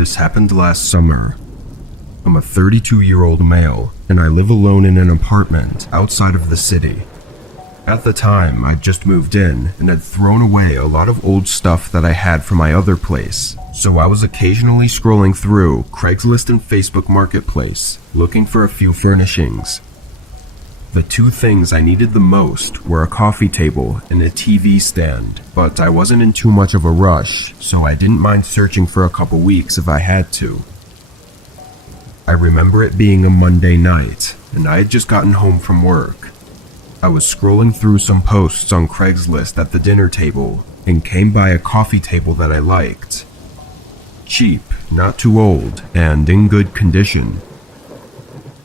This happened last summer. I'm a 32-year-old male, and I live alone in an apartment outside of the city. At the time, I'd just moved in and had thrown away a lot of old stuff that I had from my other place, so I was occasionally scrolling through Craigslist and Facebook Marketplace, looking for a few furnishings. The two things I needed the most were a coffee table and a TV stand, but I wasn't in too much of a rush, so I didn't mind searching for a couple weeks if I had to. I remember it being a Monday night, and I had just gotten home from work. I was scrolling through some posts on Craigslist at the dinner table and came by a coffee table that I liked. Cheap, not too old, and in good condition.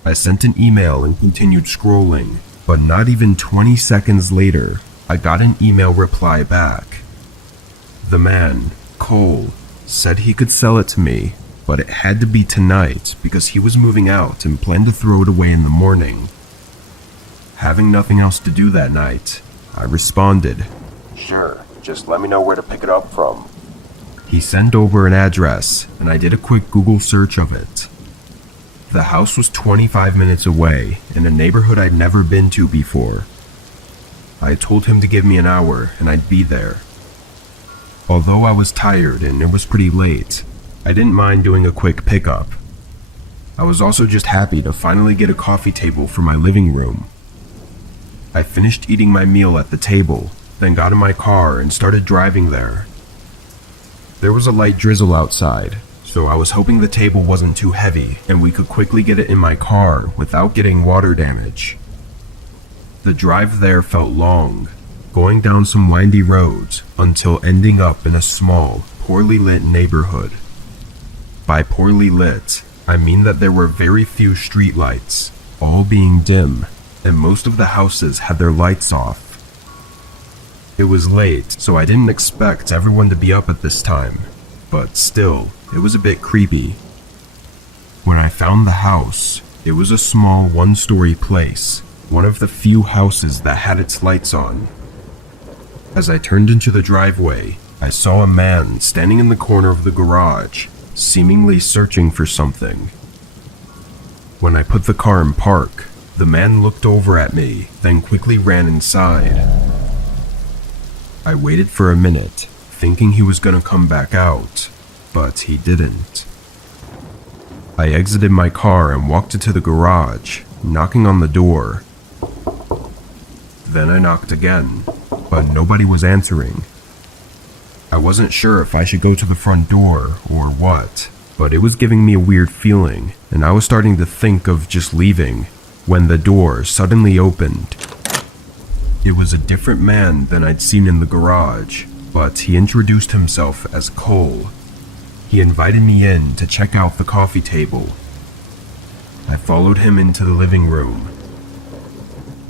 I sent an email and continued scrolling, but not even 20 seconds later, I got an email reply back. The man, Cole, said he could sell it to me, but it had to be tonight because he was moving out and planned to throw it away in the morning. Having nothing else to do that night, I responded, "Sure, just let me know where to pick it up from." He sent over an address, and I did a quick Google search of it. The house was 25 minutes away, in a neighborhood I'd never been to before. I told him to give me an hour, and I'd be there. Although I was tired and it was pretty late, I didn't mind doing a quick pickup. I was also just happy to finally get a coffee table for my living room. I finished eating my meal at the table, then got in my car and started driving there. There was a light drizzle outside, so I was hoping the table wasn't too heavy and we could quickly get it in my car without getting water damage. The drive there felt long, going down some windy roads until ending up in a small, poorly lit neighborhood. By poorly lit, I mean that there were very few streetlights, all being dim, and most of the houses had their lights off. It was late, so I didn't expect everyone to be up at this time, but still, it was a bit creepy. When I found the house, it was a small one-story place, one of the few houses that had its lights on. As I turned into the driveway, I saw a man standing in the corner of the garage, seemingly searching for something. When I put the car in park, the man looked over at me, then quickly ran inside. I waited for a minute, thinking he was gonna come back out, but he didn't. I exited my car and walked into the garage, knocking on the door. Then I knocked again, but nobody was answering. I wasn't sure if I should go to the front door or what, but it was giving me a weird feeling, and I was starting to think of just leaving, when the door suddenly opened. It was a different man than I'd seen in the garage, but he introduced himself as Cole. He invited me in to check out the coffee table. I followed him into the living room.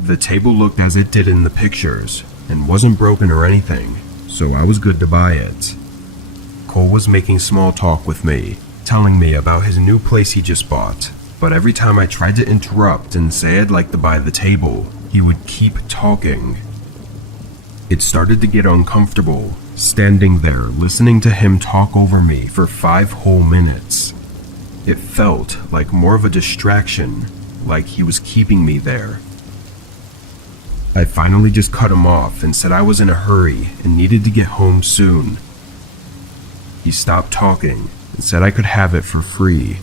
The table looked as it did in the pictures, and wasn't broken or anything, so I was good to buy it. Cole was making small talk with me, telling me about his new place he just bought, but every time I tried to interrupt and say I'd like to buy the table, he would keep talking. It started to get uncomfortable, standing there listening to him talk over me for 5 whole minutes. It felt like more of a distraction, like he was keeping me there. I finally just cut him off and said I was in a hurry and needed to get home soon. He stopped talking and said I could have it for free.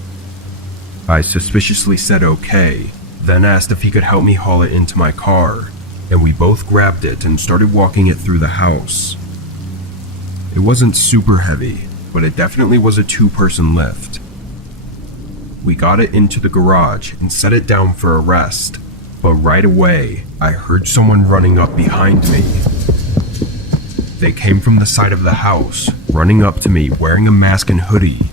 I suspiciously said okay, then asked if he could help me haul it into my car, and we both grabbed it and started walking it through the house. It wasn't super heavy, but it definitely was a 2-person lift. We got it into the garage and set it down for a rest, but right away, I heard someone running up behind me. They came from the side of the house, running up to me wearing a mask and hoodie.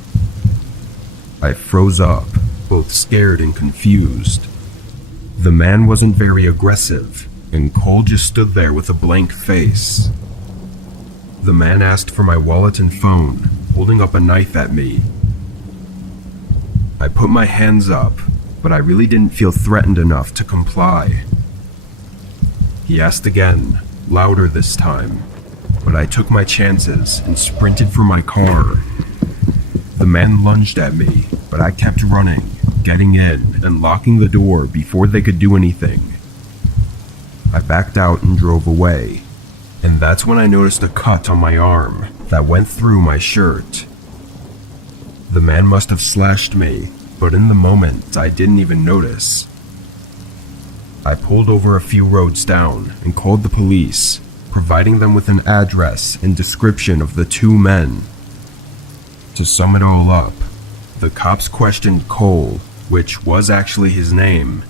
I froze up, both scared and confused. The man wasn't very aggressive, and Cole just stood there with a blank face. The man asked for my wallet and phone, holding up a knife at me. I put my hands up, but I really didn't feel threatened enough to comply. He asked again, louder this time, but I took my chances and sprinted for my car. The man lunged at me, but I kept running, getting in and locking the door before they could do anything. I backed out and drove away, and that's when I noticed a cut on my arm that went through my shirt. The man must have slashed me, but in the moment I didn't even notice. I pulled over a few roads down and called the police, providing them with an address and description of the two men. To sum it all up, the cops questioned Cole, which was actually his name,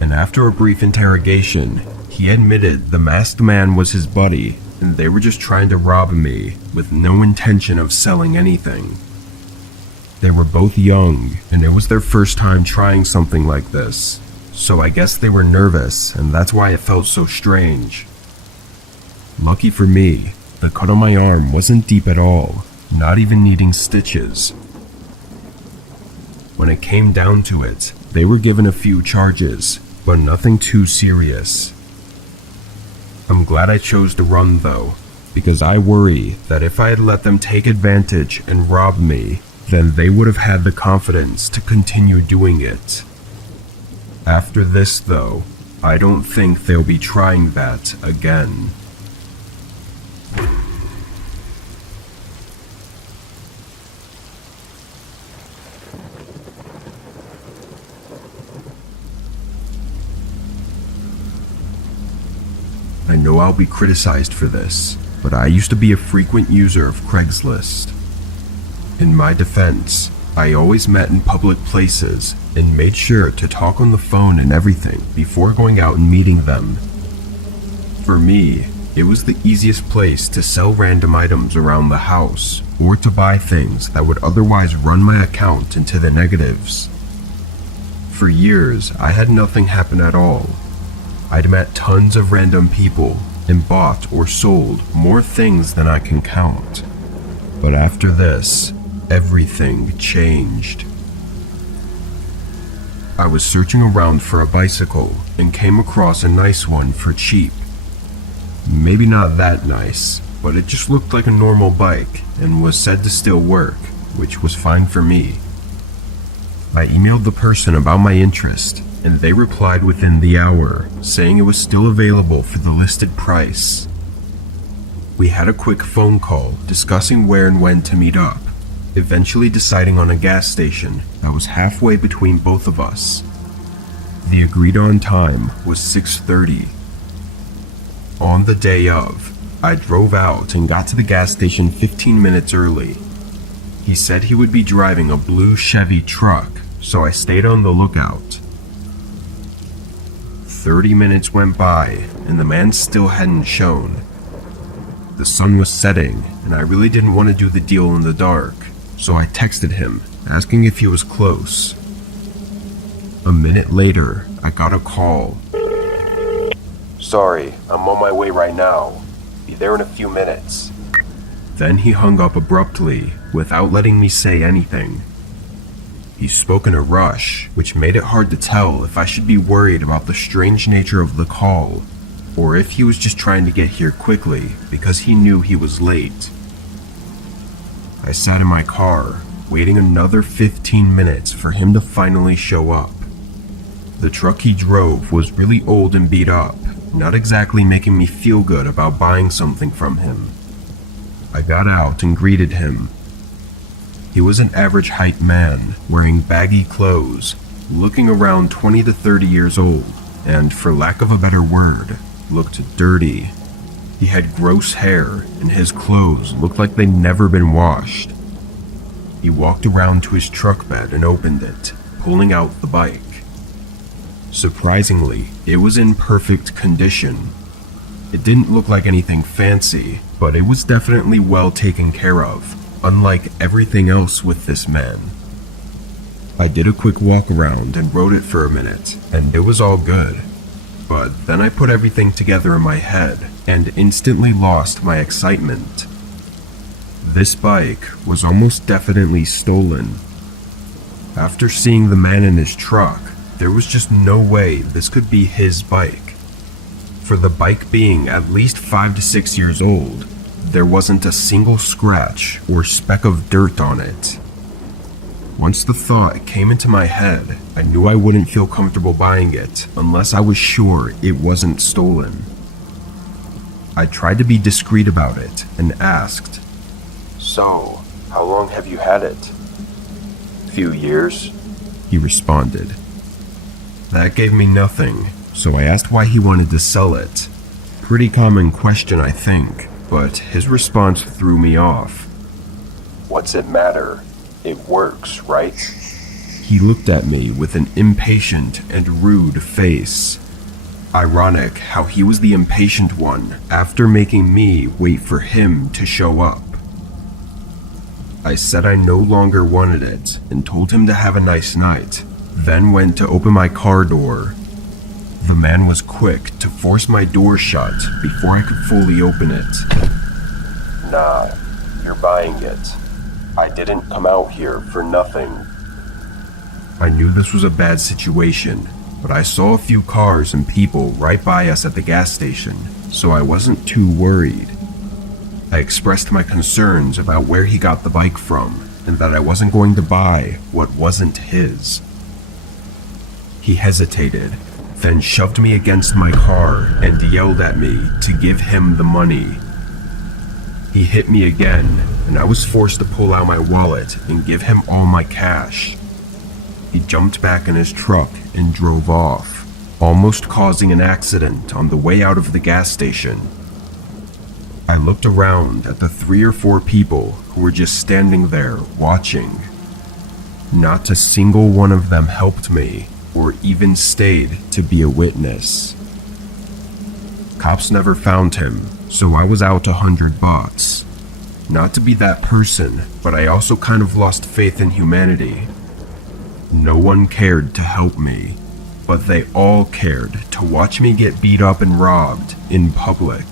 and after a brief interrogation, he admitted the masked man was his buddy and they were just trying to rob me with no intention of selling anything. They were both young and it was their first time trying something like this, so I guess they were nervous and that's why it felt so strange. Lucky for me, the cut on my arm wasn't deep at all, not even needing stitches. When it came down to it, they were given a few charges, but nothing too serious. I'm glad I chose to run though, because I worry that if I had let them take advantage and rob me, then they would have had the confidence to continue doing it. After this though, I don't think they'll be trying that again. I know I'll be criticized for this, but I used to be a frequent user of Craigslist. In my defense, I always met in public places and made sure to talk on the phone and everything before going out and meeting them. For me, it was the easiest place to sell random items around the house or to buy things that would otherwise run my account into the negatives. For years, I had nothing happen at all. I'd met tons of random people and bought or sold more things than I can count. But after this, everything changed. I was searching around for a bicycle and came across a nice one for cheap. Maybe not that nice, but it just looked like a normal bike and was said to still work, which was fine for me. I emailed the person about my interest, and they replied within the hour, saying it was still available for the listed price. We had a quick phone call discussing where and when to meet up, eventually deciding on a gas station that was halfway between both of us. The agreed on time was 6:30. On the day of, I drove out and got to the gas station 15 minutes early. He said he would be driving a blue Chevy truck, so I stayed on the lookout. 30 minutes went by, and the man still hadn't shown. The sun was setting, and I really didn't want to do the deal in the dark, so I texted him, asking if he was close. A minute later, I got a call. "Sorry, I'm on my way right now. Be there in a few minutes." Then he hung up abruptly, without letting me say anything. He spoke in a rush, which made it hard to tell if I should be worried about the strange nature of the call, or if he was just trying to get here quickly because he knew he was late. I sat in my car, waiting another 15 minutes for him to finally show up. The truck he drove was really old and beat up, not exactly making me feel good about buying something from him. I got out and greeted him. He was an average height man, wearing baggy clothes, looking around 20 to 30 years old, and for lack of a better word, looked dirty. He had gross hair, and his clothes looked like they'd never been washed. He walked around to his truck bed and opened it, pulling out the bike. Surprisingly, it was in perfect condition. It didn't look like anything fancy, but it was definitely well taken care of, unlike everything else with this man. I did a quick walk around and rode it for a minute, and it was all good. But then I put everything together in my head and instantly lost my excitement. This bike was almost definitely stolen. After seeing the man in his truck, there was just no way this could be his bike. For the bike being at least 5 to 6 years old, there wasn't a single scratch or speck of dirt on it. Once the thought came into my head, I knew I wouldn't feel comfortable buying it unless I was sure it wasn't stolen. I tried to be discreet about it and asked, "So, how long have you had it?" "Few years," he responded. That gave me nothing, so I asked why he wanted to sell it. Pretty common question, I think, but his response threw me off. "What's it matter? It works, right?" He looked at me with an impatient and rude face. Ironic how he was the impatient one after making me wait for him to show up. I said I no longer wanted it and told him to have a nice night, then went to open my car door. The man was quick to force my door shut before I could fully open it. "Nah, you're buying it. I didn't come out here for nothing." I knew this was a bad situation, but I saw a few cars and people right by us at the gas station, so I wasn't too worried. I expressed my concerns about where he got the bike from, and that I wasn't going to buy what wasn't his. He hesitated, then shoved me against my car and yelled at me to give him the money. He hit me again, and I was forced to pull out my wallet and give him all my cash. He jumped back in his truck and drove off, almost causing an accident on the way out of the gas station. I looked around at the 3 or 4 people who were just standing there watching. Not a single one of them helped me or even stayed to be a witness. Cops never found him, so I was out $100. Not to be that person, but I also kind of lost faith in humanity. No one cared to help me, but they all cared to watch me get beat up and robbed in public.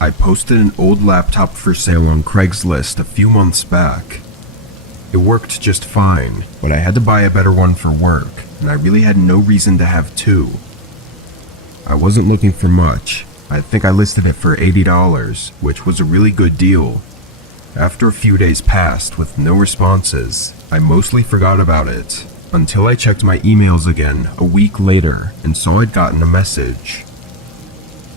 I posted an old laptop for sale on Craigslist a few months back. It worked just fine, but I had to buy a better one for work, and I really had no reason to have 2. I wasn't looking for much. I think I listed it for $80, which was a really good deal. After a few days passed with no responses, I mostly forgot about it, until I checked my emails again a week later and saw I'd gotten a message.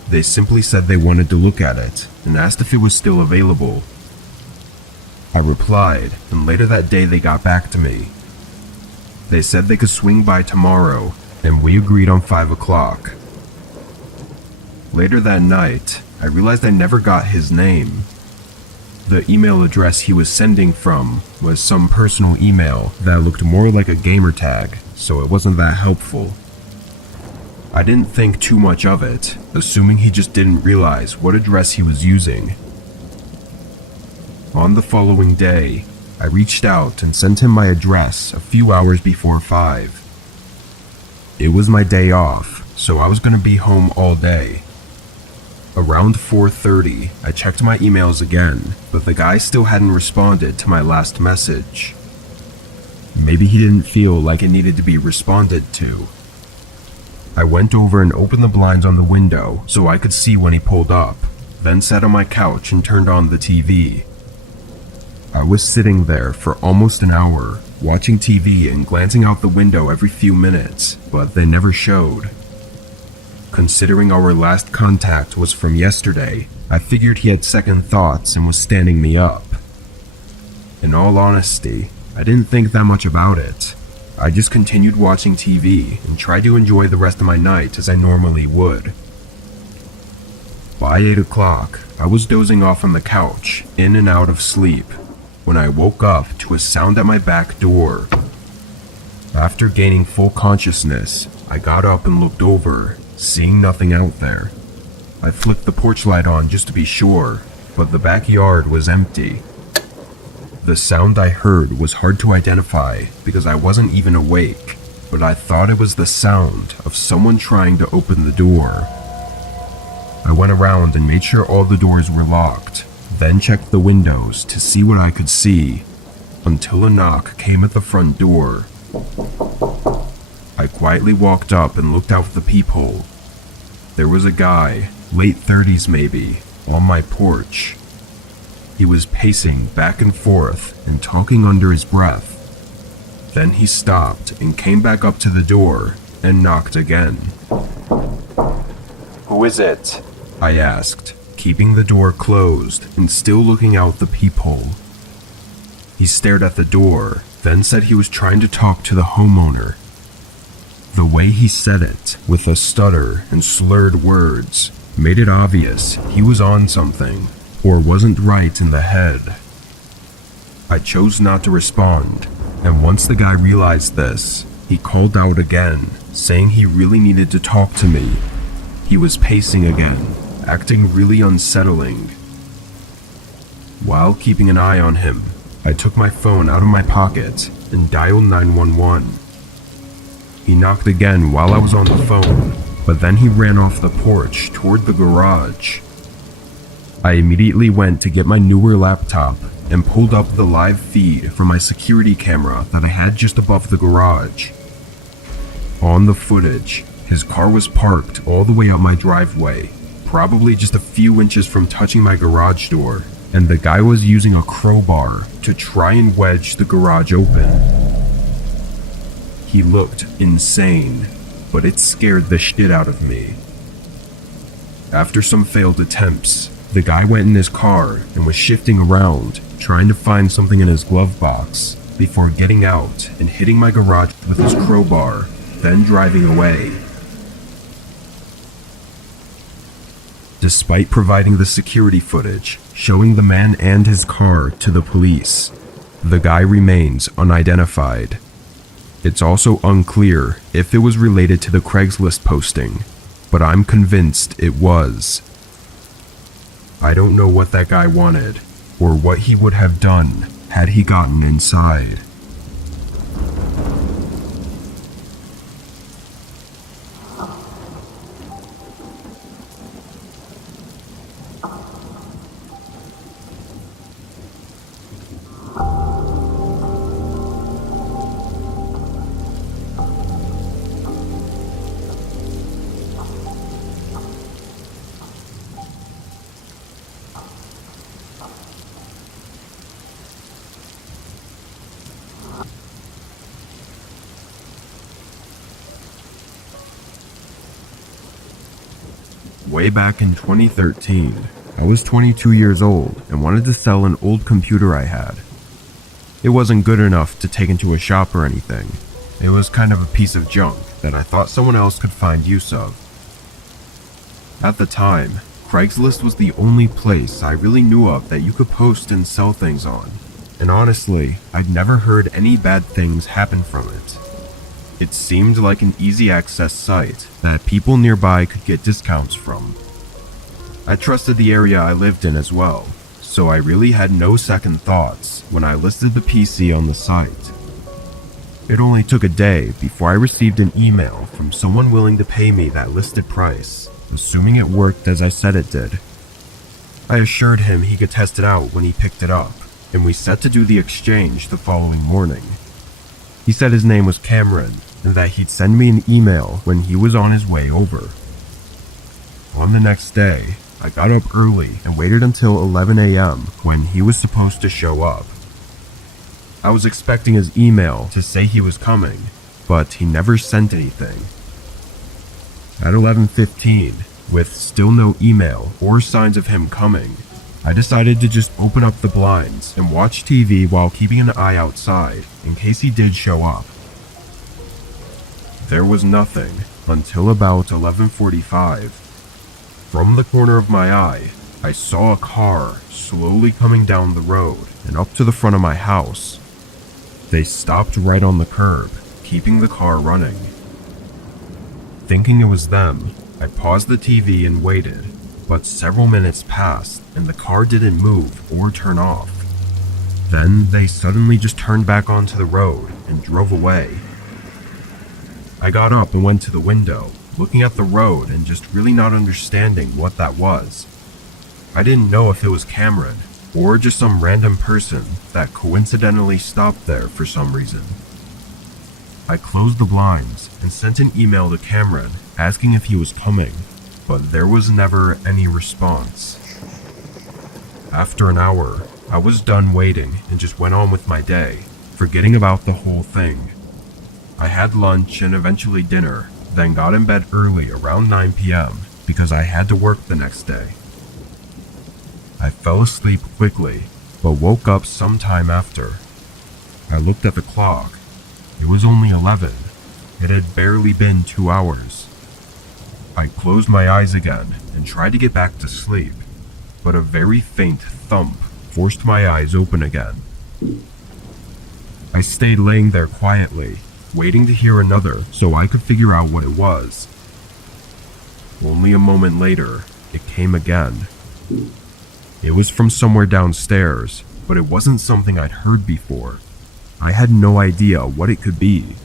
They simply said they wanted to look at it and asked if it was still available. I replied, and later that day they got back to me. They said they could swing by tomorrow, and we agreed on 5 o'clock. Later that night, I realized I never got his name. The email address he was sending from was some personal email that looked more like a gamer tag, so it wasn't that helpful. I didn't think too much of it, assuming he just didn't realize what address he was using. On the following day, I reached out and sent him my address a few hours before 5. It was my day off, so I was going to be home all day. Around 4:30, I checked my emails again, but the guy still hadn't responded to my last message. Maybe he didn't feel like it needed to be responded to. I went over and opened the blinds on the window so I could see when he pulled up, then sat on my couch and turned on the TV. I was sitting there for almost an hour, watching TV and glancing out the window every few minutes, but they never showed. Considering our last contact was from yesterday, I figured he had second thoughts and was standing me up. In all honesty, I didn't think that much about it. I just continued watching TV and tried to enjoy the rest of my night as I normally would. By 8 o'clock, I was dozing off on the couch, in and out of sleep, when I woke up to a sound at my back door. After gaining full consciousness, I got up and looked over, seeing nothing out there. I flicked the porch light on just to be sure, but the backyard was empty. The sound I heard was hard to identify because I wasn't even awake, but I thought it was the sound of someone trying to open the door. I went around and made sure all the doors were locked, then checked the windows to see what I could see, until a knock came at the front door. I quietly walked up and looked out the peephole. There was a guy, late 30s maybe, on my porch. He was pacing back and forth and talking under his breath. Then he stopped and came back up to the door and knocked again. "Who is it?" I asked, keeping the door closed and still looking out the peephole. He stared at the door, then said he was trying to talk to the homeowner. The way he said it, with a stutter and slurred words, made it obvious he was on something or wasn't right in the head. I chose not to respond, and once the guy realized this, he called out again, saying he really needed to talk to me. He was pacing again, acting really unsettling. While keeping an eye on him, I took my phone out of my pocket and dialed 911. He knocked again while I was on the phone, but then he ran off the porch toward the garage. I immediately went to get my newer laptop and pulled up the live feed from my security camera that I had just above the garage. On the footage, his car was parked all the way up my driveway, probably just a few inches from touching my garage door, and the guy was using a crowbar to try and wedge the garage open. He looked insane, but it scared the shit out of me. After some failed attempts, the guy went in his car and was shifting around, trying to find something in his glove box, before getting out and hitting my garage with his crowbar, then driving away. Despite providing the security footage showing the man and his car to the police, the guy remains unidentified. It's also unclear if it was related to the Craigslist posting, but I'm convinced it was. I don't know what that guy wanted, or what he would have done had he gotten inside. Way back in 2013, I was 22 years old and wanted to sell an old computer I had. It wasn't good enough to take into a shop or anything. It was kind of a piece of junk that I thought someone else could find use of. At the time, Craigslist was the only place I really knew of that you could post and sell things on, and honestly, I'd never heard any bad things happen from it. It seemed like an easy access site that people nearby could get discounts from. I trusted the area I lived in as well, so I really had no second thoughts when I listed the PC on the site. It only took a day before I received an email from someone willing to pay me that listed price, assuming it worked as I said it did. I assured him he could test it out when he picked it up, and we set to do the exchange the following morning. He said his name was Cameron, and that he'd send me an email when he was on his way over. On the next day, I got up early and waited until 11 a.m. when he was supposed to show up. I was expecting his email to say he was coming, but he never sent anything. At 11:15, with still no email or signs of him coming, I decided to just open up the blinds and watch TV while keeping an eye outside in case he did show up. There was nothing until about 11:45. From the corner of my eye, I saw a car slowly coming down the road and up to the front of my house. They stopped right on the curb, keeping the car running. Thinking it was them, I paused the TV and waited, but several minutes passed and the car didn't move or turn off. Then they suddenly just turned back onto the road and drove away. I got up and went to the window, looking at the road and just really not understanding what that was. I didn't know if it was Cameron or just some random person that coincidentally stopped there for some reason. I closed the blinds and sent an email to Cameron asking if he was coming. but there was never any response. After an hour, I was done waiting and just went on with my day, forgetting about the whole thing. I had lunch and eventually dinner, then got in bed early around 9 p.m. because I had to work the next day. I fell asleep quickly, but woke up sometime after. I looked at the clock. It was only 11. It had barely been 2 hours. I closed my eyes again and tried to get back to sleep, but a very faint thump forced my eyes open again. I stayed laying there quietly, waiting to hear another so I could figure out what it was. Only a moment later, it came again. It was from somewhere downstairs, but it wasn't something I'd heard before. I had no idea what it could be.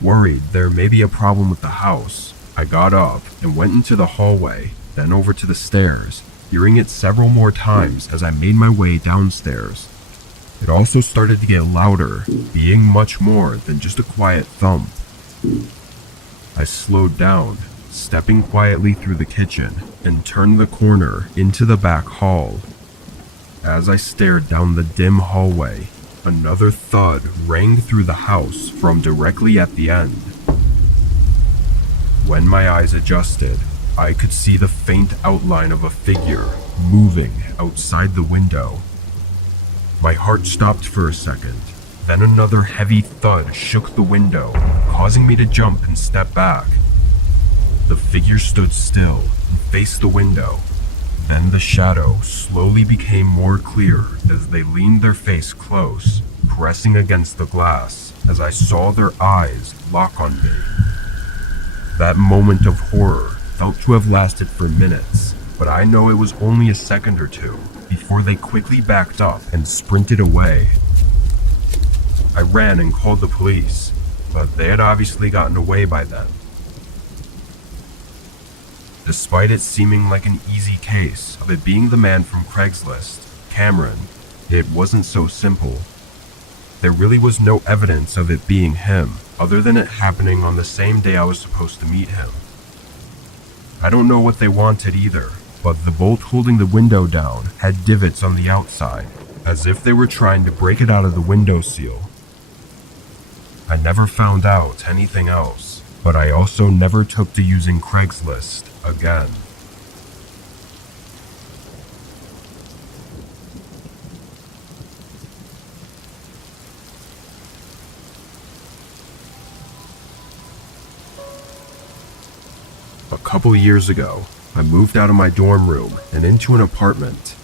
Worried there may be a problem with the house, I got up and went into the hallway, then over to the stairs, hearing it several more times as I made my way downstairs. It also started to get louder, being much more than just a quiet thump. I slowed down, stepping quietly through the kitchen, and turned the corner into the back hall. As I stared down the dim hallway, another thud rang through the house from directly at the end. When my eyes adjusted, I could see the faint outline of a figure moving outside the window. My heart stopped for a second, then another heavy thud shook the window, causing me to jump and step back. The figure stood still and faced the window. Then the shadow slowly became more clear as they leaned their face close, pressing against the glass as I saw their eyes lock on me. That moment of horror felt to have lasted for minutes, but I know it was only a second or two before they quickly backed up and sprinted away. I ran and called the police, but they had obviously gotten away by then. Despite it seeming like an easy case of it being the man from Craigslist, Cameron, it wasn't so simple. There really was no evidence of it being him, other than it happening on the same day I was supposed to meet him. I don't know what they wanted either, but the bolt holding the window down had divots on the outside, as if they were trying to break it out of the window seal. I never found out anything else, but I also never took to using Craigslist again. A couple years ago, I moved out of my dorm room and into an apartment.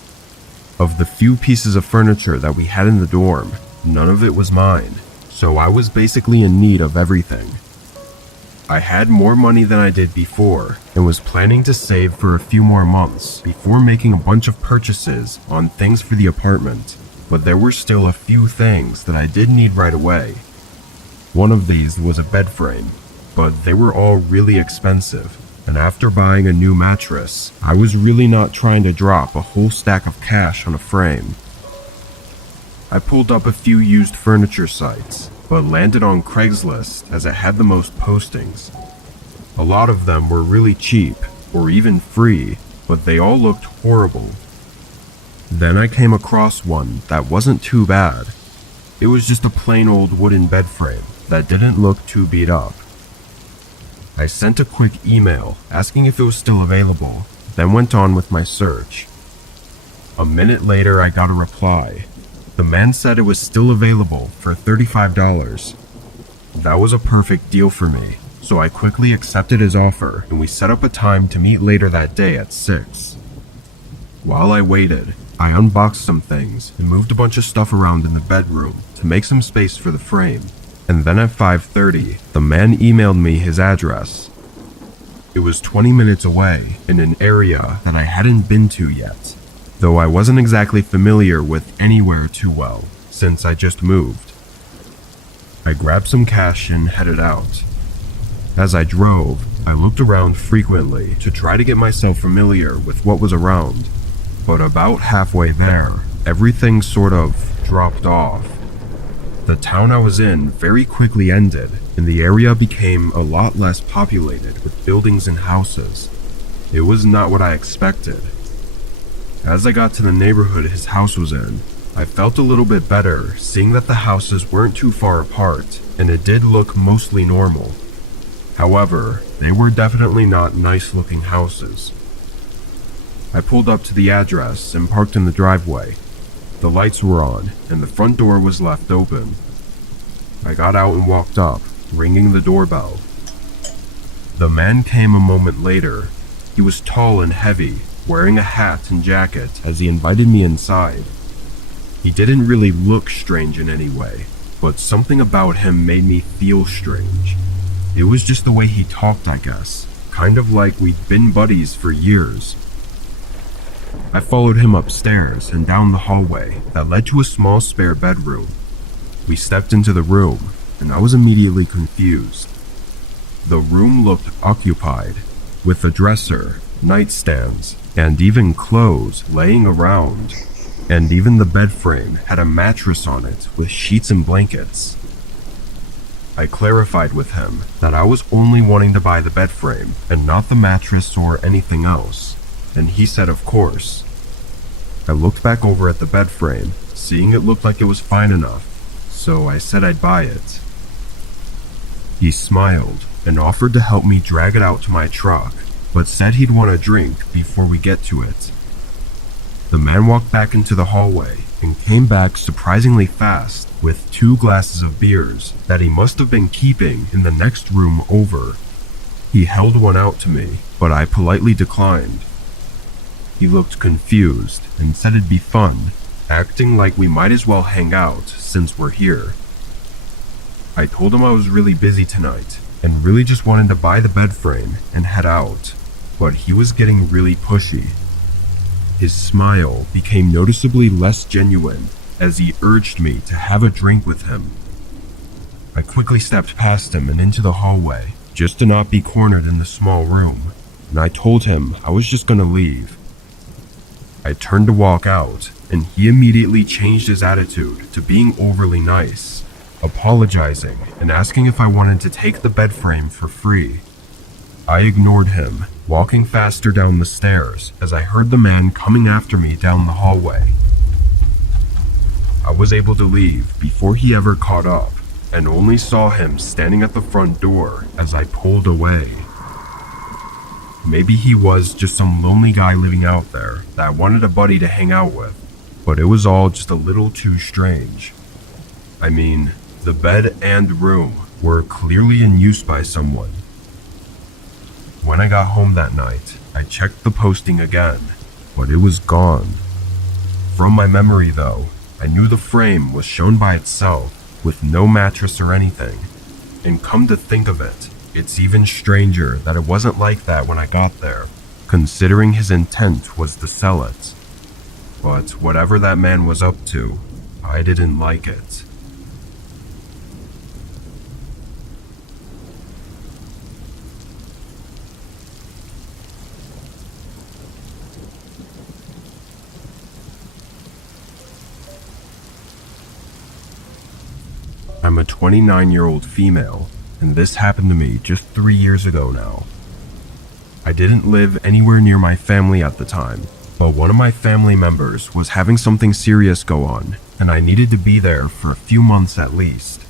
Of the few pieces of furniture that we had in the dorm, none of it was mine, so I was basically in need of everything. I had more money than I did before and was planning to save for a few more months before making a bunch of purchases on things for the apartment, but there were still a few things that I did need right away. One of these was a bed frame, but they were all really expensive, and after buying a new mattress, I was really not trying to drop a whole stack of cash on a frame. I pulled up a few used furniture sites, but landed on Craigslist as it had the most postings. A lot of them were really cheap, or even free, but they all looked horrible. Then I came across one that wasn't too bad. It was just a plain old wooden bed frame that didn't look too beat up. I sent a quick email asking if it was still available, then went on with my search. A minute later I got a reply. The man said it was still available for $35. That was a perfect deal for me, so I quickly accepted his offer and we set up a time to meet later that day at 6. While I waited, I unboxed some things and moved a bunch of stuff around in the bedroom to make some space for the frame. And then at 5:30, the man emailed me his address. It was 20 minutes away in an area that I hadn't been to yet, though I wasn't exactly familiar with anywhere too well since I just moved. I grabbed some cash and headed out. As I drove, I looked around frequently to try to get myself familiar with what was around, but about halfway there, everything sort of dropped off. The town I was in very quickly ended, and the area became a lot less populated with buildings and houses. It was not what I expected. As I got to the neighborhood his house was in, I felt a little bit better seeing that the houses weren't too far apart and it did look mostly normal. However, they were definitely not nice-looking houses. I pulled up to the address and parked in the driveway. The lights were on and the front door was left open. I got out and walked up, ringing the doorbell. The man came a moment later. He was tall and heavy, wearing a hat and jacket as he invited me inside. He didn't really look strange in any way, but something about him made me feel strange. It was just the way he talked, I guess, kind of like we'd been buddies for years. I followed him upstairs and down the hallway that led to a small spare bedroom. We stepped into the room, and I was immediately confused. The room looked occupied, with a dresser, nightstands, and even clothes laying around. And even the bed frame had a mattress on it with sheets and blankets. I clarified with him that I was only wanting to buy the bed frame and not the mattress or anything else, and he said of course. I looked back over at the bed frame, seeing it looked like it was fine enough, so I said I'd buy it. He smiled and offered to help me drag it out to my truck, but said he'd want a drink before we get to it. The man walked back into the hallway and came back surprisingly fast with 2 glasses of beers that he must have been keeping in the next room over. He held one out to me, but I politely declined. He looked confused and said it'd be fun, acting like we might as well hang out since we're here. I told him I was really busy tonight and really just wanted to buy the bed frame and head out, but he was getting really pushy. His smile became noticeably less genuine as he urged me to have a drink with him. I quickly stepped past him and into the hallway, just to not be cornered in the small room, and I told him I was just gonna leave. I turned to walk out, and he immediately changed his attitude to being overly nice, apologizing and asking if I wanted to take the bed frame for free. I ignored him, walking faster down the stairs as I heard the man coming after me down the hallway. I was able to leave before he ever caught up, and only saw him standing at the front door as I pulled away. Maybe he was just some lonely guy living out there that wanted a buddy to hang out with, but it was all just a little too strange. I mean, the bed and room were clearly in use by someone. When I got home that night, I checked the posting again, but it was gone. From my memory though, I knew the frame was shown by itself with no mattress or anything, and come to think of it, it's even stranger that it wasn't like that when I got there, considering his intent was to sell it. But whatever that man was up to, I didn't like it. I'm a 29-year-old female, and this happened to me just 3 years ago now. I didn't live anywhere near my family at the time, but one of my family members was having something serious go on, and I needed to be there for a few months at least.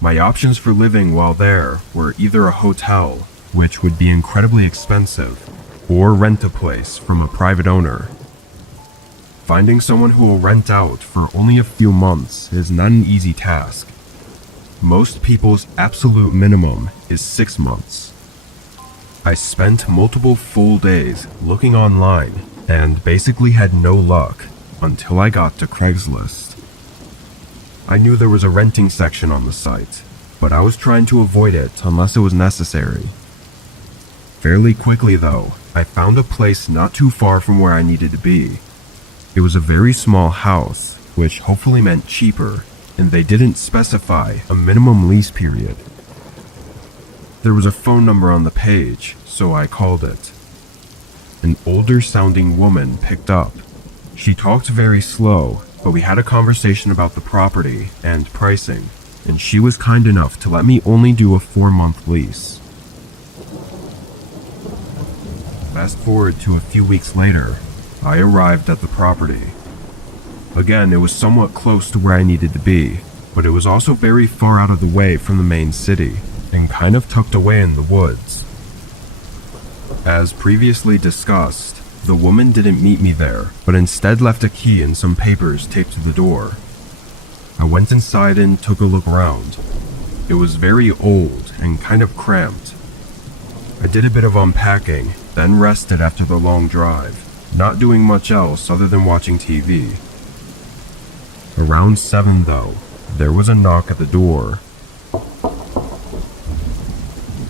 My options for living while there were either a hotel, which would be incredibly expensive, or rent a place from a private owner. Finding someone who will rent out for only a few months is not an easy task. Most people's absolute minimum is 6 months. I spent multiple full days looking online and basically had no luck until I got to Craigslist. I knew there was a renting section on the site, but I was trying to avoid it unless it was necessary. Fairly quickly though, I found a place not too far from where I needed to be. It was a very small house, which hopefully meant cheaper, and they didn't specify a minimum lease period. There was a phone number on the page, so I called it. An older sounding woman picked up. She talked very slow, but we had a conversation about the property and pricing, and she was kind enough to let me only do a 4-month lease. Fast forward to a few weeks later, I arrived at the property. Again, it was somewhat close to where I needed to be, but it was also very far out of the way from the main city and kind of tucked away in the woods. As previously discussed, the woman didn't meet me there, but instead left a key and some papers taped to the door. I went inside and took a look around. It was very old and kind of cramped. I did a bit of unpacking, then rested after the long drive, not doing much else other than watching TV. Around 7 though, there was a knock at the door.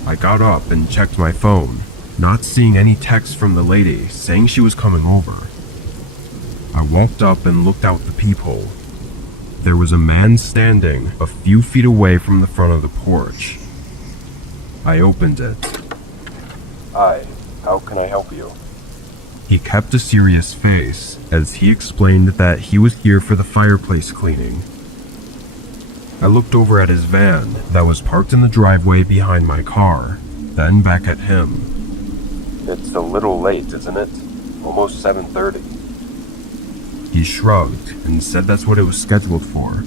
I got up and checked my phone, not seeing any text from the lady saying she was coming over. I walked up and looked out the peephole. There was a man standing a few feet away from the front of the porch. I opened it. "Hi, how can I help you?" He kept a serious face as he explained that he was here for the fireplace cleaning. I looked over at his van that was parked in the driveway behind my car, then back at him. "It's a little late, isn't it? Almost 7:30. He shrugged and said that's what it was scheduled for.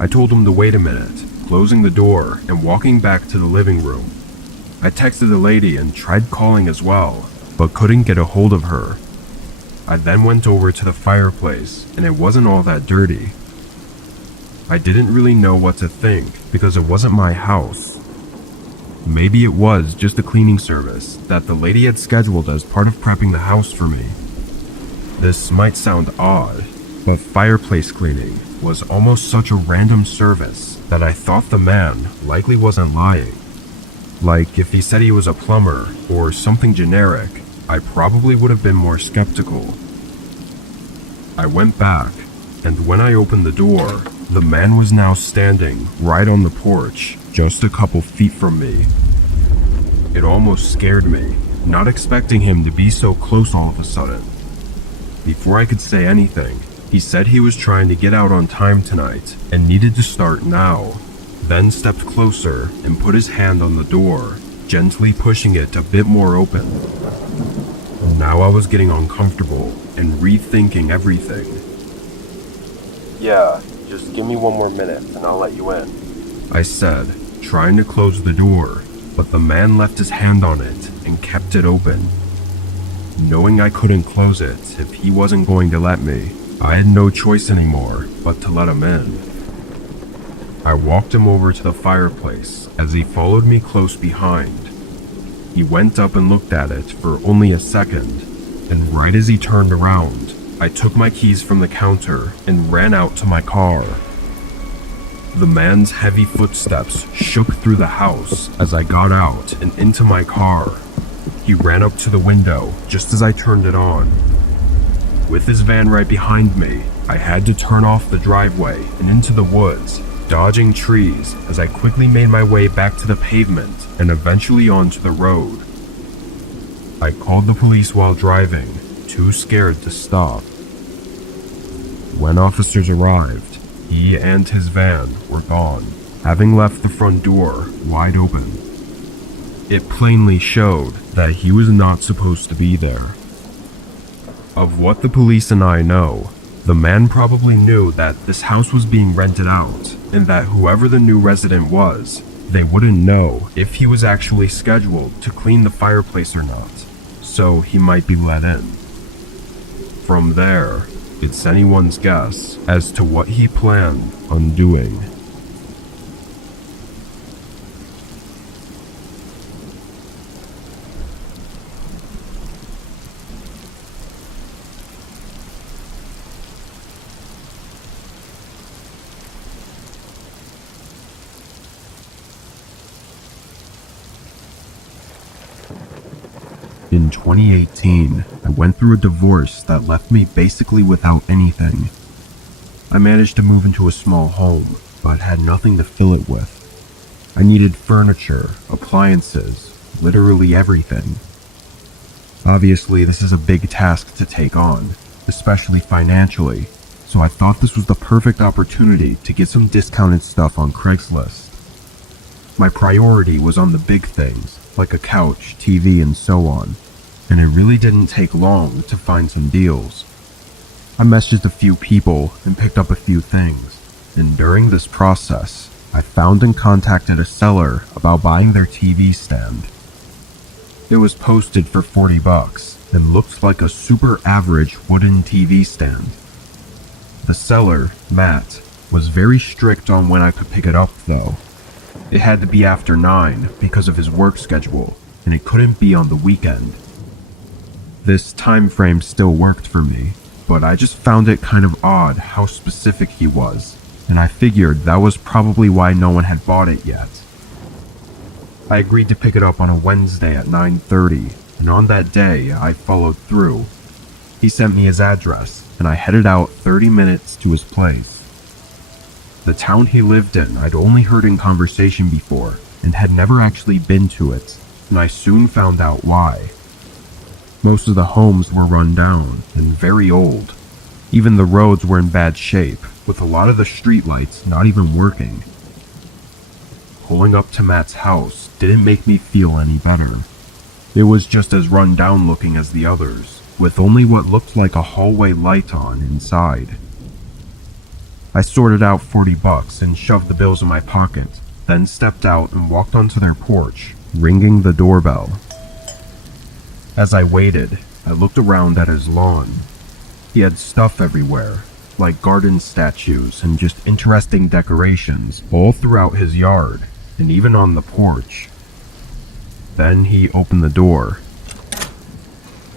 I told him to wait a minute, closing the door and walking back to the living room. I texted the lady and tried calling as well, but couldn't get a hold of her. I then went over to the fireplace and it wasn't all that dirty. I didn't really know what to think because it wasn't my house. Maybe it was just a cleaning service that the lady had scheduled as part of prepping the house for me. This might sound odd, but fireplace cleaning was almost such a random service that I thought the man likely wasn't lying. Like, if he said he was a plumber or something generic, I probably would have been more skeptical. I went back, and when I opened the door, the man was now standing right on the porch, just a couple feet from me. It almost scared me, not expecting him to be so close all of a sudden. Before I could say anything, he said he was trying to get out on time tonight and needed to start now, then stepped closer and put his hand on the door, gently pushing it a bit more open. Now I was getting uncomfortable and rethinking everything. "Yeah, just give me one more minute and I'll let you in," I said, trying to close the door, but the man left his hand on it and kept it open. Knowing I couldn't close it if he wasn't going to let me, I had no choice anymore but to let him in. I walked him over to the fireplace as he followed me close behind. He went up and looked at it for only a second, and right as he turned around, I took my keys from the counter and ran out to my car. The man's heavy footsteps shook through the house as I got out and into my car. He ran up to the window just as I turned it on. With his van right behind me, I had to turn off the driveway and into the woods, dodging trees as I quickly made my way back to the pavement and eventually onto the road. I called the police while driving, too scared to stop. When officers arrived, he and his van were gone, having left the front door wide open. It plainly showed that he was not supposed to be there. Of what the police and I know, the man probably knew that this house was being rented out, and that whoever the new resident was, they wouldn't know if he was actually scheduled to clean the fireplace or not, so he might be let in. From there, it's anyone's guess as to what he planned on doing. In 2018, I went through a divorce that left me basically without anything. I managed to move into a small home, but had nothing to fill it with. I needed furniture, appliances, literally everything. Obviously, this is a big task to take on, especially financially, so I thought this was the perfect opportunity to get some discounted stuff on Craigslist. My priority was on the big things, like a couch, TV, and so on. and it really didn't take long to find some deals. I messaged a few people and picked up a few things, and during this process, I found and contacted a seller about buying their TV stand. It was posted for $40 and looked like a super average wooden TV stand. The seller, Matt, was very strict on when I could pick it up though. It had to be after 9 because of his work schedule, and it couldn't be on the weekend. This time frame still worked for me, but I just found it kind of odd how specific he was, and I figured that was probably why no one had bought it yet. I agreed to pick it up on a Wednesday at 9:30, and on that day I followed through. He sent me his address, and I headed out 30 minutes to his place. The town he lived in I'd only heard in conversation before, and had never actually been to it, and I soon found out why. Most of the homes were run down and very old. Even the roads were in bad shape, with a lot of the streetlights not even working. Pulling up to Matt's house didn't make me feel any better. It was just as run down looking as the others, with only what looked like a hallway light on inside. I sorted out $40 and shoved the bills in my pocket, then stepped out and walked onto their porch, ringing the doorbell. As I waited, I looked around at his lawn. He had stuff everywhere, like garden statues and just interesting decorations all throughout his yard, and even on the porch. Then he opened the door.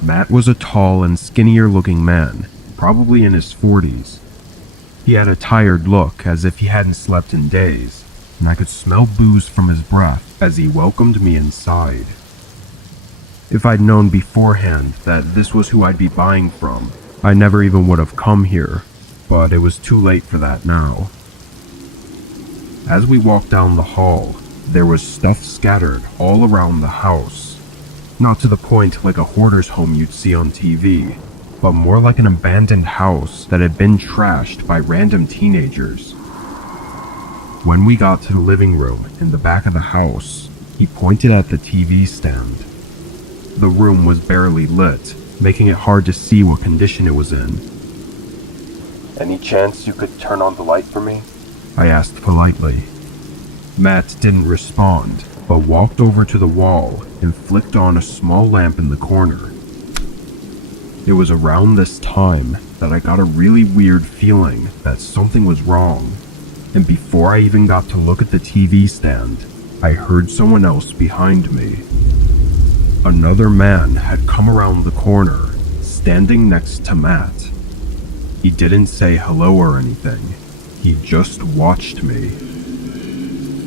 Matt was a tall and skinnier looking man, probably in his 40s. He had a tired look, as if he hadn't slept in days, and I could smell booze from his breath as he welcomed me inside. If I'd known beforehand that this was who I'd be buying from, I never even would have come here, but it was too late for that now. As we walked down the hall, there was stuff scattered all around the house. Not to the point like a hoarder's home you'd see on TV, but more like an abandoned house that had been trashed by random teenagers. When we got to the living room in the back of the house, he pointed at the TV stand. The room was barely lit, making it hard to see what condition it was in. "Any chance you could turn on the light for me?" I asked politely. Matt didn't respond, but walked over to the wall and flicked on a small lamp in the corner. It was around this time that I got a really weird feeling that something was wrong, and before I even got to look at the TV stand, I heard someone else behind me. Another man had come around the corner, standing next to Matt. He didn't say hello or anything, he just watched me.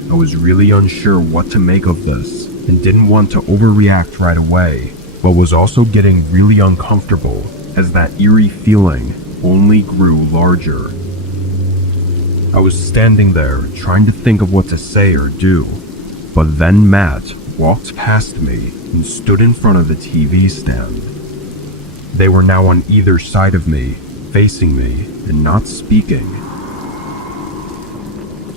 I was really unsure what to make of this, and didn't want to overreact right away, but was also getting really uncomfortable as that eerie feeling only grew larger. I was standing there trying to think of what to say or do, but then Matt walked past me and stood in front of the TV stand. They were now on either side of me, facing me and not speaking.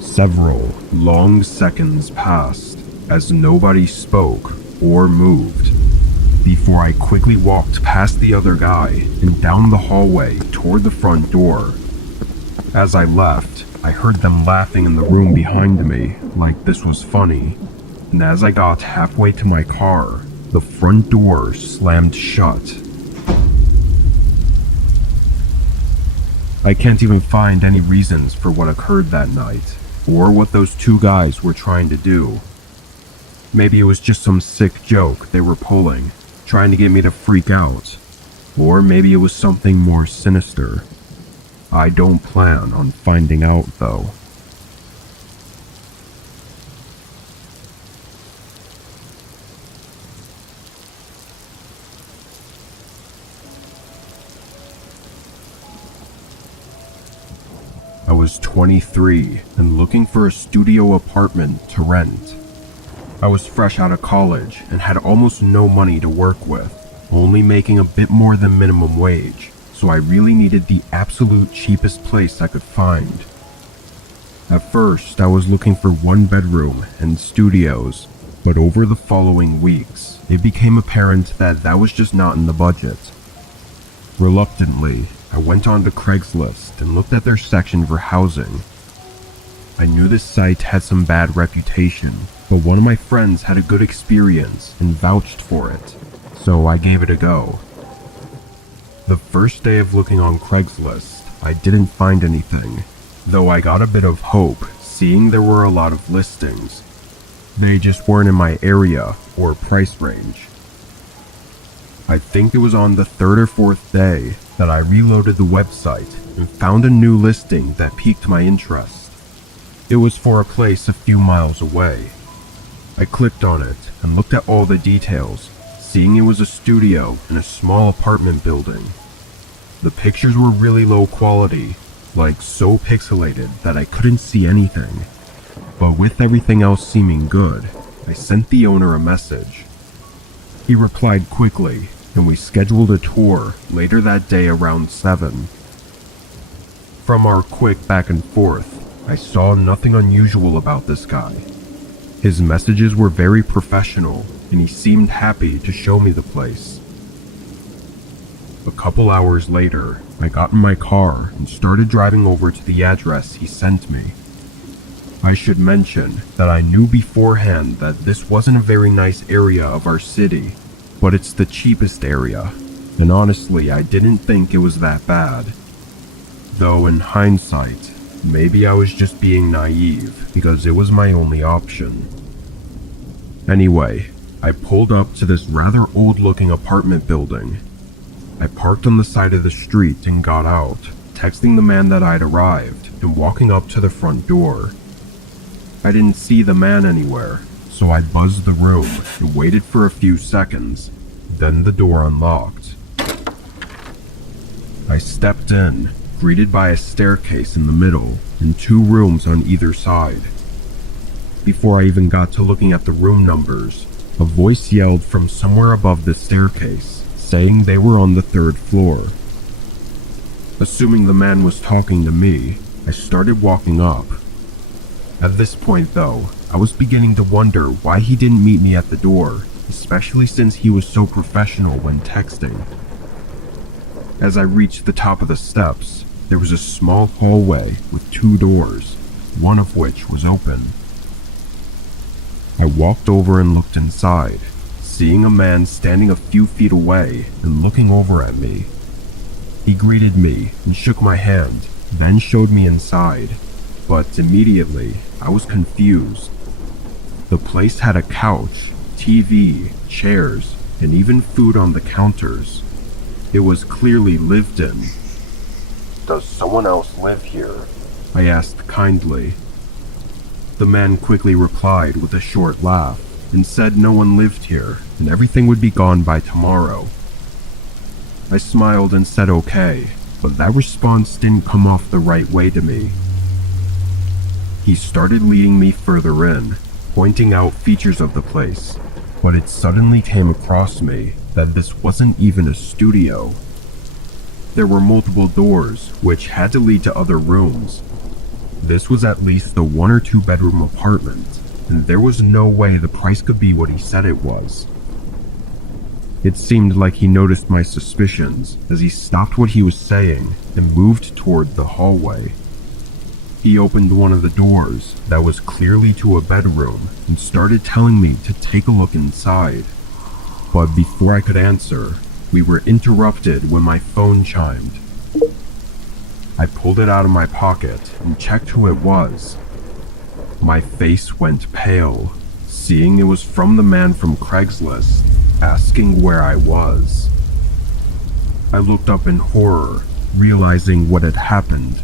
Several long seconds passed as nobody spoke or moved, before I quickly walked past the other guy and down the hallway toward the front door. As I left, I heard them laughing in the room behind me like this was funny, and as I got halfway to my car, the front door slammed shut. I can't even find any reasons for what occurred that night, or what those two guys were trying to do. Maybe it was just some sick joke they were pulling, trying to get me to freak out. Or maybe it was something more sinister. I don't plan on finding out though. I was 23 and looking for a studio apartment to rent. I was fresh out of college and had almost no money to work with, only making a bit more than minimum wage, so I really needed the absolute cheapest place I could find. At first, I was looking for one bedroom and studios, But over the following weeks, it became apparent that that was just not in the budget. Reluctantly, I went on to Craigslist and looked at their section for housing. I knew this site had some bad reputation, but one of my friends had a good experience and vouched for it, so I gave it a go. The first day of looking on Craigslist, I didn't find anything, though I got a bit of hope seeing there were a lot of listings. They just weren't in my area or price range. I think it was on the third or fourth day that I reloaded the website and found a new listing that piqued my interest. It was for a place a few miles away. I clicked on it and looked at all the details, seeing it was a studio in a small apartment building. The pictures were really low quality, like so pixelated that I couldn't see anything. But with everything else seeming good, I sent the owner a message. He replied quickly, and we scheduled a tour later that day around 7. From our quick back and forth, I saw nothing unusual about this guy. His messages were very professional, and he seemed happy to show me the place. A couple hours later, I got in my car and started driving over to the address he sent me. I should mention that I knew beforehand that this wasn't a very nice area of our city, but it's the cheapest area, and honestly I didn't think it was that bad. Though in hindsight, maybe I was just being naive because it was my only option. Anyway, I pulled up to this rather old-looking apartment building. I parked on the side of the street and got out, texting the man that I'd arrived and walking up to the front door. I didn't see the man anywhere, so I buzzed the room and waited for a few seconds. Then the door unlocked. I stepped in, greeted by a staircase in the middle and 2 rooms on either side. Before I even got to looking at the room numbers, a voice yelled from somewhere above the staircase, saying they were on the 3rd floor. Assuming the man was talking to me, I started walking up. At this point though, I was beginning to wonder why he didn't meet me at the door, especially since he was so professional when texting. As I reached the top of the steps, there was a small hallway with 2 doors, one of which was open. I walked over and looked inside, seeing a man standing a few feet away and looking over at me. He greeted me and shook my hand, then showed me inside, but immediately I was confused. The place had a couch, TV, chairs, and even food on the counters. It was clearly lived in. "Does someone else live here?" I asked kindly. The man quickly replied with a short laugh and said no one lived here and everything would be gone by tomorrow. I smiled and said okay, but that response didn't come off the right way to me. He started leading me further in, pointing out features of the place, but it suddenly came across me that this wasn't even a studio. There were multiple doors which had to lead to other rooms. This was at least a 1 or 2 bedroom apartment, and there was no way the price could be what he said it was. It seemed like he noticed my suspicions as he stopped what he was saying and moved toward the hallway. He opened one of the doors that was clearly to a bedroom and started telling me to take a look inside. But before I could answer, we were interrupted when my phone chimed. I pulled it out of my pocket and checked who it was. My face went pale, seeing it was from the man from Craigslist, asking where I was. I looked up in horror, realizing what had happened,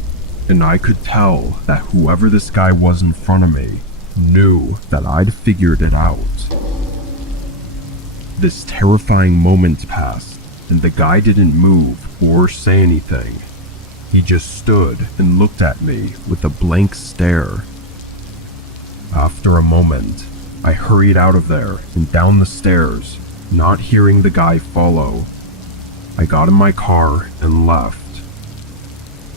and I could tell that whoever this guy was in front of me knew that I'd figured it out. This terrifying moment passed, and the guy didn't move or say anything. He just stood and looked at me with a blank stare. After a moment, I hurried out of there and down the stairs, not hearing the guy follow. I got in my car and left.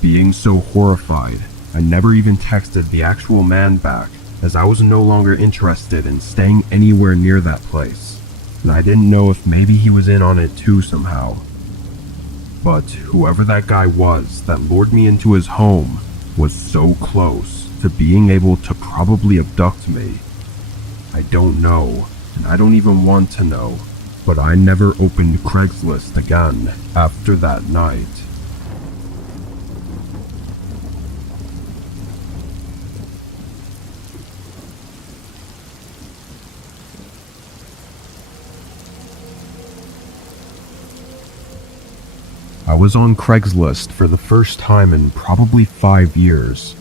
Being so horrified, I never even texted the actual man back as I was no longer interested in staying anywhere near that place, and I didn't know if maybe he was in on it too somehow. But whoever that guy was that lured me into his home was so close to being able to probably abduct me. I don't know, and I don't even want to know, but I never opened Craigslist again after that night. I was on Craigslist for the first time in probably 5 years.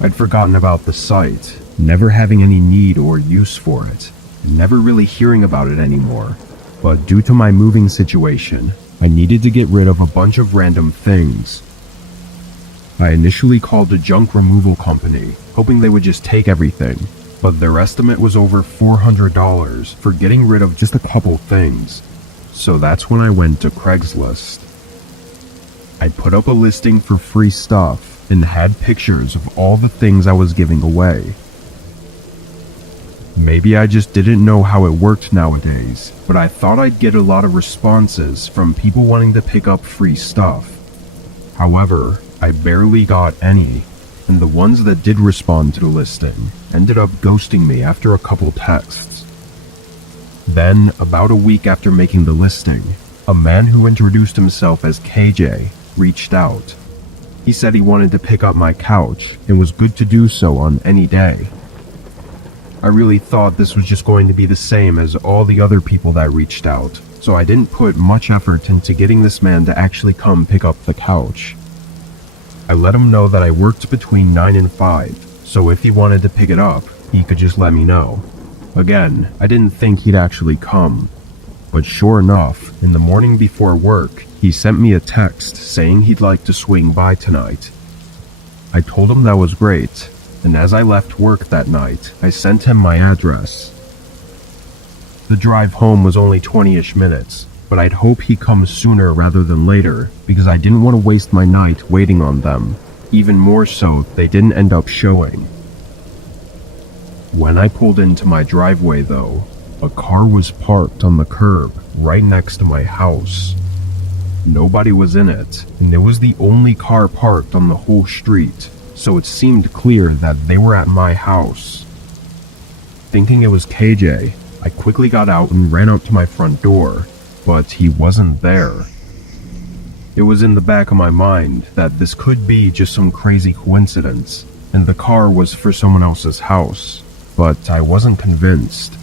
I'd forgotten about the site, never having any need or use for it, and never really hearing about it anymore. But due to my moving situation, I needed to get rid of a bunch of random things. I initially called a junk removal company, hoping they would just take everything, but their estimate was over $400 for getting rid of just a couple things. So that's when I went to Craigslist. I put up a listing for free stuff and had pictures of all the things I was giving away. Maybe I just didn't know how it worked nowadays, but I thought I'd get a lot of responses from people wanting to pick up free stuff. However, I barely got any, and the ones that did respond to the listing ended up ghosting me after a couple texts. Then, about a week after making the listing, a man who introduced himself as KJ reached out. He said he wanted to pick up my couch and was good to do so on any day. I really thought this was just going to be the same as all the other people that reached out, so I didn't put much effort into getting this man to actually come pick up the couch. I let him know that I worked between 9 and 5, so if he wanted to pick it up, he could just let me know. Again, I didn't think he'd actually come. But sure enough, in the morning before work, he sent me a text saying he'd like to swing by tonight. I told him that was great, and as I left work that night, I sent him my address. The drive home was only 20-ish minutes, but I'd hope he comes sooner rather than later, because I didn't want to waste my night waiting on them, even more so if they didn't end up showing. When I pulled into my driveway though, a car was parked on the curb right next to my house. Nobody was in it, and it was the only car parked on the whole street, so it seemed clear that they were at my house. Thinking it was KJ, I quickly got out and ran out to my front door, but he wasn't there. It was in the back of my mind that this could be just some crazy coincidence, and the car was for someone else's house, but I wasn't convinced.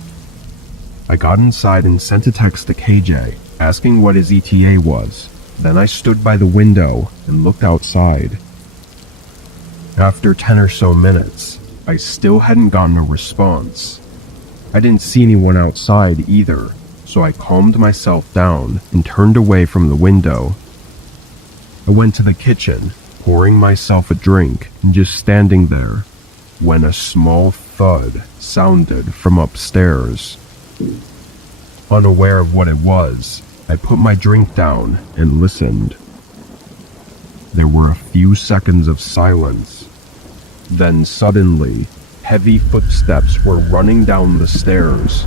I got inside and sent a text to KJ, asking what his ETA was. Then I stood by the window and looked outside. After 10 or so minutes, I still hadn't gotten a response. I didn't see anyone outside either, so I calmed myself down and turned away from the window. I went to the kitchen, pouring myself a drink and just standing there, when a small thud sounded from upstairs. Unaware of what it was, I put my drink down and listened. There were a few seconds of silence. Then suddenly, heavy footsteps were running down the stairs.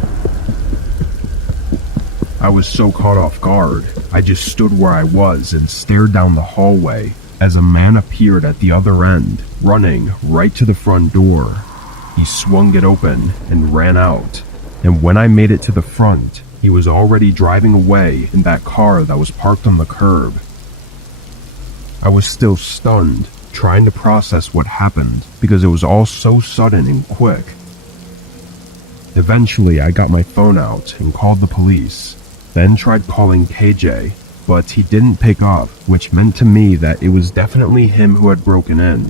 I was so caught off guard, I just stood where I was and stared down the hallway as a man appeared at the other end, running right to the front door. He swung it open and ran out, and when I made it to the front, he was already driving away in that car that was parked on the curb. I was still stunned, trying to process what happened because it was all so sudden and quick. Eventually, I got my phone out and called the police, then tried calling KJ, but he didn't pick up, which meant to me that it was definitely him who had broken in.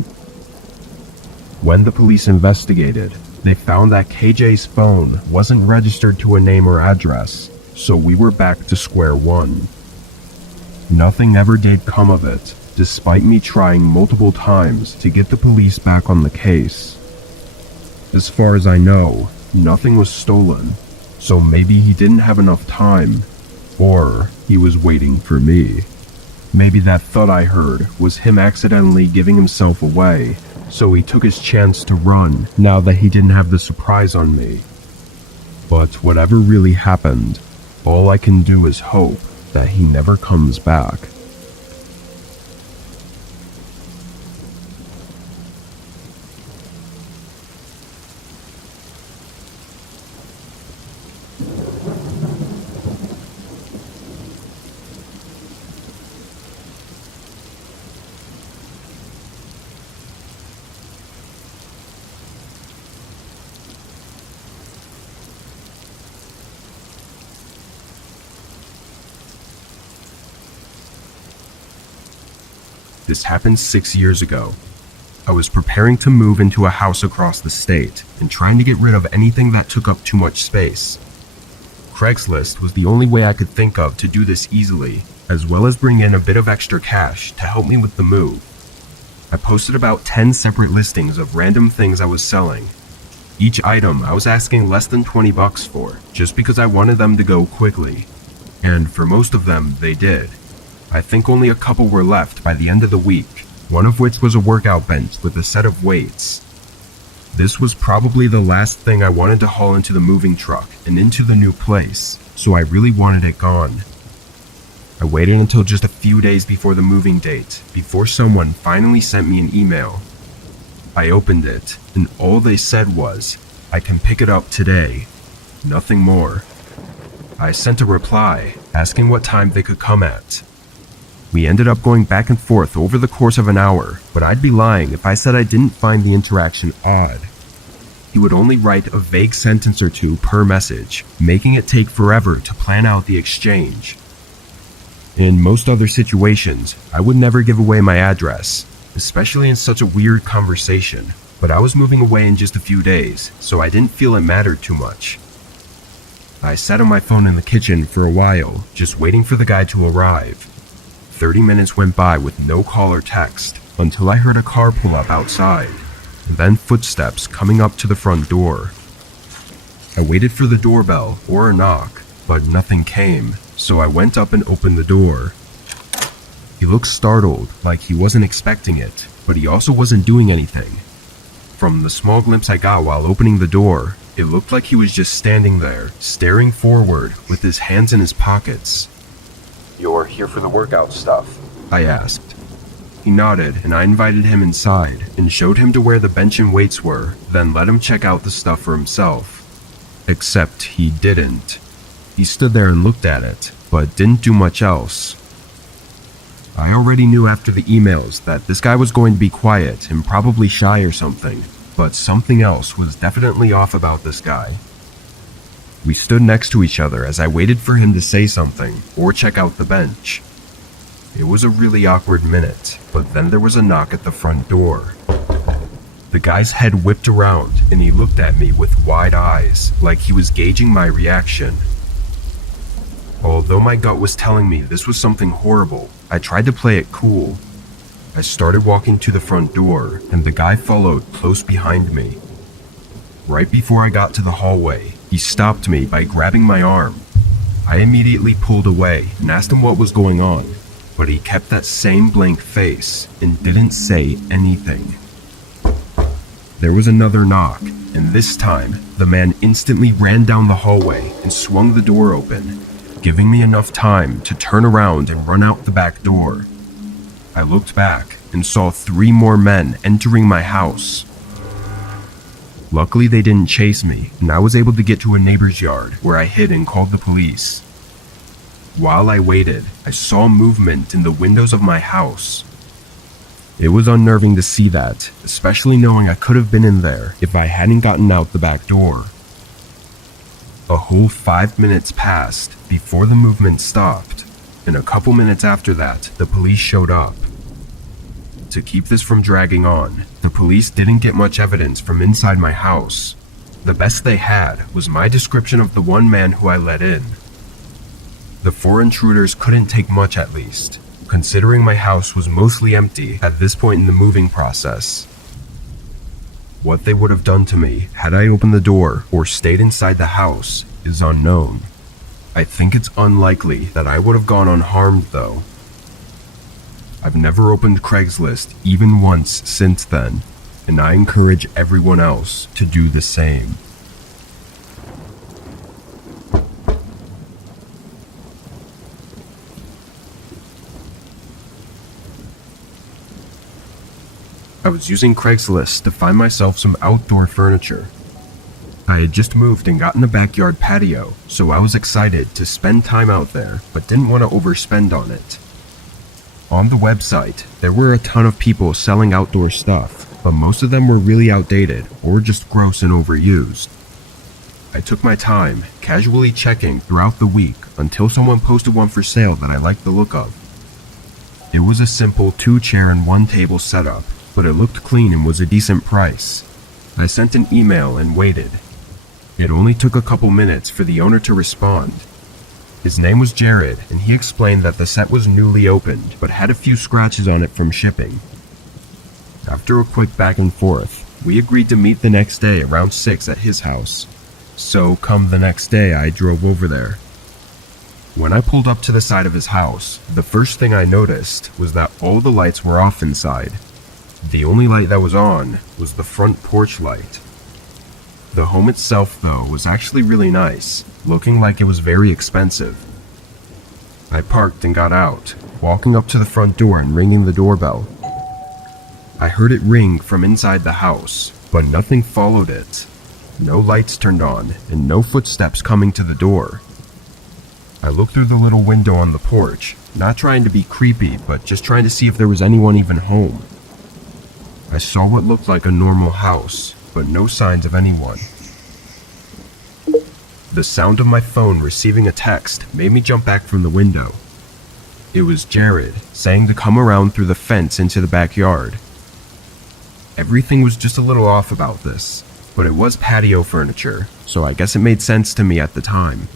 When the police investigated, they found that KJ's phone wasn't registered to a name or address, so we were back to square one. Nothing ever did come of it, despite me trying multiple times to get the police back on the case. As far as I know, nothing was stolen, so maybe he didn't have enough time, or he was waiting for me. Maybe that thud I heard was him accidentally giving himself away, so he took his chance to run now that he didn't have the surprise on me. But whatever really happened, all I can do is hope that he never comes back. This happened 6 years ago. I was preparing to move into a house across the state and trying to get rid of anything that took up too much space. Craigslist was the only way I could think of to do this easily, as well as bring in a bit of extra cash to help me with the move. I posted about 10 separate listings of random things I was selling. Each item I was asking less than $20 for, just because I wanted them to go quickly. And for most of them, they did. I think only a couple were left by the end of the week, one of which was a workout bench with a set of weights. This was probably the last thing I wanted to haul into the moving truck and into the new place, so I really wanted it gone. I waited until just a few days before the moving date, before someone finally sent me an email. I opened it, and all they said was, "I can pick it up today." Nothing more. I sent a reply, asking what time they could come at. We ended up going back and forth over the course of an hour, but I'd be lying if I said I didn't find the interaction odd. He would only write a vague sentence or two per message, making it take forever to plan out the exchange. In most other situations, I would never give away my address, especially in such a weird conversation, but I was moving away in just a few days, so I didn't feel it mattered too much. I sat on my phone in the kitchen for a while, just waiting for the guy to arrive. 30 minutes went by with no call or text, until I heard a car pull up outside, then footsteps coming up to the front door. I waited for the doorbell or a knock, but nothing came, so I went up and opened the door. He looked startled, like he wasn't expecting it, but he also wasn't doing anything. From the small glimpse I got while opening the door, it looked like he was just standing there, staring forward with his hands in his pockets. "You're here for the workout stuff?" I asked. He nodded, and I invited him inside and showed him to where the bench and weights were, then let him check out the stuff for himself. Except he didn't. He stood there and looked at it, but didn't do much else. I already knew after the emails that this guy was going to be quiet and probably shy or something, but something else was definitely off about this guy. We stood next to each other as I waited for him to say something or check out the bench. It was a really awkward minute, but then there was a knock at the front door. The guy's head whipped around and he looked at me with wide eyes, like he was gauging my reaction. Although my gut was telling me this was something horrible, I tried to play it cool. I started walking to the front door, and the guy followed close behind me. Right before I got to the hallway, he stopped me by grabbing my arm. I immediately pulled away and asked him what was going on, but he kept that same blank face and didn't say anything. There was another knock, and this time, the man instantly ran down the hallway and swung the door open, giving me enough time to turn around and run out the back door. I looked back and saw 3 more men entering my house. Luckily, they didn't chase me, and I was able to get to a neighbor's yard where I hid and called the police. While I waited, I saw movement in the windows of my house. It was unnerving to see that, especially knowing I could have been in there if I hadn't gotten out the back door. A whole 5 minutes passed before the movement stopped, and a couple minutes after that, the police showed up. To keep this from dragging on, the police didn't get much evidence from inside my house. The best they had was my description of the one man who I let in. The 4 intruders couldn't take much, at least, considering my house was mostly empty at this point in the moving process. What they would have done to me had I opened the door or stayed inside the house is unknown. I think it's unlikely that I would have gone unharmed, though. I've never opened Craigslist even once since then, and I encourage everyone else to do the same. I was using Craigslist to find myself some outdoor furniture. I had just moved and gotten a backyard patio, so I was excited to spend time out there, but didn't want to overspend on it. On the website, there were a ton of people selling outdoor stuff, but most of them were really outdated or just gross and overused. I took my time, casually checking throughout the week until someone posted one for sale that I liked the look of. It was a simple 2-chair and 1-table setup, but it looked clean and was a decent price. I sent an email and waited. It only took a couple minutes for the owner to respond. His name was Jared, and he explained that the set was newly opened, but had a few scratches on it from shipping. After a quick back and forth, we agreed to meet the next day around 6 at his house. So come the next day, I drove over there. When I pulled up to the side of his house, the first thing I noticed was that all the lights were off inside. The only light that was on was the front porch light. The home itself, though, was actually really nice, looking like it was very expensive. I parked and got out, walking up to the front door and ringing the doorbell. I heard it ring from inside the house, but nothing followed it. No lights turned on, and no footsteps coming to the door. I looked through the little window on the porch, not trying to be creepy, but just trying to see if there was anyone even home. I saw what looked like a normal house, but no signs of anyone. The sound of my phone receiving a text made me jump back from the window. It was Jared, saying to come around through the fence into the backyard. Everything was just a little off about this, but it was patio furniture, so I guess it made sense to me at the time.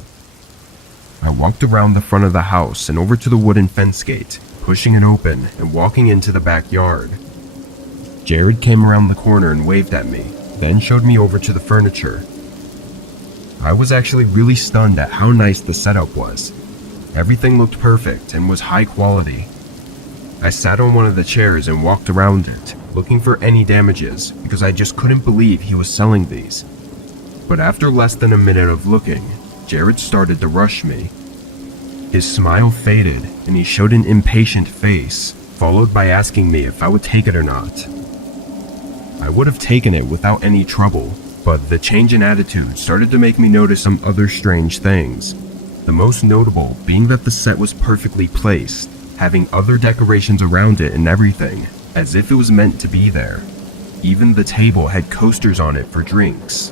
I walked around the front of the house and over to the wooden fence gate, pushing it open and walking into the backyard. Jared came around the corner and waved at me, then showed me over to the furniture. I was actually really stunned at how nice the setup was. Everything looked perfect and was high quality. I sat on one of the chairs and walked around it, looking for any damages because I just couldn't believe he was selling these. But after less than a minute of looking, Jared started to rush me. His smile faded and he showed an impatient face, followed by asking me if I would take it or not. I would have taken it without any trouble, but the change in attitude started to make me notice some other strange things. The most notable being that the set was perfectly placed, having other decorations around it and everything, as if it was meant to be there. Even the table had coasters on it for drinks.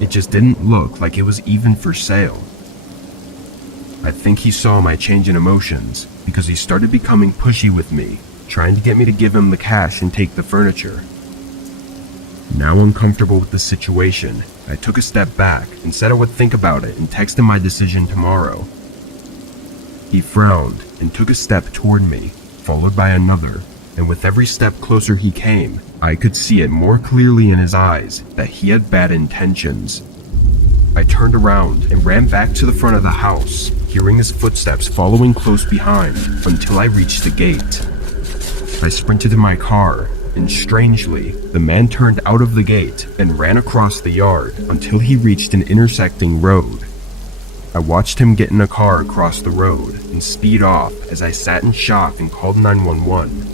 It just didn't look like it was even for sale. I think he saw my change in emotions because he started becoming pushy with me, trying to get me to give him the cash and take the furniture. Now uncomfortable with the situation, I took a step back and said I would think about it and text him my decision tomorrow. He frowned and took a step toward me, followed by another, and with every step closer he came, I could see it more clearly in his eyes that he had bad intentions. I turned around and ran back to the front of the house, hearing his footsteps following close behind until I reached the gate. I sprinted to my car, and strangely, the man turned out of the gate and ran across the yard until he reached an intersecting road. I watched him get in a car across the road and speed off as I sat in shock and called 911.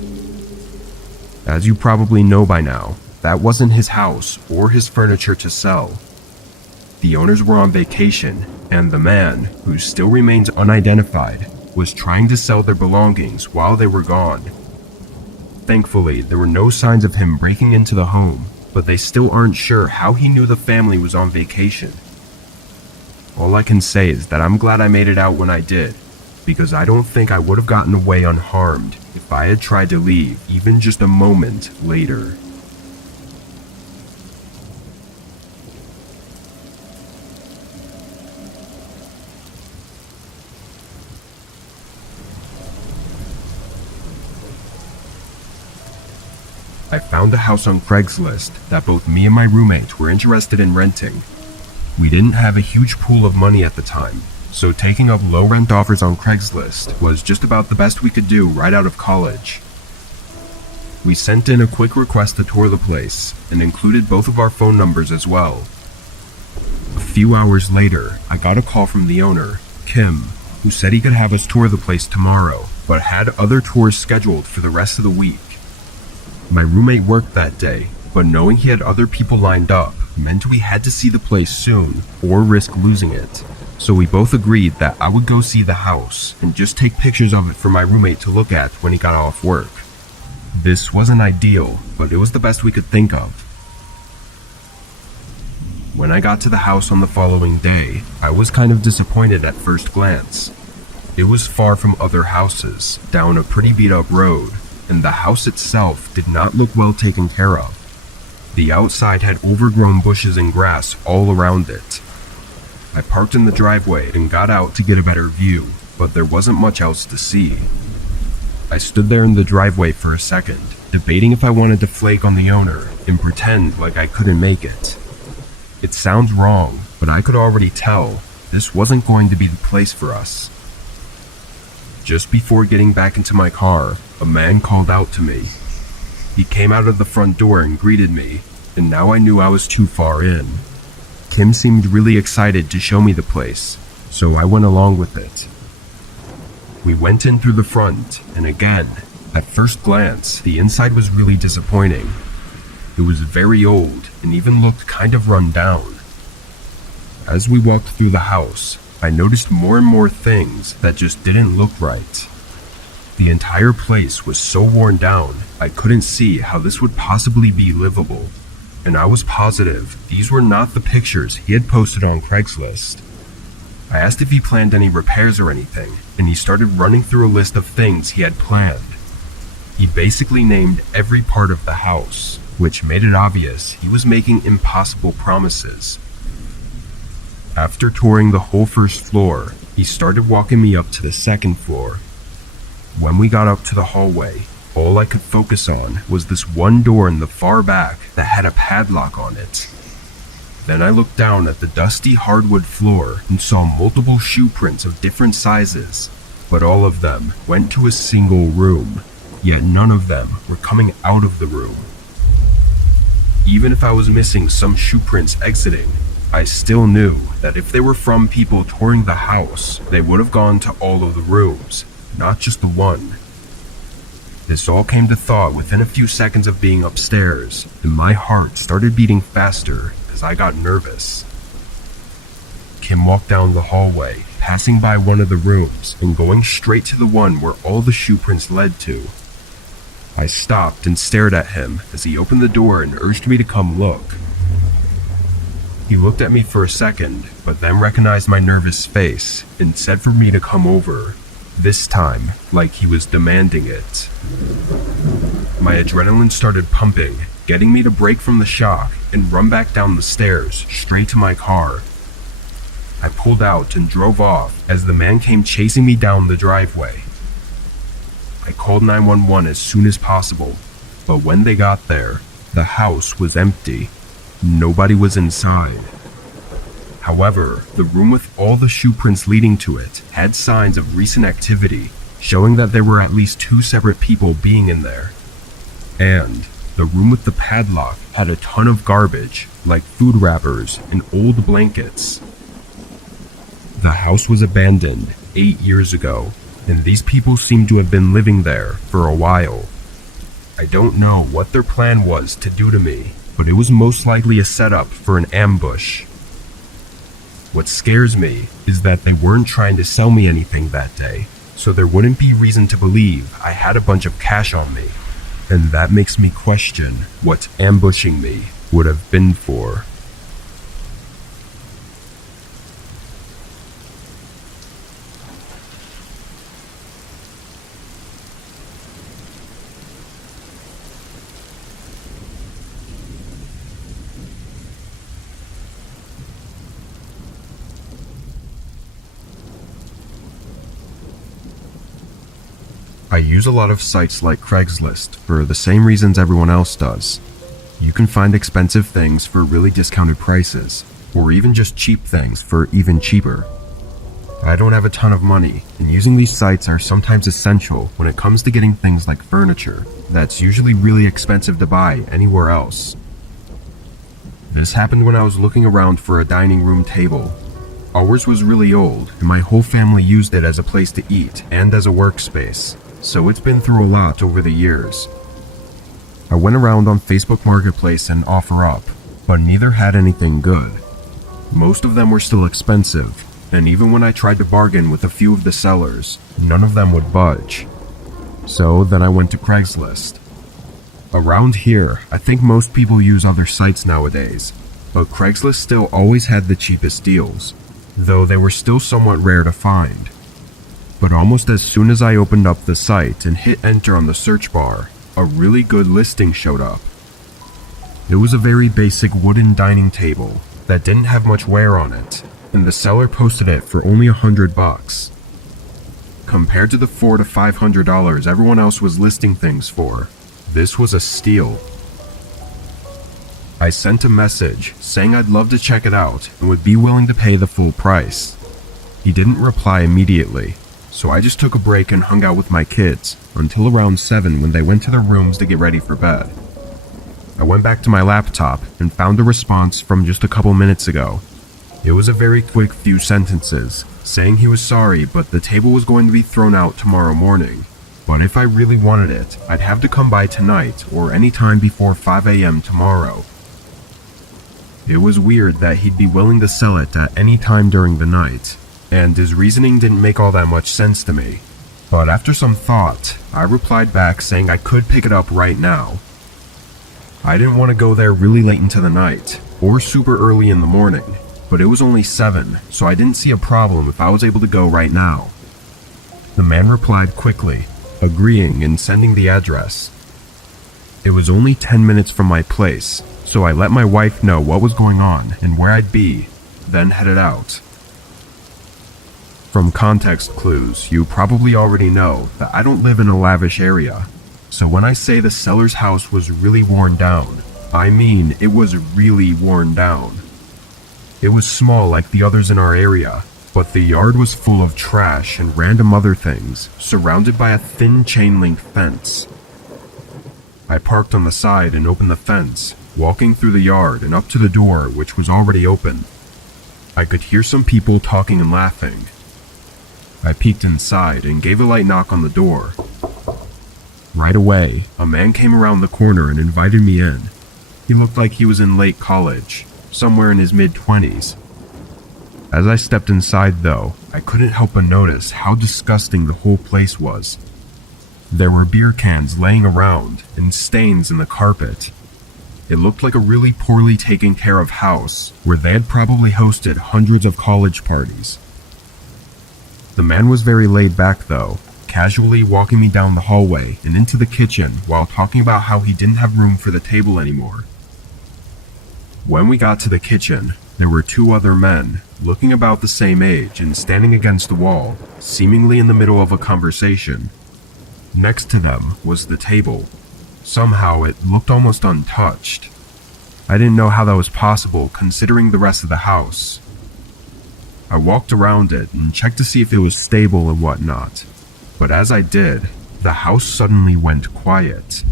As you probably know by now, that wasn't his house or his furniture to sell. The owners were on vacation, and the man, who still remains unidentified, was trying to sell their belongings while they were gone. Thankfully, there were no signs of him breaking into the home, but they still aren't sure how he knew the family was on vacation. All I can say is that I'm glad I made it out when I did, because I don't think I would have gotten away unharmed if I had tried to leave even just a moment later. I found a house on Craigslist that both me and my roommate were interested in renting. We didn't have a huge pool of money at the time, so taking up low rent offers on Craigslist was just about the best we could do right out of college. we sent in a quick request to tour the place and included both of our phone numbers as well. A few hours later, I got a call from the owner, Kim, who said he could have us tour the place tomorrow, but had other tours scheduled for the rest of the week. My roommate worked that day, but knowing he had other people lined up meant we had to see the place soon or risk losing it. So we both agreed that I would go see the house and just take pictures of it for my roommate to look at when he got off work. This wasn't ideal, but it was the best we could think of. When I got to the house on the following day, I was kind of disappointed at first glance. It was far from other houses, down a pretty beat-up road, and the house itself did not look well taken care of. The outside had overgrown bushes and grass all around it. I parked in the driveway and got out to get a better view, but there wasn't much else to see. I stood there in the driveway for a second, debating if I wanted to flake on the owner and pretend like I couldn't make it. It sounds wrong, but I could already tell this wasn't going to be the place for us. Just before getting back into my car, a man called out to me. He came out of the front door and greeted me, and now I knew I was too far in. Kim seemed really excited to show me the place, so I went along with it. We went in through the front, and again, at first glance, the inside was really disappointing. It was very old and even looked kind of run down. As we walked through the house, I noticed more and more things that just didn't look right. The entire place was so worn down, I couldn't see how this would possibly be livable, and I was positive these were not the pictures he had posted on Craigslist. I asked if he planned any repairs or anything, and he started running through a list of things he had planned. He basically named every part of the house, which made it obvious he was making impossible promises. After touring the whole first floor, he started walking me up to the second floor. When we got up to the hallway, all I could focus on was this one door in the far back that had a padlock on it. Then I looked down at the dusty hardwood floor and saw multiple shoe prints of different sizes, but all of them went to a single room, yet none of them were coming out of the room. Even if I was missing some shoe prints exiting, I still knew that if they were from people touring the house, they would have gone to all of the rooms, not just the one. This all came to thought within a few seconds of being upstairs, and my heart started beating faster as I got nervous. Kim walked down the hallway, passing by one of the rooms and going straight to the one where all the shoe prints led to. I stopped and stared at him as he opened the door and urged me to come look. He looked at me for a second, but then recognized my nervous face and said for me to come over, this time like he was demanding it. My adrenaline started pumping, getting me to break from the shock and run back down the stairs straight to my car. I pulled out and drove off as the man came chasing me down the driveway. I called 911 as soon as possible, but when they got there, the house was empty. Nobody was inside. However, the room with all the shoe prints leading to it had signs of recent activity, showing that there were at least 2 separate people being in there. And the room with the padlock had a ton of garbage, like food wrappers and old blankets. The house was abandoned 8 years ago, and these people seem to have been living there for a while. I don't know what their plan was to do to me, but it was most likely a setup for an ambush. What scares me is that they weren't trying to sell me anything that day, so there wouldn't be reason to believe I had a bunch of cash on me, and that makes me question what ambushing me would have been for. I use a lot of sites like Craigslist for the same reasons everyone else does. You can find expensive things for really discounted prices, or even just cheap things for even cheaper. I don't have a ton of money, and using these sites are sometimes essential when it comes to getting things like furniture that's usually really expensive to buy anywhere else. This happened when I was looking around for a dining room table. Ours was really old, and my whole family used it as a place to eat and as a workspace, so it's been through a lot over the years. I went around on Facebook Marketplace and OfferUp, but neither had anything good. Most of them were still expensive, and even when I tried to bargain with a few of the sellers, none of them would budge. So then I went to Craigslist. Around here, I think most people use other sites nowadays, but Craigslist still always had the cheapest deals, though they were still somewhat rare to find. But almost as soon as I opened up the site and hit enter on the search bar, a really good listing showed up. It was a very basic wooden dining table that didn't have much wear on it, and the seller posted it for only $100. Compared to the $400 to $500 everyone else was listing things for, this was a steal. I sent a message saying I'd love to check it out and would be willing to pay the full price. He didn't reply immediately, so I just took a break and hung out with my kids until around 7 when they went to their rooms to get ready for bed. I went back to my laptop and found a response from just a couple minutes ago. It was a very quick few sentences, saying he was sorry but the table was going to be thrown out tomorrow morning. But if I really wanted it, I'd have to come by tonight or any time before 5 a.m. tomorrow. It was weird that he'd be willing to sell it at any time during the night, and his reasoning didn't make all that much sense to me. But after some thought, I replied back saying I could pick it up right now. I didn't want to go there really late into the night, or super early in the morning, but it was only 7, so I didn't see a problem if I was able to go right now. The man replied quickly, agreeing and sending the address. It was only 10 minutes from my place, so I let my wife know what was going on and where I'd be, then headed out. From context clues, you probably already know that I don't live in a lavish area, so when I say the seller's house was really worn down, I mean it was really worn down. It was small like the others in our area, but the yard was full of trash and random other things, surrounded by a thin chain-link fence. I parked on the side and opened the fence, walking through the yard and up to the door, which was already open. I could hear some people talking and laughing. I peeked inside and gave a light knock on the door. Right away, a man came around the corner and invited me in. He looked like he was in late college, somewhere in his mid-20s. As I stepped inside though, I couldn't help but notice how disgusting the whole place was. There were beer cans laying around and stains in the carpet. It looked like a really poorly taken care of house where they had probably hosted hundreds of college parties. The man was very laid back though, casually walking me down the hallway and into the kitchen while talking about how he didn't have room for the table anymore. When we got to the kitchen, there were 2 other men, looking about the same age and standing against the wall, seemingly in the middle of a conversation. Next to them was the table. Somehow it looked almost untouched. I didn't know how that was possible considering the rest of the house. I walked around it and checked to see if it was stable and whatnot, but as I did, the house suddenly went quiet.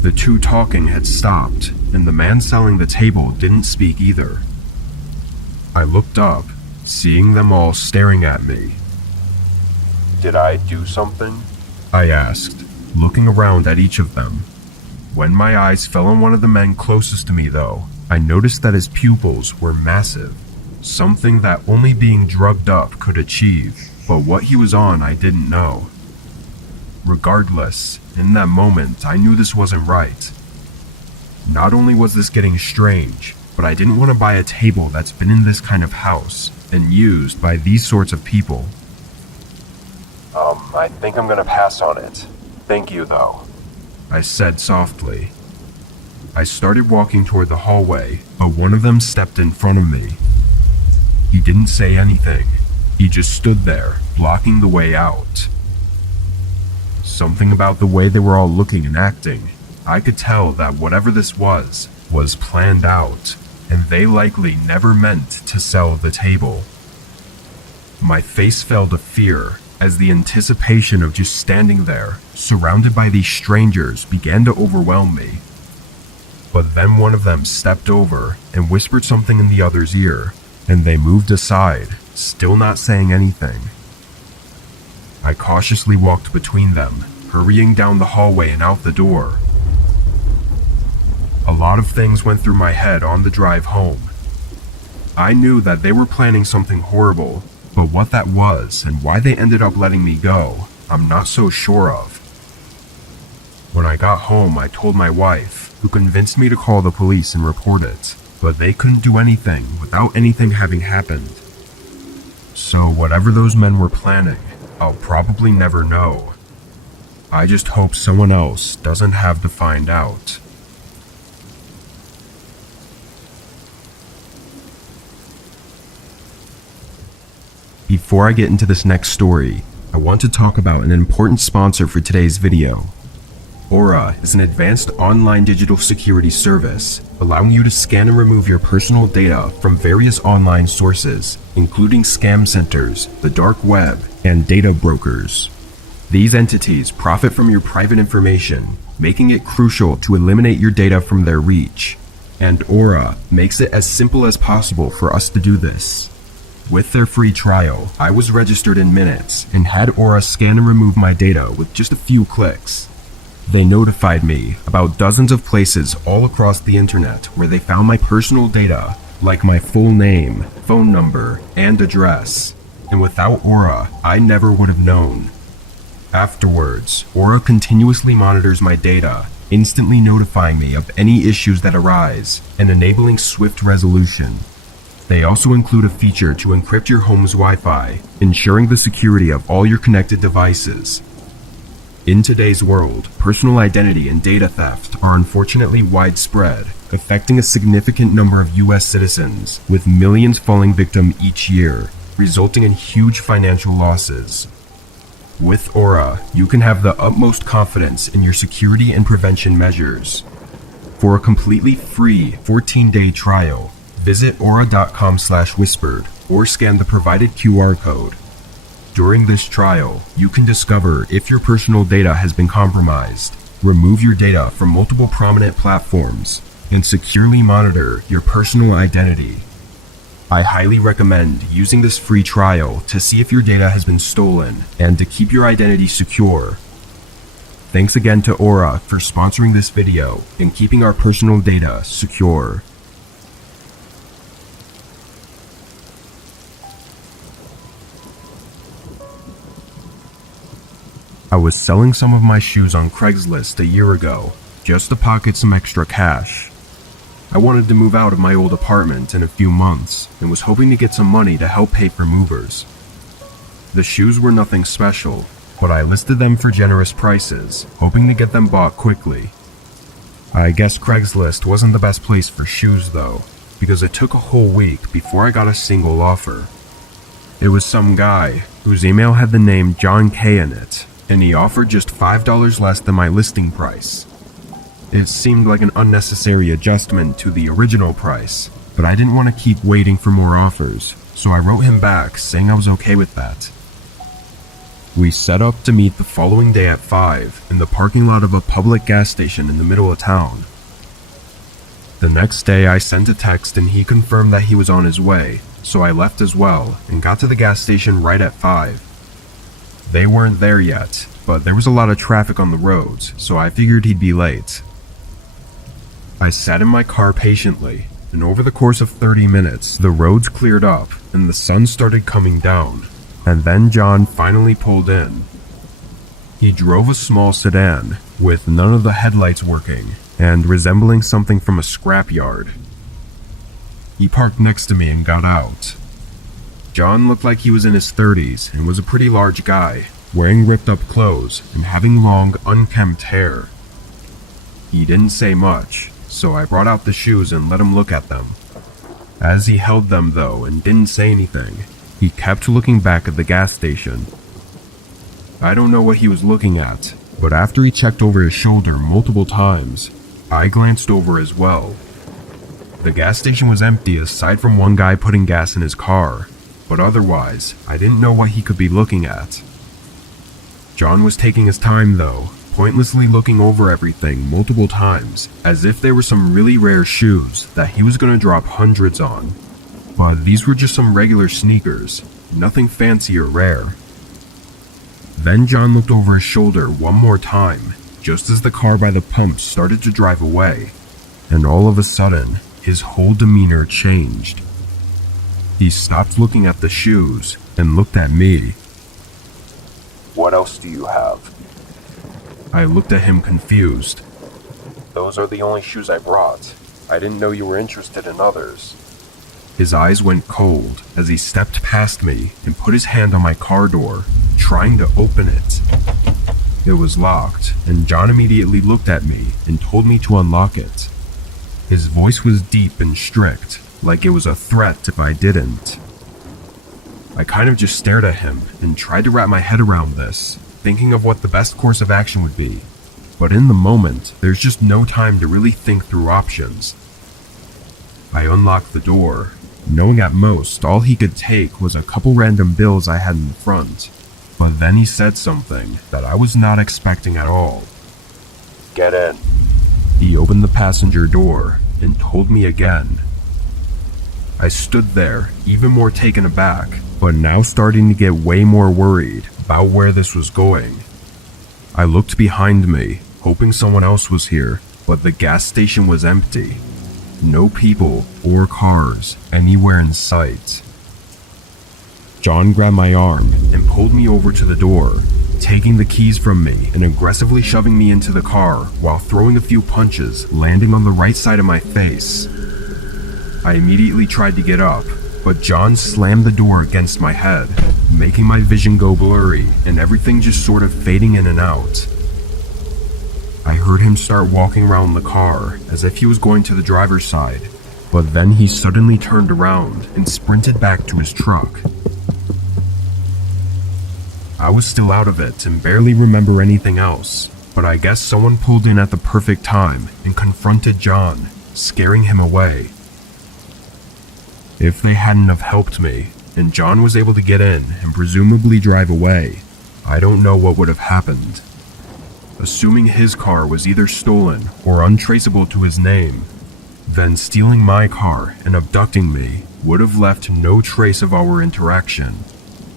The 2 talking had stopped, and the man selling the table didn't speak either. I looked up, seeing them all staring at me. "Did I do something?" I asked, looking around at each of them. When my eyes fell on one of the men closest to me though, I noticed that his pupils were massive, something that only being drugged up could achieve, but what he was on I didn't know. Regardless, in that moment I knew this wasn't right. Not only was this getting strange, but I didn't want to buy a table that's been in this kind of house and used by these sorts of people. I think I'm gonna pass on it. Thank you though," I said softly. I started walking toward the hallway, but one of them stepped in front of me. He didn't say anything. He just stood there, blocking the way out. Something about the way they were all looking and acting, I could tell that whatever this was planned out, and they likely never meant to sell the table. My face fell to fear as the anticipation of just standing there, surrounded by these strangers, began to overwhelm me. But then one of them stepped over and whispered something in the other's ear, and they moved aside, still not saying anything. I cautiously walked between them, hurrying down the hallway and out the door. A lot of things went through my head on the drive home. I knew that they were planning something horrible, but what that was and why they ended up letting me go, I'm not so sure of. When I got home, I told my wife, who convinced me to call the police and report it, but they couldn't do anything without anything having happened. So whatever those men were planning, I'll probably never know. I just hope someone else doesn't have to find out. Before I get into this next story, I want to talk about an important sponsor for today's video. Aura is an advanced online digital security service, allowing you to scan and remove your personal data from various online sources, including scam centers, the dark web, and data brokers. These entities profit from your private information, making it crucial to eliminate your data from their reach. And Aura makes it as simple as possible for us to do this. With their free trial, I was registered in minutes and had Aura scan and remove my data with just a few clicks. They notified me about dozens of places all across the internet where they found my personal data, like my full name, phone number, and address. And without Aura, I never would have known. Afterwards, Aura continuously monitors my data, instantly notifying me of any issues that arise and enabling swift resolution. They also include a feature to encrypt your home's Wi-Fi, ensuring the security of all your connected devices. In today's world, personal identity and data theft are unfortunately widespread, affecting a significant number of US citizens, with millions falling victim each year, resulting in huge financial losses. With Aura, you can have the utmost confidence in your security and prevention measures. For a completely free 14-day trial, visit aura.com/whispered or scan the provided QR code. During this trial, you can discover if your personal data has been compromised, remove your data from multiple prominent platforms, and securely monitor your personal identity. I highly recommend using this free trial to see if your data has been stolen and to keep your identity secure. Thanks again to Aura for sponsoring this video and keeping our personal data secure. I was selling some of my shoes on Craigslist a year ago, just to pocket some extra cash. I wanted to move out of my old apartment in a few months and was hoping to get some money to help pay for movers. The shoes were nothing special, but I listed them for generous prices, hoping to get them bought quickly. I guess Craigslist wasn't the best place for shoes though, because it took a whole week before I got a single offer. It was some guy whose email had the name John K in it, and he offered just $5 less than my listing price. It seemed like an unnecessary adjustment to the original price, but I didn't want to keep waiting for more offers, so I wrote him back saying I was okay with that. We set up to meet the following day at 5 in the parking lot of a public gas station in the middle of town. The next day I sent a text and he confirmed that he was on his way, so I left as well and got to the gas station right at 5. They weren't there yet, but there was a lot of traffic on the roads, so I figured he'd be late. I sat in my car patiently, and over the course of 30 minutes, the roads cleared up and the sun started coming down, and then John finally pulled in. He drove a small sedan, with none of the headlights working, and resembling something from a scrapyard. He parked next to me and got out. John looked like he was in his 30s and was a pretty large guy, wearing ripped up clothes and having long, unkempt hair. He didn't say much, so I brought out the shoes and let him look at them. As he held them though and didn't say anything, he kept looking back at the gas station. I don't know what he was looking at, but after he checked over his shoulder multiple times, I glanced over as well. The gas station was empty aside from one guy putting gas in his car. but otherwise, I didn't know what he could be looking at. John was taking his time though, pointlessly looking over everything multiple times, as if they were some really rare shoes that he was gonna drop hundreds on. But these were just some regular sneakers, nothing fancy or rare. Then John looked over his shoulder one more time, just as the car by the pump started to drive away, and all of a sudden, his whole demeanor changed. He stopped looking at the shoes and looked at me. What else do you have? I looked at him confused. Those are the only shoes I brought. I didn't know you were interested in others. His eyes went cold as he stepped past me and put his hand on my car door, trying to open it. It was locked, and John immediately looked at me and told me to unlock it. His voice was deep and strict, like it was a threat if I didn't. I kind of just stared at him and tried to wrap my head around this, thinking of what the best course of action would be. But in the moment, there's just no time to really think through options. I unlocked the door, knowing at most all he could take was a couple random bills I had in the front. But then he said something that I was not expecting at all. Get in. He opened the passenger door and told me again. I stood there, even more taken aback, but now starting to get way more worried about where this was going. I looked behind me, hoping someone else was here, but the gas station was empty. No people or cars anywhere in sight. John grabbed my arm and pulled me over to the door, taking the keys from me and aggressively shoving me into the car while throwing a few punches, landing on the right side of my face. I immediately tried to get up, but John slammed the door against my head, making my vision go blurry and everything just sort of fading in and out. I heard him start walking around the car as if he was going to the driver's side, but then he suddenly turned around and sprinted back to his truck. I was still out of it and barely remember anything else, but I guess someone pulled in at the perfect time and confronted John, scaring him away. If they hadn't have helped me, and John was able to get in and presumably drive away, I don't know what would have happened. Assuming his car was either stolen or untraceable to his name, then stealing my car and abducting me would have left no trace of our interaction,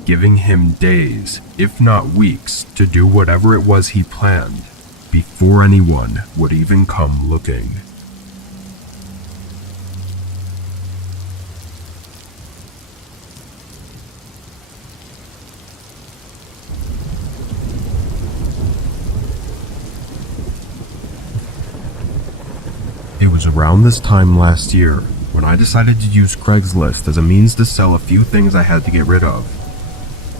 giving him days, if not weeks, to do whatever it was he planned, before anyone would even come looking. It was around this time last year when I decided to use Craigslist as a means to sell a few things I had to get rid of.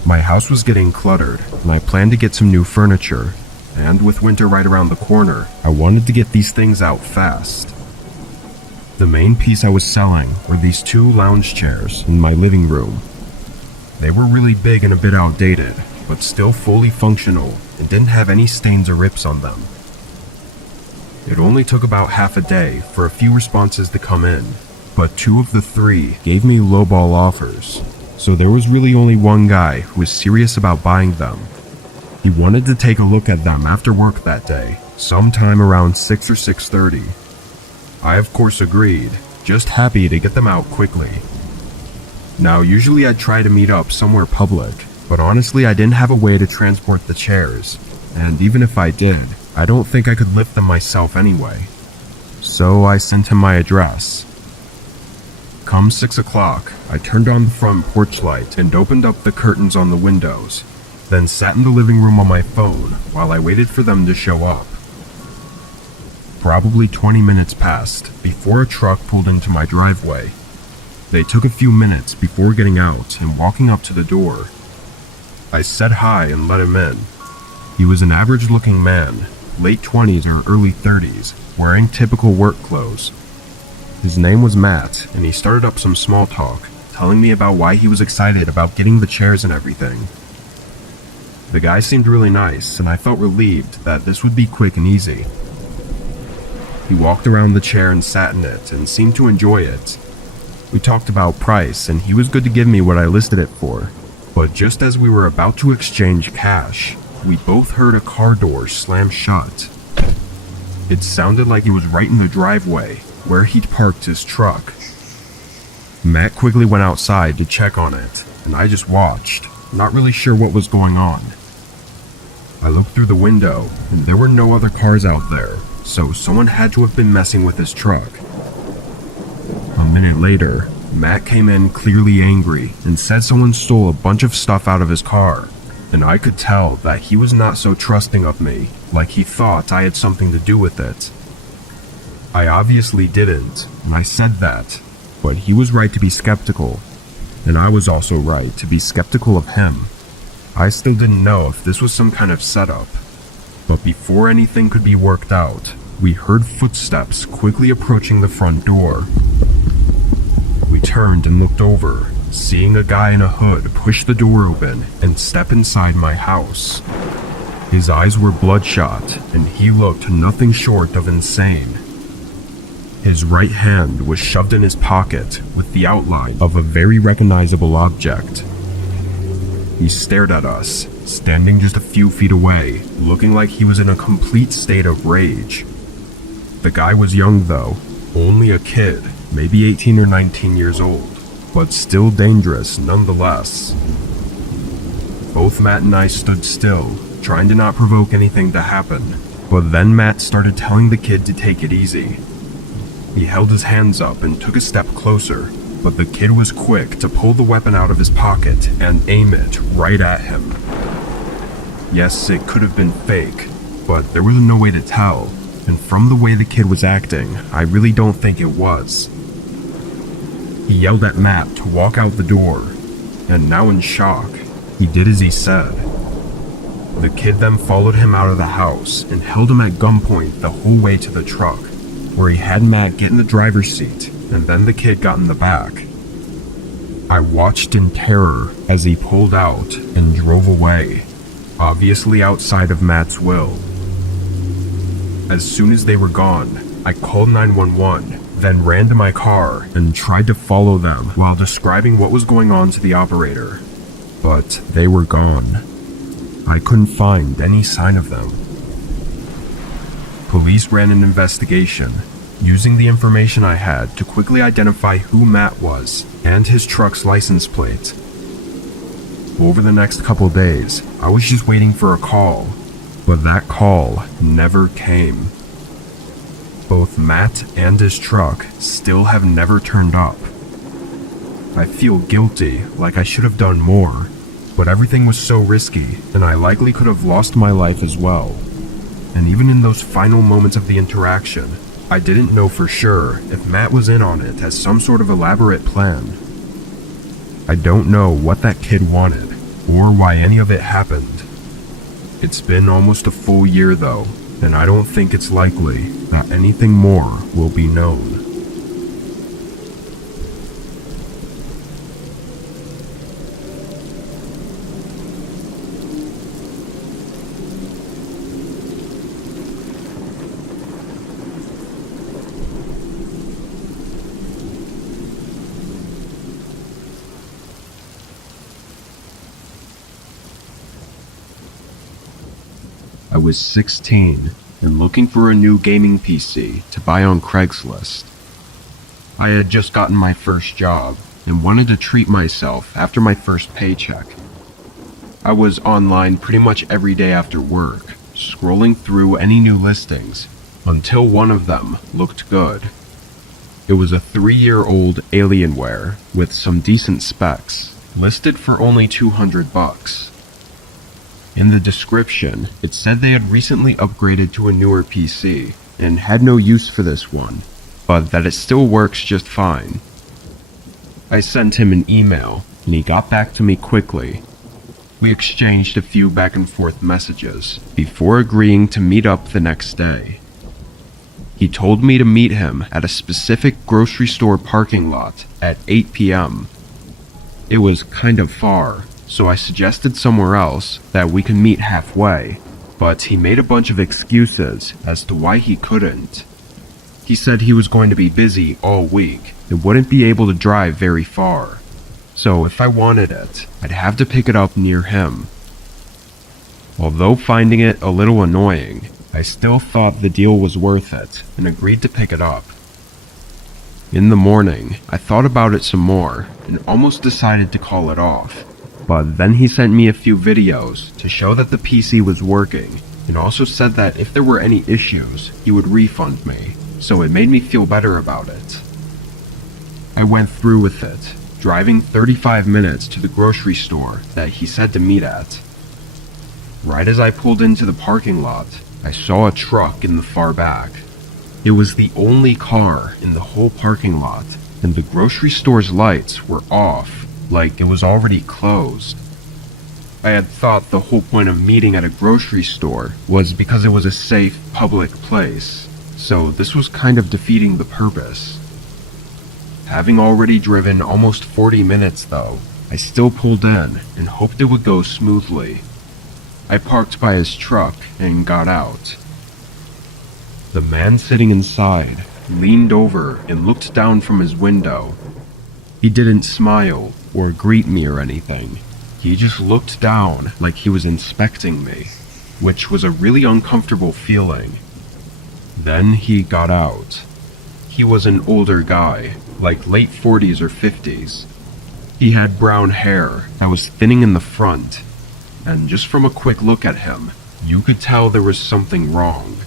My house was getting cluttered, and I planned to get some new furniture, and with winter right around the corner, I wanted to get these things out fast. The main piece I was selling were these 2 lounge chairs in my living room. They were really big and a bit outdated, but still fully functional and didn't have any stains or rips on them. It only took about half a day for a few responses to come in, but 2 of the 3 gave me lowball offers, so there was really only one guy who was serious about buying them. He wanted to take a look at them after work that day, sometime around 6 or 6:30. I of course agreed, just happy to get them out quickly. Now usually I'd try to meet up somewhere public, but honestly I didn't have a way to transport the chairs, and even if I did, I don't think I could lift them myself anyway. So I sent him my address. Come 6 o'clock, I turned on the front porch light and opened up the curtains on the windows, then sat in the living room on my phone while I waited for them to show up. Probably 20 minutes passed before a truck pulled into my driveway. They took a few minutes before getting out and walking up to the door. I said hi and let him in. He was an average-looking man, late 20s or early 30s, wearing typical work clothes. His name was Matt, and he started up some small talk, telling me about why he was excited about getting the chairs and everything. The guy seemed really nice, and I felt relieved that this would be quick and easy. He walked around the chair and sat in it and seemed to enjoy it. We talked about price, and he was good to give me what I listed it for. But just as we were about to exchange cash, we both heard a car door slam shut. It sounded like he was right in the driveway, where he'd parked his truck. Matt quickly went outside to check on it, and I just watched, not really sure what was going on. I looked through the window, and there were no other cars out there, so someone had to have been messing with his truck. A minute later, Matt came in clearly angry and said someone stole a bunch of stuff out of his car, and I could tell that he was not so trusting of me, like he thought I had something to do with it. I obviously didn't, and I said that, but he was right to be skeptical, and I was also right to be skeptical of him. I still didn't know if this was some kind of setup, but before anything could be worked out, we heard footsteps quickly approaching the front door. We turned and looked over, seeing a guy in a hood push the door open and step inside my house. His eyes were bloodshot, and he looked nothing short of insane. His right hand was shoved in his pocket with the outline of a very recognizable object. He stared at us, standing just a few feet away, looking like he was in a complete state of rage. The guy was young though, only a kid, maybe 18 or 19 years old, but still dangerous nonetheless. Both Matt and I stood still, trying to not provoke anything to happen, but then Matt started telling the kid to take it easy. He held his hands up and took a step closer, but the kid was quick to pull the weapon out of his pocket and aim it right at him. Yes, it could have been fake, but there was no way to tell, and from the way the kid was acting, I really don't think it was. He yelled at Matt to walk out the door, and now in shock, he did as he said. The kid then followed him out of the house and held him at gunpoint the whole way to the truck, where he had Matt get in the driver's seat, and then the kid got in the back. I watched in terror as he pulled out and drove away, obviously outside of Matt's will. As soon as they were gone, I called 911, then ran to my car and tried to follow them while describing what was going on to the operator. But they were gone. I couldn't find any sign of them. Police ran an investigation, using the information I had to quickly identify who Matt was and his truck's license plate. Over the next couple days, I was just waiting for a call, but that call never came. Both Matt and his truck still have never turned up. I feel guilty, like I should have done more, but everything was so risky, and I likely could have lost my life as well. And even in those final moments of the interaction, I didn't know for sure if Matt was in on it as some sort of elaborate plan. I don't know what that kid wanted, or why any of it happened. It's been almost a full year though, and I don't think it's likely that anything more will be known. I was 16 and looking for a new gaming PC to buy on Craigslist. I had just gotten my first job and wanted to treat myself after my first paycheck. I was online pretty much every day after work, scrolling through any new listings until one of them looked good. It was a 3-year-old Alienware with some decent specs, listed for only $200. In the description, it said they had recently upgraded to a newer PC and had no use for this one, but that it still works just fine. I sent him an email, and he got back to me quickly. We exchanged a few back and forth messages before agreeing to meet up the next day. He told me to meet him at a specific grocery store parking lot at 8 p.m. It was kind of far, so I suggested somewhere else that we could meet halfway, but he made a bunch of excuses as to why he couldn't. He said he was going to be busy all week, it wouldn't be able to drive very far. So if I wanted it, I'd have to pick it up near him. Although finding it a little annoying, I still thought the deal was worth it and agreed to pick it up. In the morning, I thought about it some more and almost decided to call it off. But then he sent me a few videos to show that the PC was working, and also said that if there were any issues, he would refund me, so it made me feel better about it. I went through with it, driving 35 minutes to the grocery store that he said to meet at. Right as I pulled into the parking lot, I saw a truck in the far back. It was the only car in the whole parking lot, and the grocery store's lights were off, like it was already closed. I had thought the whole point of meeting at a grocery store was because it was a safe, public place, so this was kind of defeating the purpose. Having already driven almost 40 minutes though, I still pulled in and hoped it would go smoothly. I parked by his truck and got out. The man sitting inside leaned over and looked down from his window. He didn't smile or greet me or anything. He just looked down like he was inspecting me, which was a really uncomfortable feeling. Then he got out. He was an older guy, like late 40s or 50s. He had brown hair that was thinning in the front, and just from a quick look at him, you could tell there was something wrong.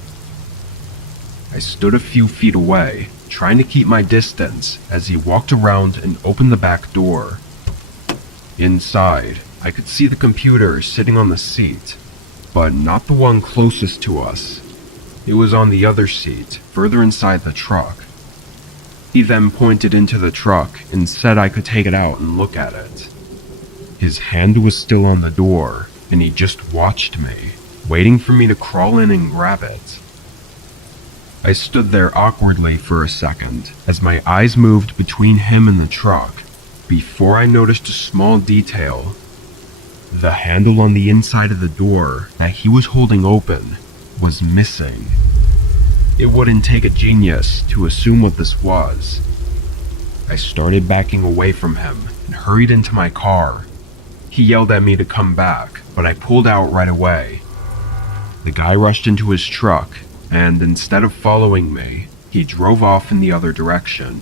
I stood a few feet away, trying to keep my distance as he walked around and opened the back door. Inside, I could see the computer sitting on the seat, but not the one closest to us. It was on the other seat, further inside the truck. He then pointed into the truck and said I could take it out and look at it. His hand was still on the door, and he just watched me, waiting for me to crawl in and grab it. I stood there awkwardly for a second as my eyes moved between him and the truck before I noticed a small detail. The handle on the inside of the door that he was holding open was missing. It wouldn't take a genius to assume what this was. I started backing away from him and hurried into my car. He yelled at me to come back, but I pulled out right away. The guy rushed into his truck, and instead of following me, he drove off in the other direction.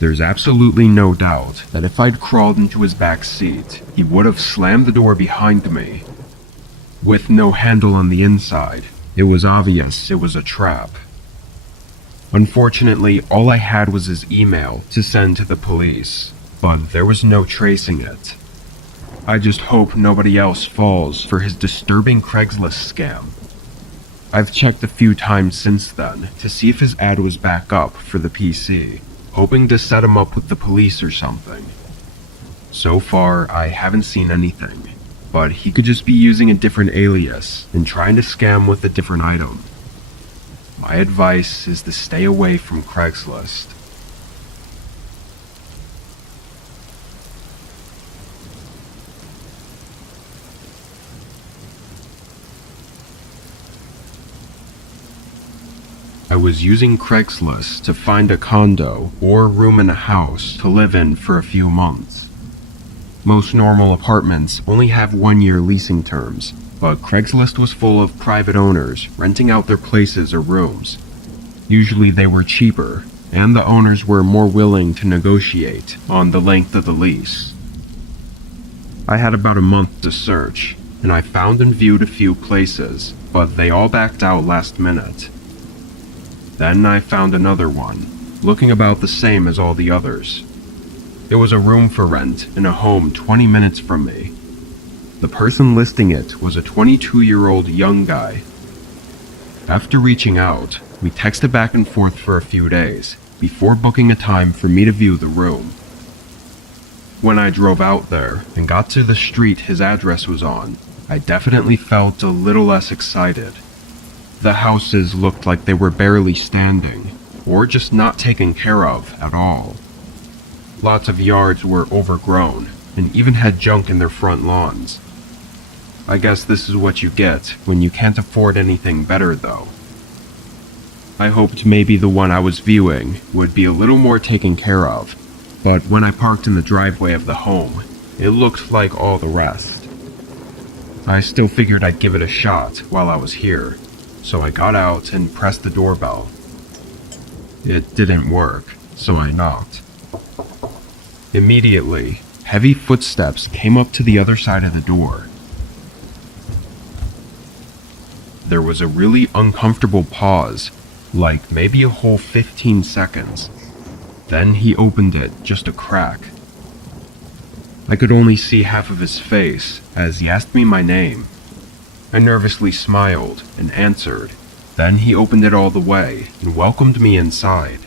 There's absolutely no doubt that if I'd crawled into his back seat, he would have slammed the door behind me. With no handle on the inside, it was obvious it was a trap. Unfortunately, all I had was his email to send to the police, but there was no tracing it. I just hope nobody else falls for his disturbing Craigslist scam. I've checked a few times since then to see if his ad was back up for the PC, hoping to set him up with the police or something. So far, I haven't seen anything, but he could just be using a different alias and trying to scam with a different item. My advice is to stay away from Craigslist. I was using Craigslist to find a condo or room in a house to live in for a few months. Most normal apartments only have 1-year leasing terms, but Craigslist was full of private owners renting out their places or rooms. Usually they were cheaper, and the owners were more willing to negotiate on the length of the lease. I had about a month to search, and I found and viewed a few places, but they all backed out last minute. Then I found another one, looking about the same as all the others. It was a room for rent in a home 20 minutes from me. The person listing it was a 22-year-old young guy. After reaching out, we texted back and forth for a few days before booking a time for me to view the room. When I drove out there and got to the street his address was on, I definitely felt a little less excited. The houses looked like they were barely standing, or just not taken care of at all. Lots of yards were overgrown, and even had junk in their front lawns. I guess this is what you get when you can't afford anything better though. I hoped maybe the one I was viewing would be a little more taken care of, but when I parked in the driveway of the home, it looked like all the rest. I still figured I'd give it a shot while I was here, so I got out and pressed the doorbell. It didn't work, so I knocked. Immediately, heavy footsteps came up to the other side of the door. There was a really uncomfortable pause, like maybe a whole 15 seconds. Then he opened it just a crack. I could only see half of his face as he asked me my name. I nervously smiled and answered. Then he opened it all the way and welcomed me inside.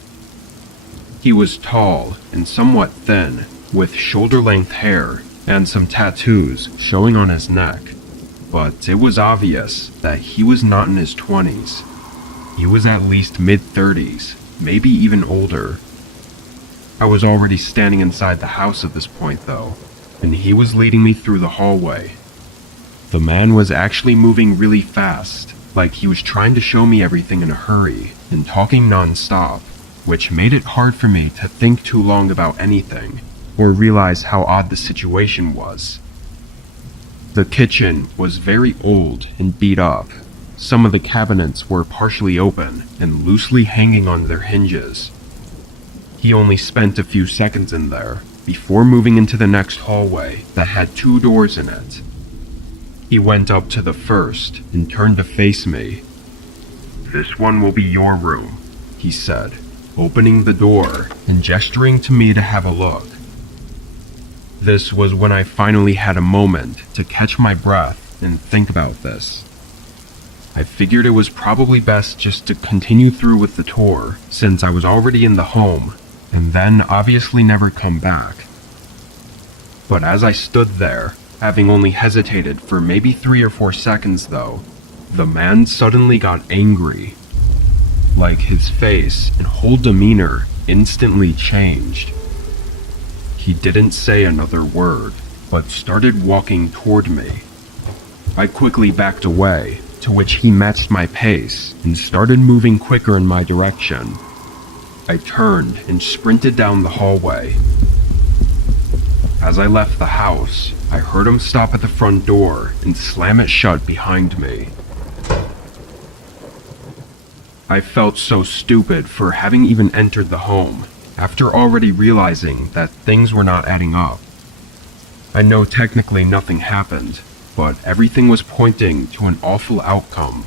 He was tall and somewhat thin, with shoulder-length hair and some tattoos showing on his neck. But it was obvious that he was not in his 20s. He was at least mid-30s, maybe even older. I was already standing inside the house at this point though, and he was leading me through the hallway. The man was actually moving really fast, like he was trying to show me everything in a hurry and talking non-stop, which made it hard for me to think too long about anything or realize how odd the situation was. The kitchen was very old and beat up. Some of the cabinets were partially open and loosely hanging on their hinges. He only spent a few seconds in there before moving into the next hallway that had 2 doors in it. He went up to the first and turned to face me. "This one will be your room," he said, opening the door and gesturing to me to have a look. This was when I finally had a moment to catch my breath and think about this. I figured it was probably best just to continue through with the tour since I was already in the home and then obviously never come back. But as I stood there, having only hesitated for maybe 3 or 4 seconds though, the man suddenly got angry. Like his face and whole demeanor instantly changed. He didn't say another word, but started walking toward me. I quickly backed away, to which he matched my pace and started moving quicker in my direction. I turned and sprinted down the hallway. As I left the house, I heard him stop at the front door and slam it shut behind me. I felt so stupid for having even entered the home, after already realizing that things were not adding up. I know technically nothing happened, but everything was pointing to an awful outcome.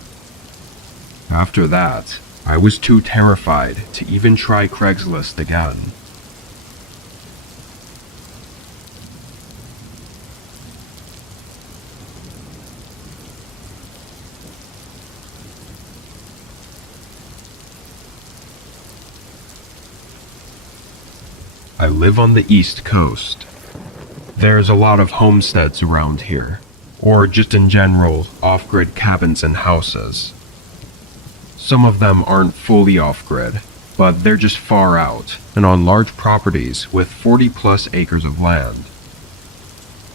After that, I was too terrified to even try Craigslist again. I live on the East Coast. There's a lot of homesteads around here, or just in general, off-grid cabins and houses. Some of them aren't fully off-grid, but they're just far out and on large properties with 40+ acres of land.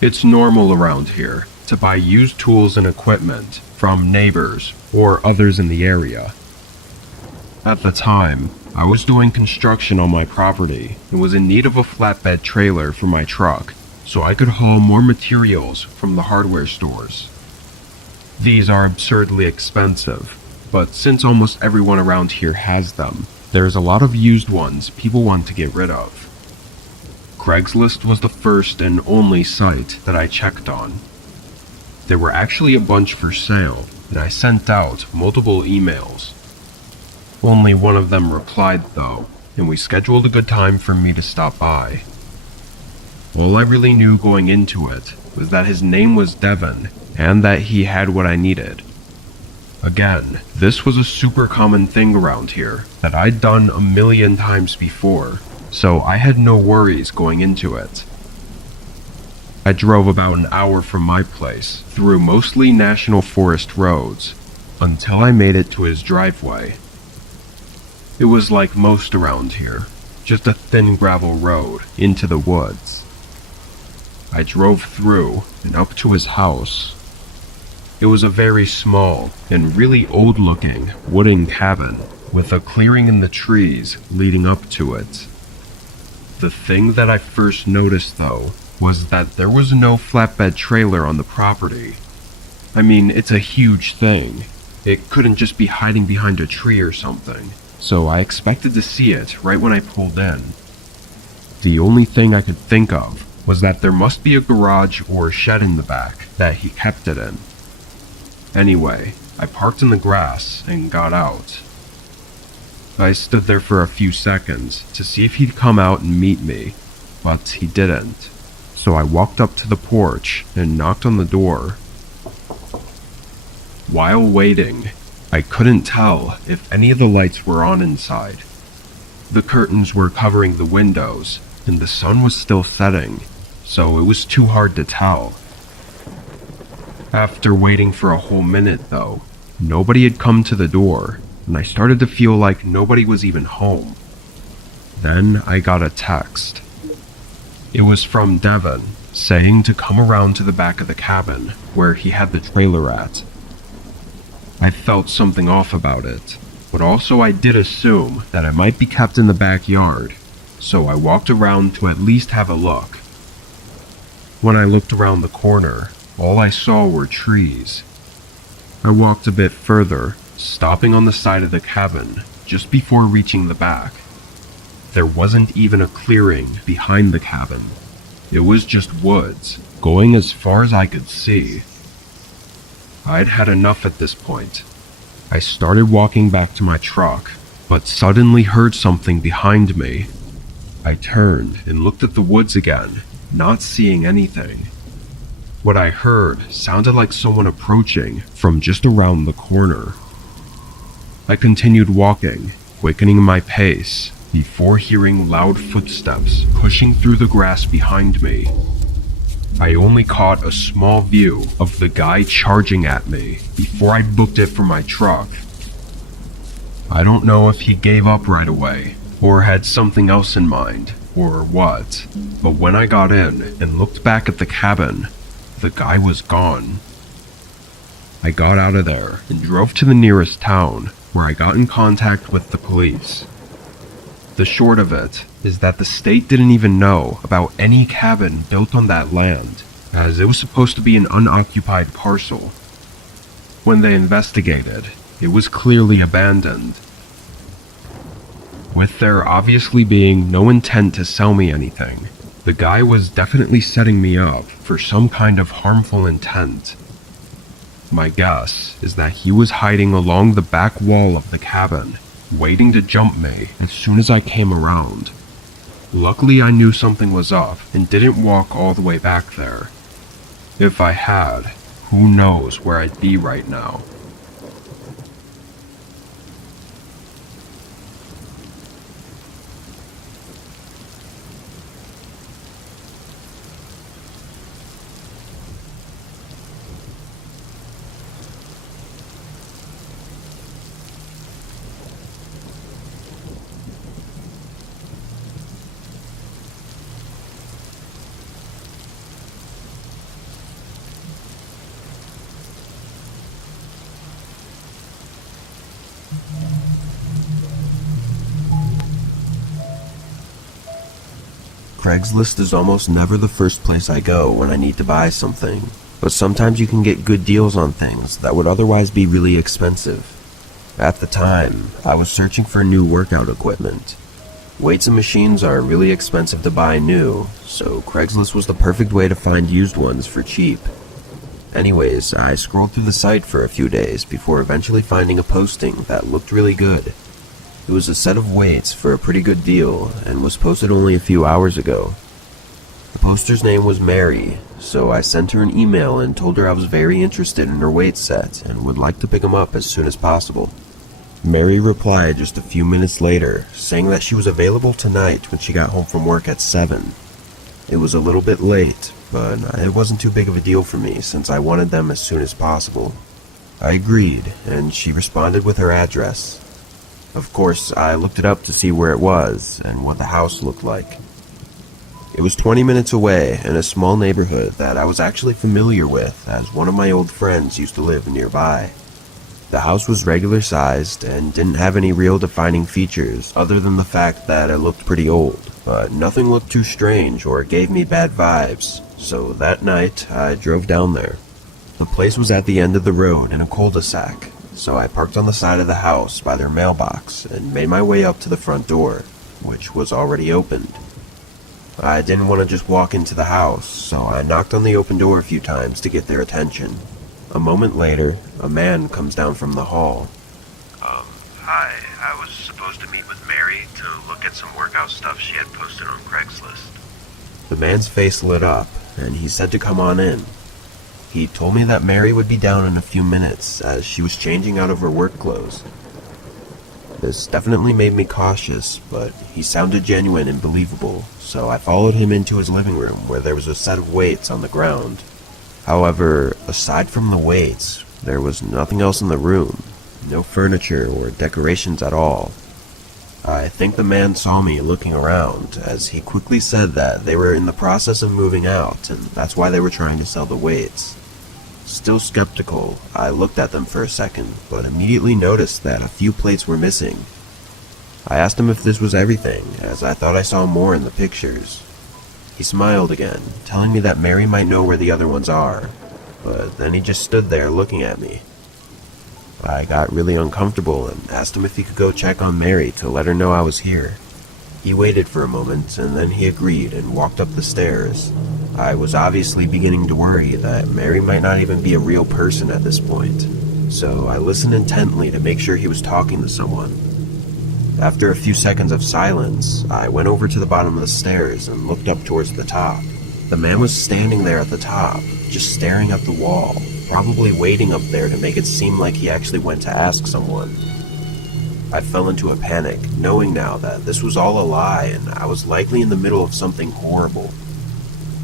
It's normal around here to buy used tools and equipment from neighbors or others in the area. At the time, I was doing construction on my property and was in need of a flatbed trailer for my truck so I could haul more materials from the hardware stores. These are absurdly expensive, but since almost everyone around here has them, there's a lot of used ones people want to get rid of. Craigslist was the first and only site that I checked on. There were actually a bunch for sale, and I sent out multiple emails. Only one of them replied though, and we scheduled a good time for me to stop by. All I really knew going into it was that his name was Devin, and that he had what I needed. Again, this was a super common thing around here that I'd done a million times before, so I had no worries going into it. I drove about an hour from my place through mostly national forest roads until I made it to his driveway. It was like most around here, just a thin gravel road into the woods. I drove through and up to his house. It was a very small and really old-looking wooden cabin with a clearing in the trees leading up to it. The thing that I first noticed, though, was that there was no flatbed trailer on the property. I mean, it's a huge thing. It couldn't just be hiding behind a tree or something, so I expected to see it right when I pulled in. The only thing I could think of was that there must be a garage or a shed in the back that he kept it in. Anyway, I parked in the grass and got out. I stood there for a few seconds to see if he'd come out and meet me, but he didn't. So I walked up to the porch and knocked on the door. While waiting, I couldn't tell if any of the lights were on inside. The curtains were covering the windows, and the sun was still setting, so it was too hard to tell. After waiting for a whole minute, though, nobody had come to the door, and I started to feel like nobody was even home. Then I got a text. It was from Devin, saying to come around to the back of the cabin, where he had the trailer at. I felt something off about it, but also I did assume that it might be kept in the backyard, so I walked around to at least have a look. When I looked around the corner, all I saw were trees. I walked a bit further, stopping on the side of the cabin just before reaching the back. There wasn't even a clearing behind the cabin. It was just woods, going as far as I could see. I'd had enough at this point. I started walking back to my truck, but suddenly heard something behind me. I turned and looked at the woods again, not seeing anything. What I heard sounded like someone approaching from just around the corner. I continued walking, quickening my pace, before hearing loud footsteps pushing through the grass behind me. I only caught a small view of the guy charging at me before I booked it from my truck. I don't know if he gave up right away, or had something else in mind, or what, but when I got in and looked back at the cabin, the guy was gone. I got out of there and drove to the nearest town, where I got in contact with the police. The short of it is that the state didn't even know about any cabin built on that land, as it was supposed to be an unoccupied parcel. When they investigated, it was clearly abandoned. With there obviously being no intent to sell me anything, the guy was definitely setting me up for some kind of harmful intent. My guess is that he was hiding along the back wall of the cabin, waiting to jump me as soon as I came around. Luckily, I knew something was up and didn't walk all the way back there. If I had, who knows where I'd be right now. Craigslist is almost never the first place I go when I need to buy something, but sometimes you can get good deals on things that would otherwise be really expensive. At the time, I was searching for new workout equipment. Weights and machines are really expensive to buy new, so Craigslist was the perfect way to find used ones for cheap. Anyways, I scrolled through the site for a few days before eventually finding a posting that looked really good. It was a set of weights for a pretty good deal and was posted only a few hours ago. The poster's name was Mary, so I sent her an email and told her I was very interested in her weight set and would like to pick them up as soon as possible. Mary replied just a few minutes later, saying that she was available tonight when she got home from work at 7. It was a little bit late, but it wasn't too big of a deal for me since I wanted them as soon as possible. I agreed, and she responded with her address. Of course, I looked it up to see where it was and what the house looked like. It was 20 minutes away in a small neighborhood that I was actually familiar with, as one of my old friends used to live nearby. The house was regular sized and didn't have any real defining features other than the fact that it looked pretty old, but nothing looked too strange or gave me bad vibes, so that night I drove down there. The place was at the end of the road in a cul-de-sac, so I parked on the side of the house by their mailbox and made my way up to the front door, which was already opened. I didn't want to just walk into the house, so I knocked on the open door a few times to get their attention. A moment later, a man comes down from the hall. Hi, I was supposed to meet with Mary to look at some workout stuff she had posted on Craigslist. The man's face lit up, and he said to come on in. He told me that Mary would be down in a few minutes, as she was changing out of her work clothes. This definitely made me cautious, but he sounded genuine and believable, so I followed him into his living room where there was a set of weights on the ground. However, aside from the weights, there was nothing else in the room. No furniture or decorations at all. I think the man saw me looking around, as he quickly said that they were in the process of moving out, and that's why they were trying to sell the weights. Still skeptical, I looked at them for a second, but immediately noticed that a few plates were missing. I asked him if this was everything, as I thought I saw more in the pictures. He smiled again, telling me that Mary might know where the other ones are, but then he just stood there looking at me. I got really uncomfortable and asked him if he could go check on Mary to let her know I was here. He waited for a moment and then he agreed and walked up the stairs. I was obviously beginning to worry that Mary might not even be a real person at this point, so I listened intently to make sure he was talking to someone. After a few seconds of silence, I went over to the bottom of the stairs and looked up towards the top. The man was standing there at the top, just staring at the wall, probably waiting up there to make it seem like he actually went to ask someone. I fell into a panic, knowing now that this was all a lie and I was likely in the middle of something horrible.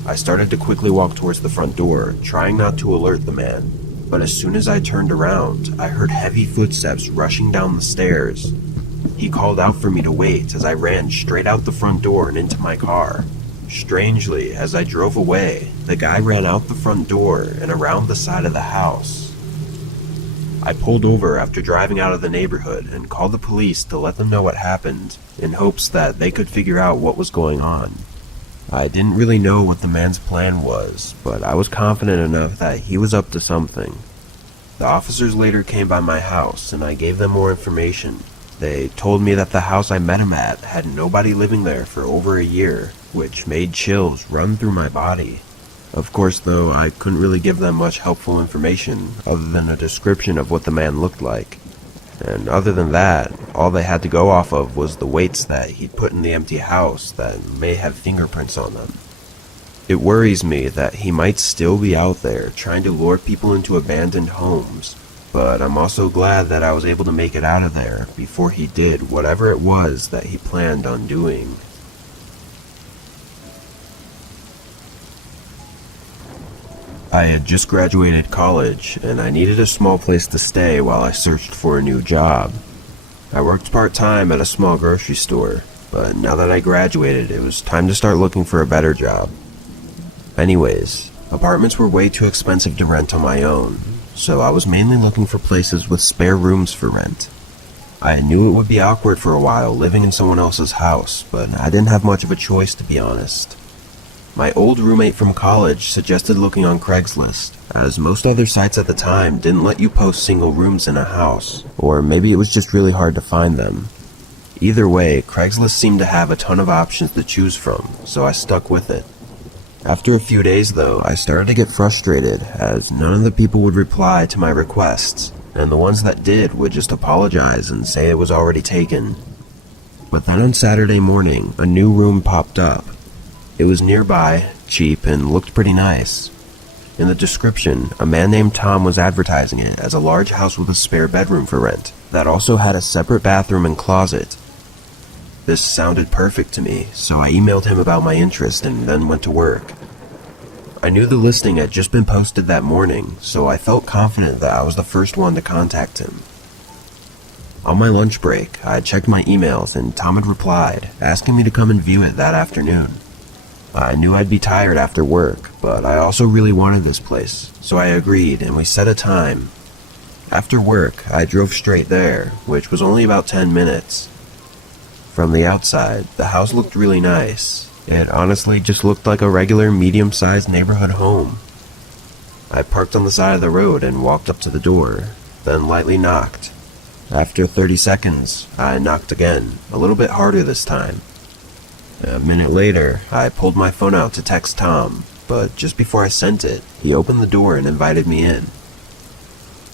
I started to quickly walk towards the front door, trying not to alert the man, but as soon as I turned around, I heard heavy footsteps rushing down the stairs. He called out for me to wait as I ran straight out the front door and into my car. Strangely, as I drove away, the guy ran out the front door and around the side of the house. I pulled over after driving out of the neighborhood and called the police to let them know what happened, in hopes that they could figure out what was going on. I didn't really know what the man's plan was, but I was confident enough that he was up to something. The officers later came by my house and I gave them more information. They told me that the house I met him at had nobody living there for over a year, which made chills run through my body. Of course, though, I couldn't really give them much helpful information other than a description of what the man looked like. And other than that, all they had to go off of was the weights that he'd put in the empty house that may have fingerprints on them. It worries me that he might still be out there trying to lure people into abandoned homes, but I'm also glad that I was able to make it out of there before he did whatever it was that he planned on doing. I had just graduated college, and I needed a small place to stay while I searched for a new job. I worked part-time at a small grocery store, but now that I graduated, it was time to start looking for a better job. Anyways, apartments were way too expensive to rent on my own, so I was mainly looking for places with spare rooms for rent. I knew it would be awkward for a while living in someone else's house, but I didn't have much of a choice, to be honest. My old roommate from college suggested looking on Craigslist, as most other sites at the time didn't let you post single rooms in a house, or maybe it was just really hard to find them. Either way, Craigslist seemed to have a ton of options to choose from, so I stuck with it. After a few days though, I started to get frustrated, as none of the people would reply to my requests, and the ones that did would just apologize and say it was already taken. But then on Saturday morning, a new room popped up. It was nearby, cheap, and looked pretty nice. In the description, a man named Tom was advertising it as a large house with a spare bedroom for rent that also had a separate bathroom and closet. This sounded perfect to me, so I emailed him about my interest and then went to work. I knew the listing had just been posted that morning, so I felt confident that I was the first one to contact him. On my lunch break, I checked my emails and Tom had replied, asking me to come and view it that afternoon. I knew I'd be tired after work, but I also really wanted this place, so I agreed and we set a time. After work, I drove straight there, which was only about 10 minutes. From the outside, the house looked really nice. It honestly just looked like a regular medium-sized neighborhood home. I parked on the side of the road and walked up to the door, then lightly knocked. After 30 seconds, I knocked again, a little bit harder this time. A minute later, I pulled my phone out to text Tom, but just before I sent it, he opened the door and invited me in.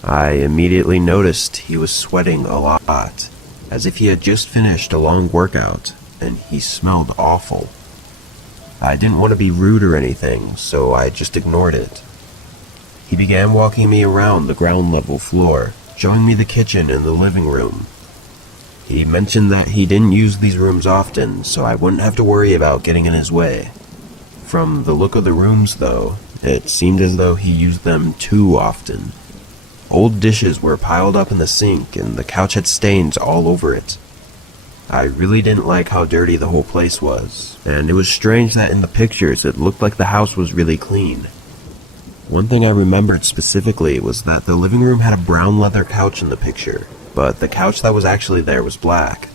I immediately noticed he was sweating a lot, as if he had just finished a long workout, and he smelled awful. I didn't want to be rude or anything, so I just ignored it. He began walking me around the ground level floor, showing me the kitchen and the living room. He mentioned that he didn't use these rooms often, so I wouldn't have to worry about getting in his way. From the look of the rooms, though, it seemed as though he used them too often. Old dishes were piled up in the sink, and the couch had stains all over it. I really didn't like how dirty the whole place was, and it was strange that in the pictures it looked like the house was really clean. One thing I remembered specifically was that the living room had a brown leather couch in the picture, but the couch that was actually there was black.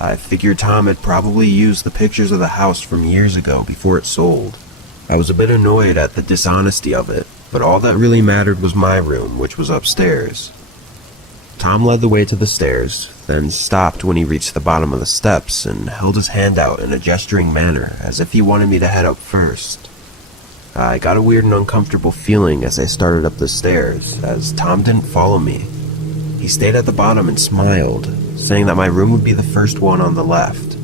I figured Tom had probably used the pictures of the house from years ago before it sold. I was a bit annoyed at the dishonesty of it, but all that really mattered was my room, which was upstairs. Tom led the way to the stairs, then stopped when he reached the bottom of the steps and held his hand out in a gesturing manner as if he wanted me to head up first. I got a weird and uncomfortable feeling as I started up the stairs, as Tom didn't follow me. He stayed at the bottom and smiled, saying that my room would be the first one on the left.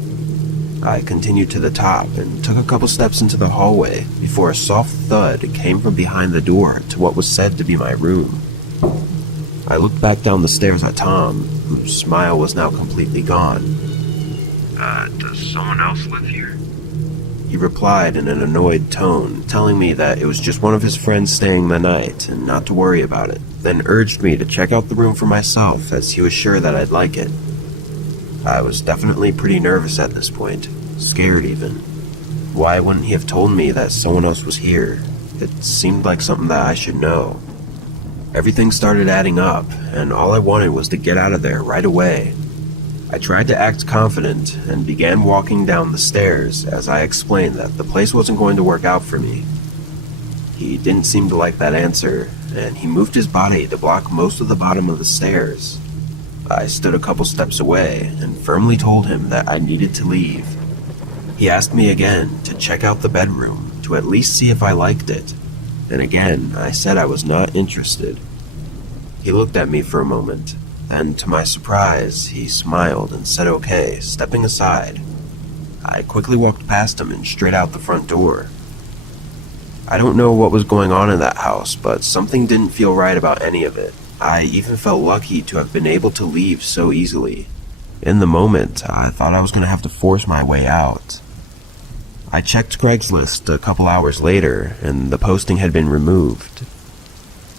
I continued to the top and took a couple steps into the hallway before a soft thud came from behind the door to what was said to be my room. I looked back down the stairs at Tom, whose smile was now completely gone. Does someone else live here? He replied in an annoyed tone, telling me that it was just one of his friends staying the night and not to worry about it, then urged me to check out the room for myself as he was sure that I'd like it. I was definitely pretty nervous at this point, scared even. Why wouldn't he have told me that someone else was here? It seemed like something that I should know. Everything started adding up, and all I wanted was to get out of there right away. I tried to act confident and began walking down the stairs as I explained that the place wasn't going to work out for me. He didn't seem to like that answer, and he moved his body to block most of the bottom of the stairs. I stood a couple steps away and firmly told him that I needed to leave. He asked me again to check out the bedroom to at least see if I liked it, and again I said I was not interested. He looked at me for a moment, then to my surprise he smiled and said okay, stepping aside. I quickly walked past him and straight out the front door. I don't know what was going on in that house, but something didn't feel right about any of it. I even felt lucky to have been able to leave so easily. In the moment, I thought I was going to have to force my way out. I checked Craigslist a couple hours later, and the posting had been removed.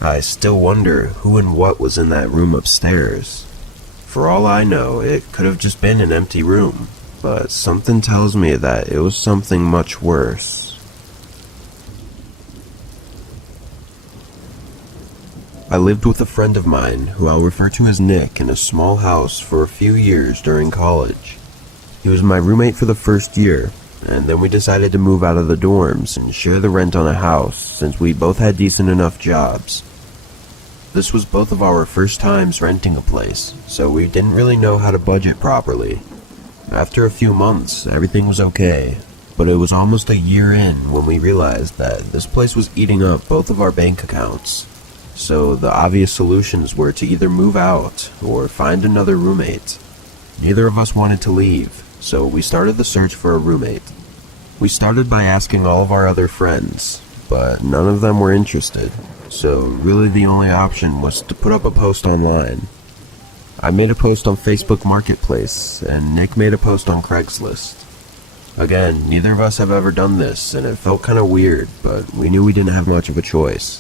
I still wonder who and what was in that room upstairs. For all I know, it could have just been an empty room, but something tells me that it was something much worse. I lived with a friend of mine, who I'll refer to as Nick, in a small house for a few years during college. He was my roommate for the first year, and then we decided to move out of the dorms and share the rent on a house since we both had decent enough jobs. This was both of our first times renting a place, so we didn't really know how to budget properly. After a few months, everything was okay, but it was almost a year in when we realized that this place was eating up both of our bank accounts. So the obvious solutions were to either move out or find another roommate. Neither of us wanted to leave, so we started the search for a roommate. We started by asking all of our other friends, but none of them were interested, so really the only option was to put up a post online. I made a post on Facebook Marketplace, and Nick made a post on Craigslist. Again, neither of us have ever done this, and it felt kinda weird, but we knew we didn't have much of a choice.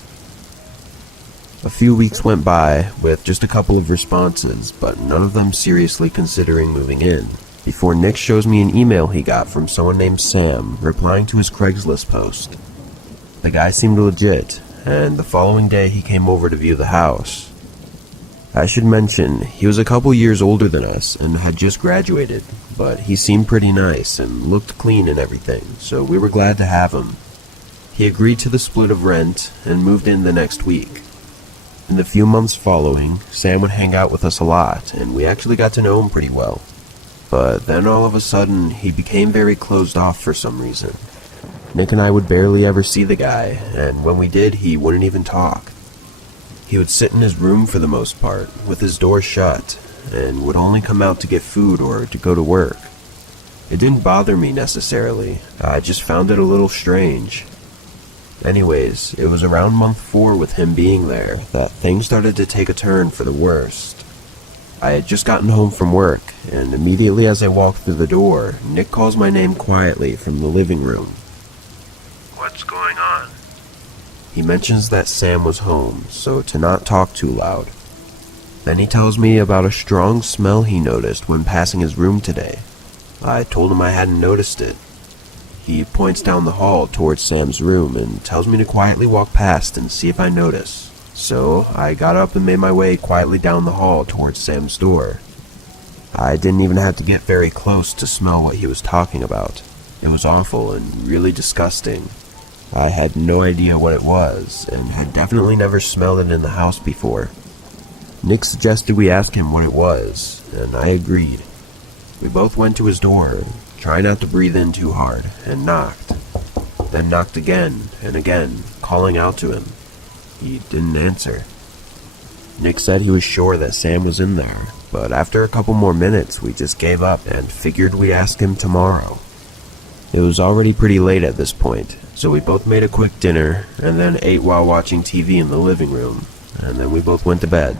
A few weeks went by with just a couple of responses, but none of them seriously considering moving in, before Nick shows me an email he got from someone named Sam replying to his Craigslist post. The guy seemed legit, and the following day he came over to view the house. I should mention, he was a couple years older than us and had just graduated, but he seemed pretty nice and looked clean and everything, so we were glad to have him. He agreed to the split of rent and moved in the next week. In the few months following, Sam would hang out with us a lot, and we actually got to know him pretty well. But then all of a sudden, he became very closed off for some reason. Nick and I would barely ever see the guy, and when we did, he wouldn't even talk. He would sit in his room for the most part, with his door shut, and would only come out to get food or to go to work. It didn't bother me necessarily, I just found it a little strange. Anyways, it was around month 4 with him being there that things started to take a turn for the worst. I had just gotten home from work, and immediately as I walked through the door, Nick calls my name quietly from the living room. What's going on? He mentions that Sam was home, so to not talk too loud. Then he tells me about a strong smell he noticed when passing his room today. I told him I hadn't noticed it. He points down the hall towards Sam's room and tells me to quietly walk past and see if I notice. So I got up and made my way quietly down the hall towards Sam's door. I didn't even have to get very close to smell what he was talking about. It was awful and really disgusting. I had no idea what it was and had definitely never smelled it in the house before. Nick suggested we ask him what it was, and I agreed. We both went to his door, trying not to breathe in too hard, and knocked. Then knocked again and again, calling out to him. He didn't answer. Nick said he was sure that Sam was in there, but after a couple more minutes we just gave up and figured we'd ask him tomorrow. It was already pretty late at this point, so we both made a quick dinner and then ate while watching TV in the living room, and then we both went to bed.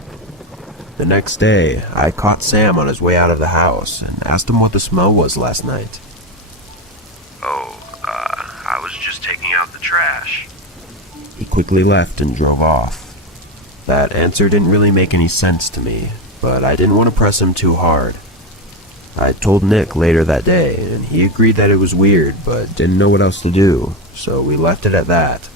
The next day, I caught Sam on his way out of the house and asked him what the smell was last night. I was just taking out the trash. He quickly left and drove off. That answer didn't really make any sense to me, but I didn't want to press him too hard. I told Nick later that day, and he agreed that it was weird, but didn't know what else to do, so we left it at that.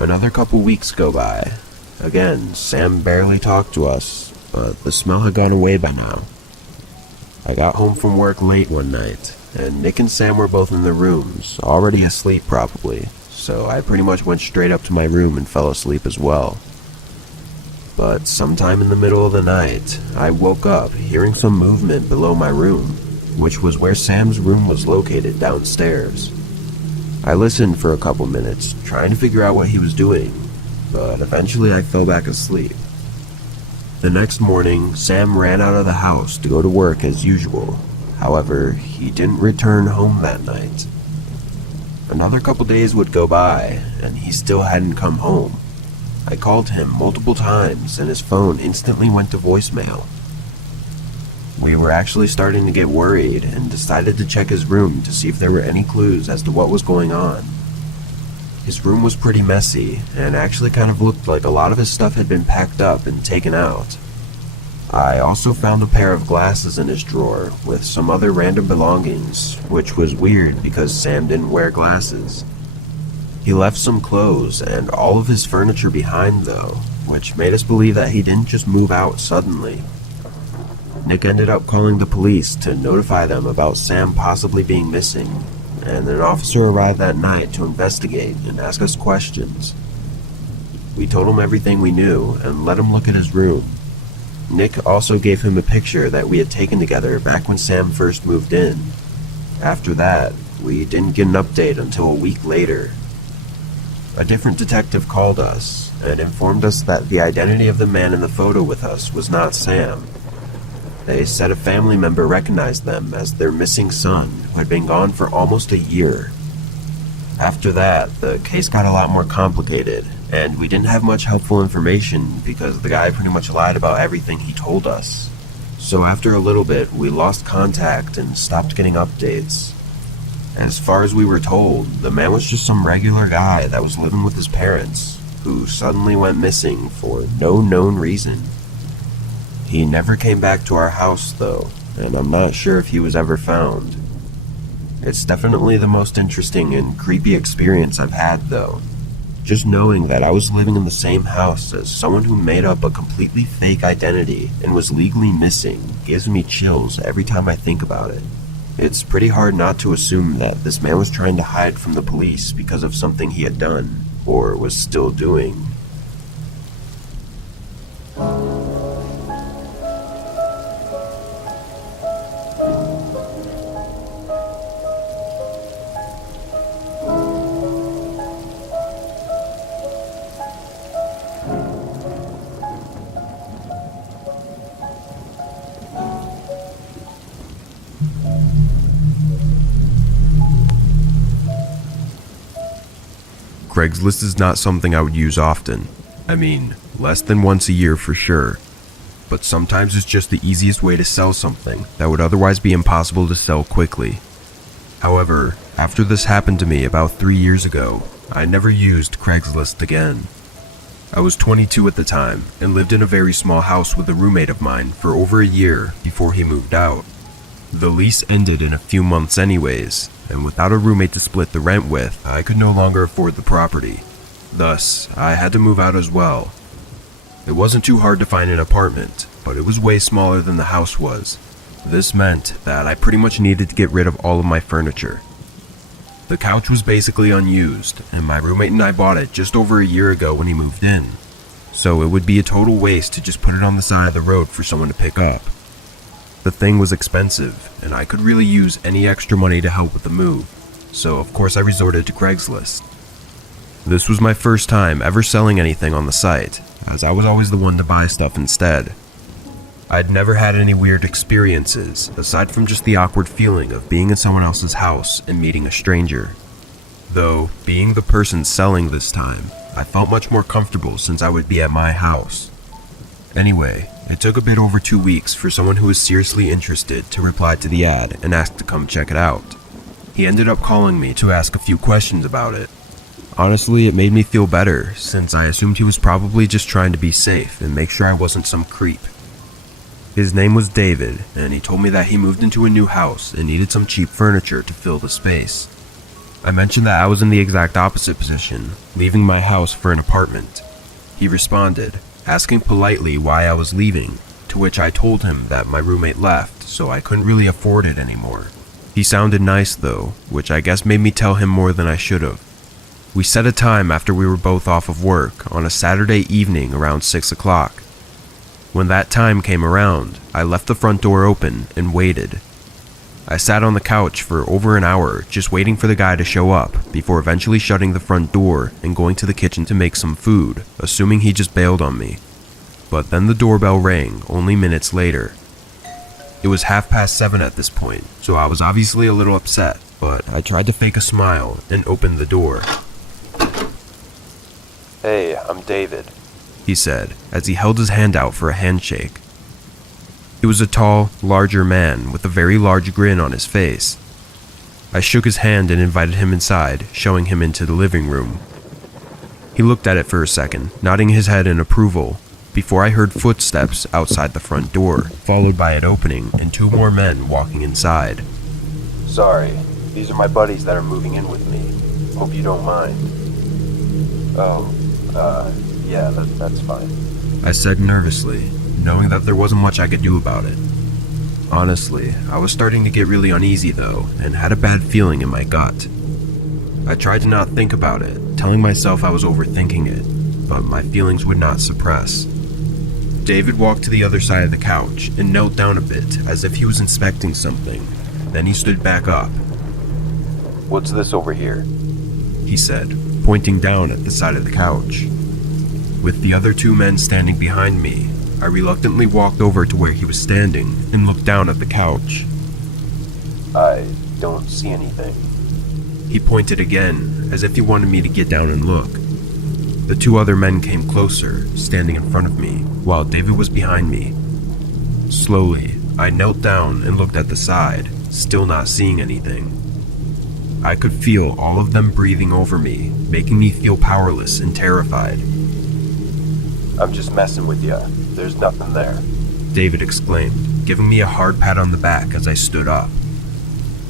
Another couple weeks go by. Again, Sam barely talked to us, but the smell had gone away by now. I got home from work late one night, and Nick and Sam were both in their rooms, already asleep probably, so I pretty much went straight up to my room and fell asleep as well. But sometime in the middle of the night, I woke up hearing some movement below my room, which was where Sam's room was located downstairs. I listened for a couple minutes, trying to figure out what he was doing, but eventually I fell back asleep. The next morning, Sam ran out of the house to go to work as usual. However, he didn't return home that night. Another couple days would go by, and he still hadn't come home. I called him multiple times, and his phone instantly went to voicemail. We were actually starting to get worried and decided to check his room to see if there were any clues as to what was going on. His room was pretty messy, and actually kind of looked like a lot of his stuff had been packed up and taken out. I also found a pair of glasses in his drawer with some other random belongings, which was weird because Sam didn't wear glasses. He left some clothes and all of his furniture behind though, which made us believe that he didn't just move out suddenly. Nick ended up calling the police to notify them about Sam possibly being missing, and an officer arrived that night to investigate and ask us questions. We told him everything we knew and let him look at his room. Nick also gave him a picture that we had taken together back when Sam first moved in. After that, we didn't get an update until a week later. A different detective called us and informed us that the identity of the man in the photo with us was not Sam. They said a family member recognized them as their missing son, who had been gone for almost a year. After that, the case got a lot more complicated, and we didn't have much helpful information because the guy pretty much lied about everything he told us. So after a little bit, we lost contact and stopped getting updates. As far as we were told, the man was just some regular guy that was living with his parents, who suddenly went missing for no known reason. He never came back to our house though, and I'm not sure if he was ever found. It's definitely the most interesting and creepy experience I've had though. Just knowing that I was living in the same house as someone who made up a completely fake identity and was legally missing gives me chills every time I think about it. It's pretty hard not to assume that this man was trying to hide from the police because of something he had done, or was still doing. Craigslist is not something I would use often. I mean, less than once a year for sure. But sometimes it's just the easiest way to sell something that would otherwise be impossible to sell quickly. However, after this happened to me about 3 years ago, I never used Craigslist again. I was 22 at the time and lived in a very small house with a roommate of mine for over a year before he moved out. The lease ended in a few months anyways, and without a roommate to split the rent with, I could no longer afford the property. Thus, I had to move out as well. It wasn't too hard to find an apartment, but it was way smaller than the house was. This meant that I pretty much needed to get rid of all of my furniture. The couch was basically unused, and my roommate and I bought it just over a year ago when he moved in. So it would be a total waste to just put it on the side of the road for someone to pick up. The thing was expensive, and I could really use any extra money to help with the move, so of course I resorted to Craigslist. This was my first time ever selling anything on the site, as I was always the one to buy stuff instead. I'd never had any weird experiences, aside from just the awkward feeling of being in someone else's house and meeting a stranger. Though, being the person selling this time, I felt much more comfortable since I would be at my house. Anyway, it took a bit over 2 weeks for someone who was seriously interested to reply to the ad and ask to come check it out. He ended up calling me to ask a few questions about it. Honestly, it made me feel better, since I assumed he was probably just trying to be safe and make sure I wasn't some creep. His name was David, and he told me that he moved into a new house and needed some cheap furniture to fill the space. I mentioned that I was in the exact opposite position, leaving my house for an apartment. He responded, asking politely why I was leaving, to which I told him that my roommate left, so I couldn't really afford it anymore. He sounded nice though, which I guess made me tell him more than I should have. We set a time after we were both off of work on a Saturday evening around 6 o'clock. When that time came around, I left the front door open and waited. I sat on the couch for over an hour just waiting for the guy to show up before eventually shutting the front door and going to the kitchen to make some food, assuming he just bailed on me. But then the doorbell rang only minutes later. It was 7:30 at this point, so I was obviously a little upset, but I tried to fake a smile and opened the door. Hey, I'm David. He said, as he held his hand out for a handshake. He was a tall, larger man with a very large grin on his face. I shook his hand and invited him inside, showing him into the living room. He looked at it for a second, nodding his head in approval, before I heard footsteps outside the front door, followed by it opening and 2 more men walking inside. Sorry, these are my buddies that are moving in with me. Hope you don't mind. Yeah, that's fine. I said nervously, knowing that there wasn't much I could do about it. Honestly, I was starting to get really uneasy though, and had a bad feeling in my gut. I tried to not think about it, telling myself I was overthinking it, but my feelings would not suppress. David walked to the other side of the couch and knelt down a bit as if he was inspecting something. Then he stood back up. What's this over here? He said, pointing down at the side of the couch. With the other 2 men standing behind me, I reluctantly walked over to where he was standing and looked down at the couch. I don't see anything. He pointed again, as if he wanted me to get down and look. The 2 other men came closer, standing in front of me, while David was behind me. Slowly, I knelt down and looked at the side, still not seeing anything. I could feel all of them breathing over me, making me feel powerless and terrified. I'm just messing with ya. There's nothing there. David exclaimed, giving me a hard pat on the back as I stood up.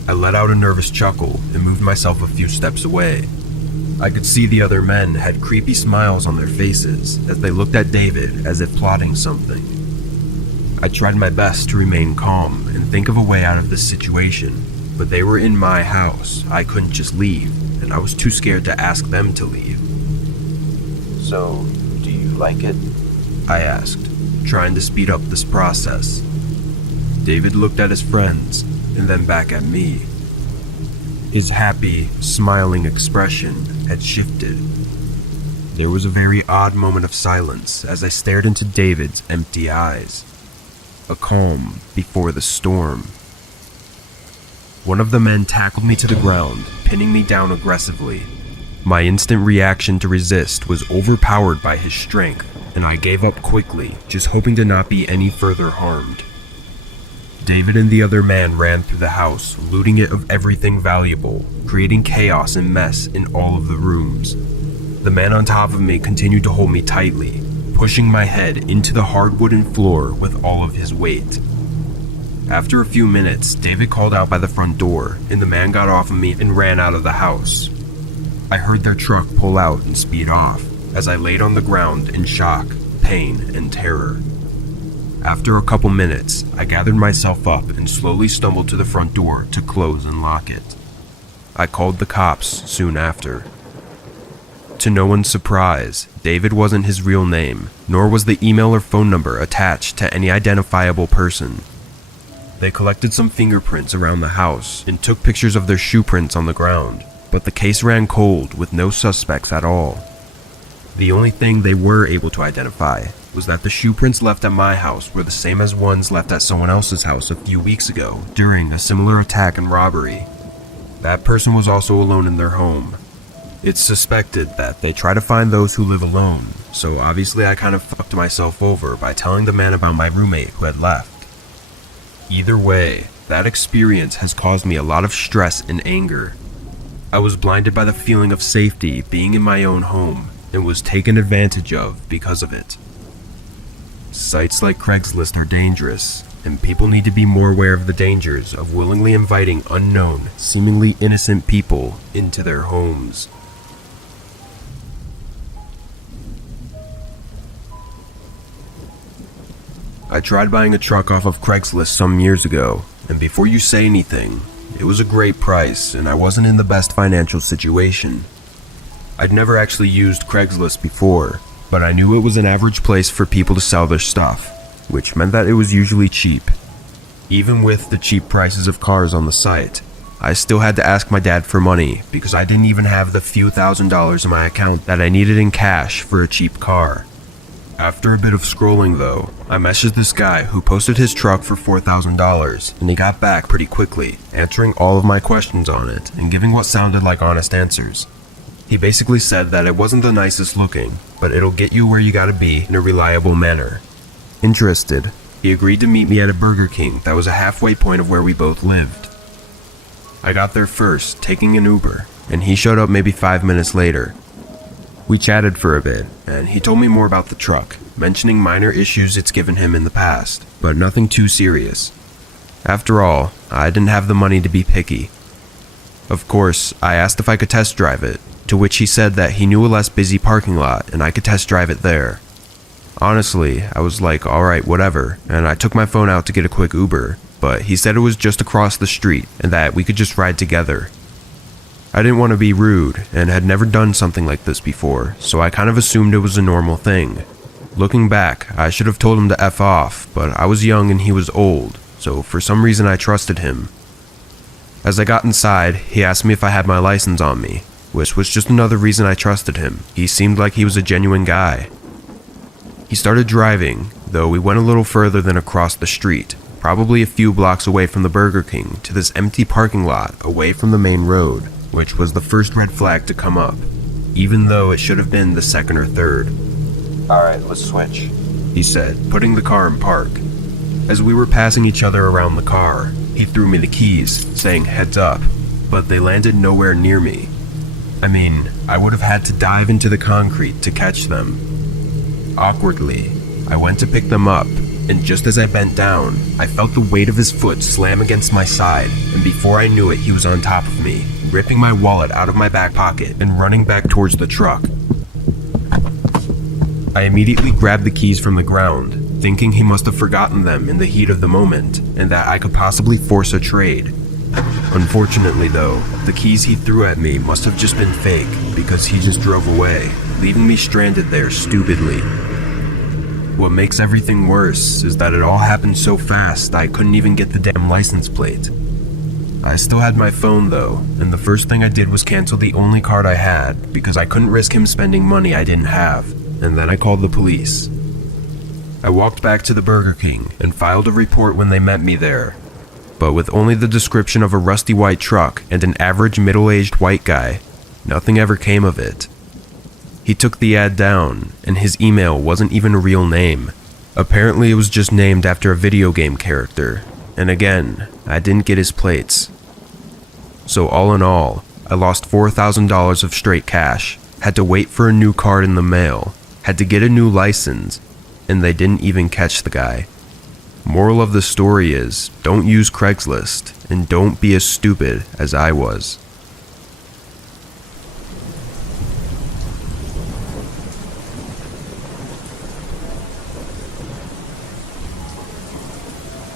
I let out a nervous chuckle and moved myself a few steps away. I could see the other men had creepy smiles on their faces as they looked at David as if plotting something. I tried my best to remain calm and think of a way out of this situation, but they were in my house. I couldn't just leave, and I was too scared to ask them to leave. So, do you like it? I asked, trying to speed up this process. David looked at his friends and then back at me. His happy, smiling expression had shifted. There was a very odd moment of silence as I stared into David's empty eyes. A calm before the storm. One of the men tackled me to the ground, pinning me down aggressively. My instant reaction to resist was overpowered by his strength, and I gave up quickly, just hoping to not be any further harmed. David and the other man ran through the house, looting it of everything valuable, creating chaos and mess in all of the rooms. The man on top of me continued to hold me tightly, pushing my head into the hard wooden floor with all of his weight. After a few minutes, David called out by the front door, and the man got off of me and ran out of the house. I heard their truck pull out and speed off, as I laid on the ground in shock, pain, and terror. After a couple minutes, I gathered myself up and slowly stumbled to the front door to close and lock it. I called the cops soon after. To no one's surprise, David wasn't his real name, nor was the email or phone number attached to any identifiable person. They collected some fingerprints around the house and took pictures of their shoe prints on the ground, but the case ran cold with no suspects at all. The only thing they were able to identify was that the shoe prints left at my house were the same as ones left at someone else's house a few weeks ago during a similar attack and robbery. That person was also alone in their home. It's suspected that they try to find those who live alone, so obviously I kind of fucked myself over by telling the man about my roommate who had left. Either way, that experience has caused me a lot of stress and anger. I was blinded by the feeling of safety being in my own home and was taken advantage of because of it. Sites like Craigslist are dangerous, and people need to be more aware of the dangers of willingly inviting unknown, seemingly innocent people into their homes. I tried buying a truck off of Craigslist some years ago, and before you say anything, it was a great price and I wasn't in the best financial situation. I'd never actually used Craigslist before, but I knew it was an average place for people to sell their stuff, which meant that it was usually cheap. Even with the cheap prices of cars on the site, I still had to ask my dad for money because I didn't even have the few $1,000s in my account that I needed in cash for a cheap car. After a bit of scrolling though, I messaged this guy who posted his truck for $4,000, and he got back pretty quickly, answering all of my questions on it and giving what sounded like honest answers. He basically said that it wasn't the nicest looking, but it'll get you where you gotta be in a reliable manner. Interested, he agreed to meet me at a Burger King that was a halfway point of where we both lived. I got there first, taking an Uber, and he showed up maybe 5 minutes later. We chatted for a bit, and he told me more about the truck, mentioning minor issues it's given him in the past, but nothing too serious. After all, I didn't have the money to be picky. Of course, I asked if I could test drive it, to which he said that he knew a less busy parking lot and I could test drive it there. Honestly, I was like, alright, whatever, and I took my phone out to get a quick Uber, but he said it was just across the street and that we could just ride together. I didn't want to be rude and had never done something like this before, so I kind of assumed it was a normal thing. Looking back, I should have told him to F off, but I was young and he was old, so for some reason I trusted him. As I got inside, he asked me if I had my license on me, which was just another reason I trusted him. He seemed like he was a genuine guy. He started driving, though we went a little further than across the street, probably a few blocks away from the Burger King, to this empty parking lot away from the main road, which was the first red flag to come up, even though it should have been the second or third. Alright, let's switch, he said, putting the car in park. As we were passing each other around the car, he threw me the keys, saying heads up, but they landed nowhere near me. I mean, I would have had to dive into the concrete to catch them. Awkwardly, I went to pick them up, and just as I bent down, I felt the weight of his foot slam against my side, and before I knew it, he was on top of me, ripping my wallet out of my back pocket and running back towards the truck. I immediately grabbed the keys from the ground, thinking he must have forgotten them in the heat of the moment, and that I could possibly force a trade. Unfortunately though, the keys he threw at me must have just been fake, because he just drove away, leaving me stranded there stupidly. What makes everything worse is that it all happened so fast I couldn't even get the damn license plate. I still had my phone though, and the first thing I did was cancel the only card I had, because I couldn't risk him spending money I didn't have. And then I called the police. I walked back to the Burger King and filed a report when they met me there. But with only the description of a rusty white truck and an average middle-aged white guy, nothing ever came of it. He took the ad down, and his email wasn't even a real name. Apparently it was just named after a video game character, and again, I didn't get his plates. So all in all, I lost $4,000 of straight cash, had to wait for a new card in the mail, had to get a new license, and they didn't even catch the guy. Moral of the story is, don't use Craigslist, and don't be as stupid as I was.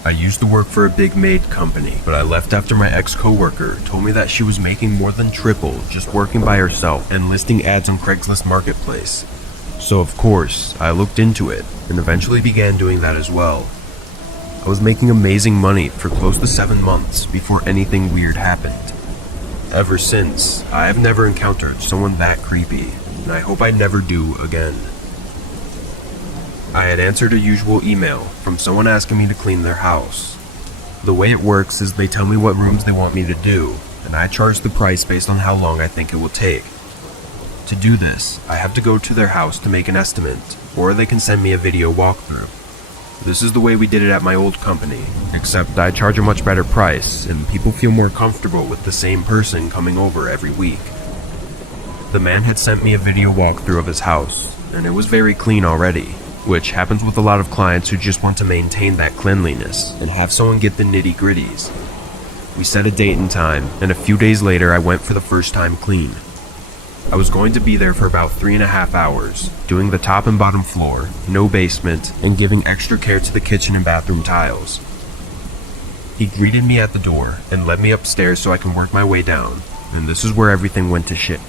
I used to work for a big maid company, but I left after my ex-coworker told me that she was making more than triple just working by herself and listing ads on Craigslist Marketplace. So of course, I looked into it and eventually began doing that as well. I was making amazing money for close to 7 months before anything weird happened. Ever since, I have never encountered someone that creepy, and I hope I never do again. I had answered a usual email from someone asking me to clean their house. The way it works is they tell me what rooms they want me to do, and I charge the price based on how long I think it will take. To do this, I have to go to their house to make an estimate, or they can send me a video walkthrough. This is the way we did it at my old company, except I charge a much better price, and people feel more comfortable with the same person coming over every week. The man had sent me a video walkthrough of his house, and it was very clean already, which happens with a lot of clients who just want to maintain that cleanliness and have someone get the nitty-gritties. We set a date and time, and a few days later I went for the first time clean. I was going to be there for about 3.5 hours, doing the top and bottom floor, no basement, and giving extra care to the kitchen and bathroom tiles. He greeted me at the door and led me upstairs so I can work my way down, and this is where everything went to shit.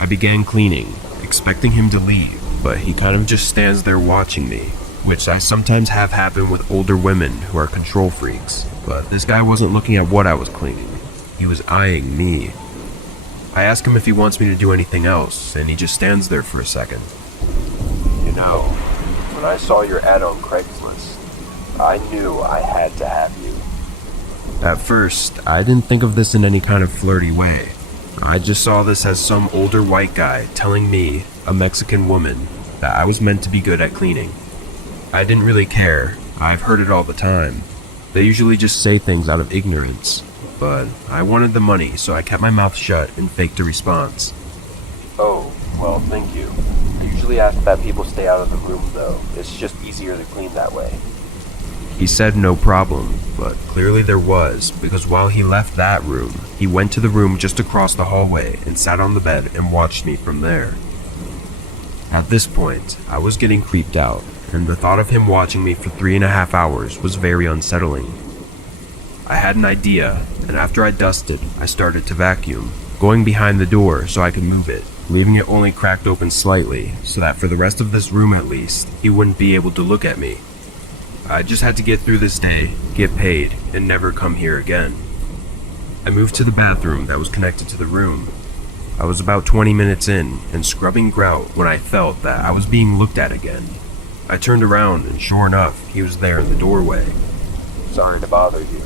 I began cleaning, expecting him to leave, but he kind of just stands there watching me, which I sometimes have happen with older women who are control freaks, but this guy wasn't looking at what I was cleaning. He was eyeing me. I ask him if he wants me to do anything else, and he just stands there for a second. You know, when I saw your ad on Craigslist, I knew I had to have you. At first, I didn't think of this in any kind of flirty way. I just saw this as some older white guy telling me, a Mexican woman, that I was meant to be good at cleaning. I didn't really care. I've heard it all the time. They usually just say things out of ignorance. But I wanted the money, so I kept my mouth shut and faked a response. Oh, well, thank you. I usually ask that people stay out of the room, though. It's just easier to clean that way. He said no problem, but clearly there was, because while he left that room, he went to the room just across the hallway and sat on the bed and watched me from there. At this point, I was getting creeped out, and the thought of him watching me for 3.5 hours was very unsettling. I had an idea, and after I dusted, I started to vacuum, going behind the door so I could move it, leaving it only cracked open slightly, so that for the rest of this room at least, he wouldn't be able to look at me. I just had to get through this day, get paid, and never come here again. I moved to the bathroom that was connected to the room. I was about 20 minutes in, and scrubbing grout when I felt that I was being looked at again. I turned around, and sure enough, he was there in the doorway. Sorry to bother you.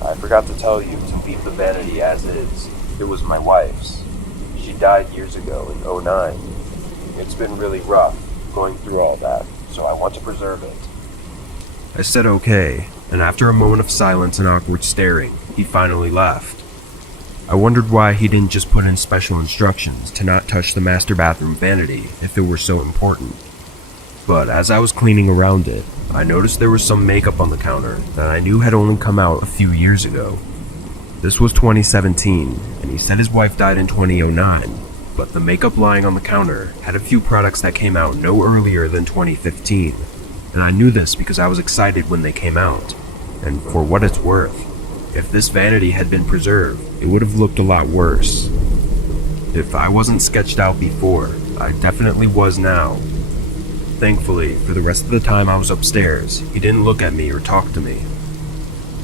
I forgot to tell you to leave the vanity as is. It was my wife's. She died years ago in '09. It's been really rough going through all that, so I want to preserve it. I said okay, and after a moment of silence and awkward staring, he finally left. I wondered why he didn't just put in special instructions to not touch the master bathroom vanity if it were so important. But as I was cleaning around it, I noticed there was some makeup on the counter that I knew had only come out a few years ago. This was 2017, and he said his wife died in 2009, but the makeup lying on the counter had a few products that came out no earlier than 2015, and I knew this because I was excited when they came out. And for what it's worth, if this vanity had been preserved, it would have looked a lot worse. If I wasn't sketched out before, I definitely was now. Thankfully, for the rest of the time I was upstairs, he didn't look at me or talk to me.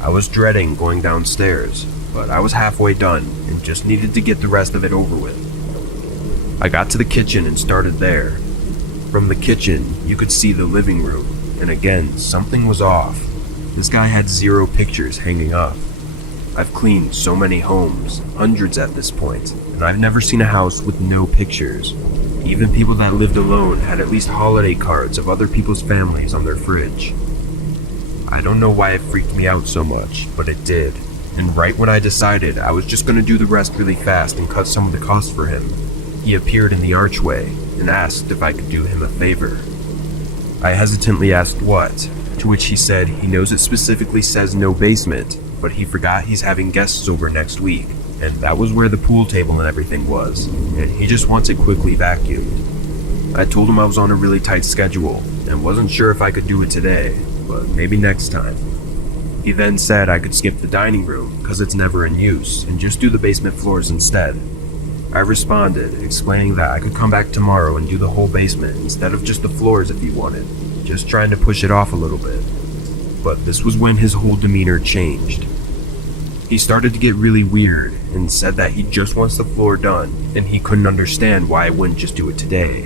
I was dreading going downstairs, but I was halfway done and just needed to get the rest of it over with. I got to the kitchen and started there. From the kitchen, you could see the living room, and again, something was off. This guy had 0 pictures hanging up. I've cleaned so many homes, hundreds at this point, and I've never seen a house with no pictures. Even people that lived alone had at least holiday cards of other people's families on their fridge. I don't know why it freaked me out so much, but it did. And right when I decided I was just going to do the rest really fast and cut some of the costs for him, he appeared in the archway and asked if I could do him a favor. I hesitantly asked what, to which he said he knows it specifically says no basement, but he forgot he's having guests over next week, and that was where the pool table and everything was, and he just wants it quickly vacuumed. I told him I was on a really tight schedule and wasn't sure if I could do it today, but maybe next time. He then said I could skip the dining room because it's never in use and just do the basement floors instead. I responded, explaining that I could come back tomorrow and do the whole basement instead of just the floors if he wanted, just trying to push it off a little bit. But this was when his whole demeanor changed. He started to get really weird and said that he just wants the floor done and he couldn't understand why I wouldn't just do it today.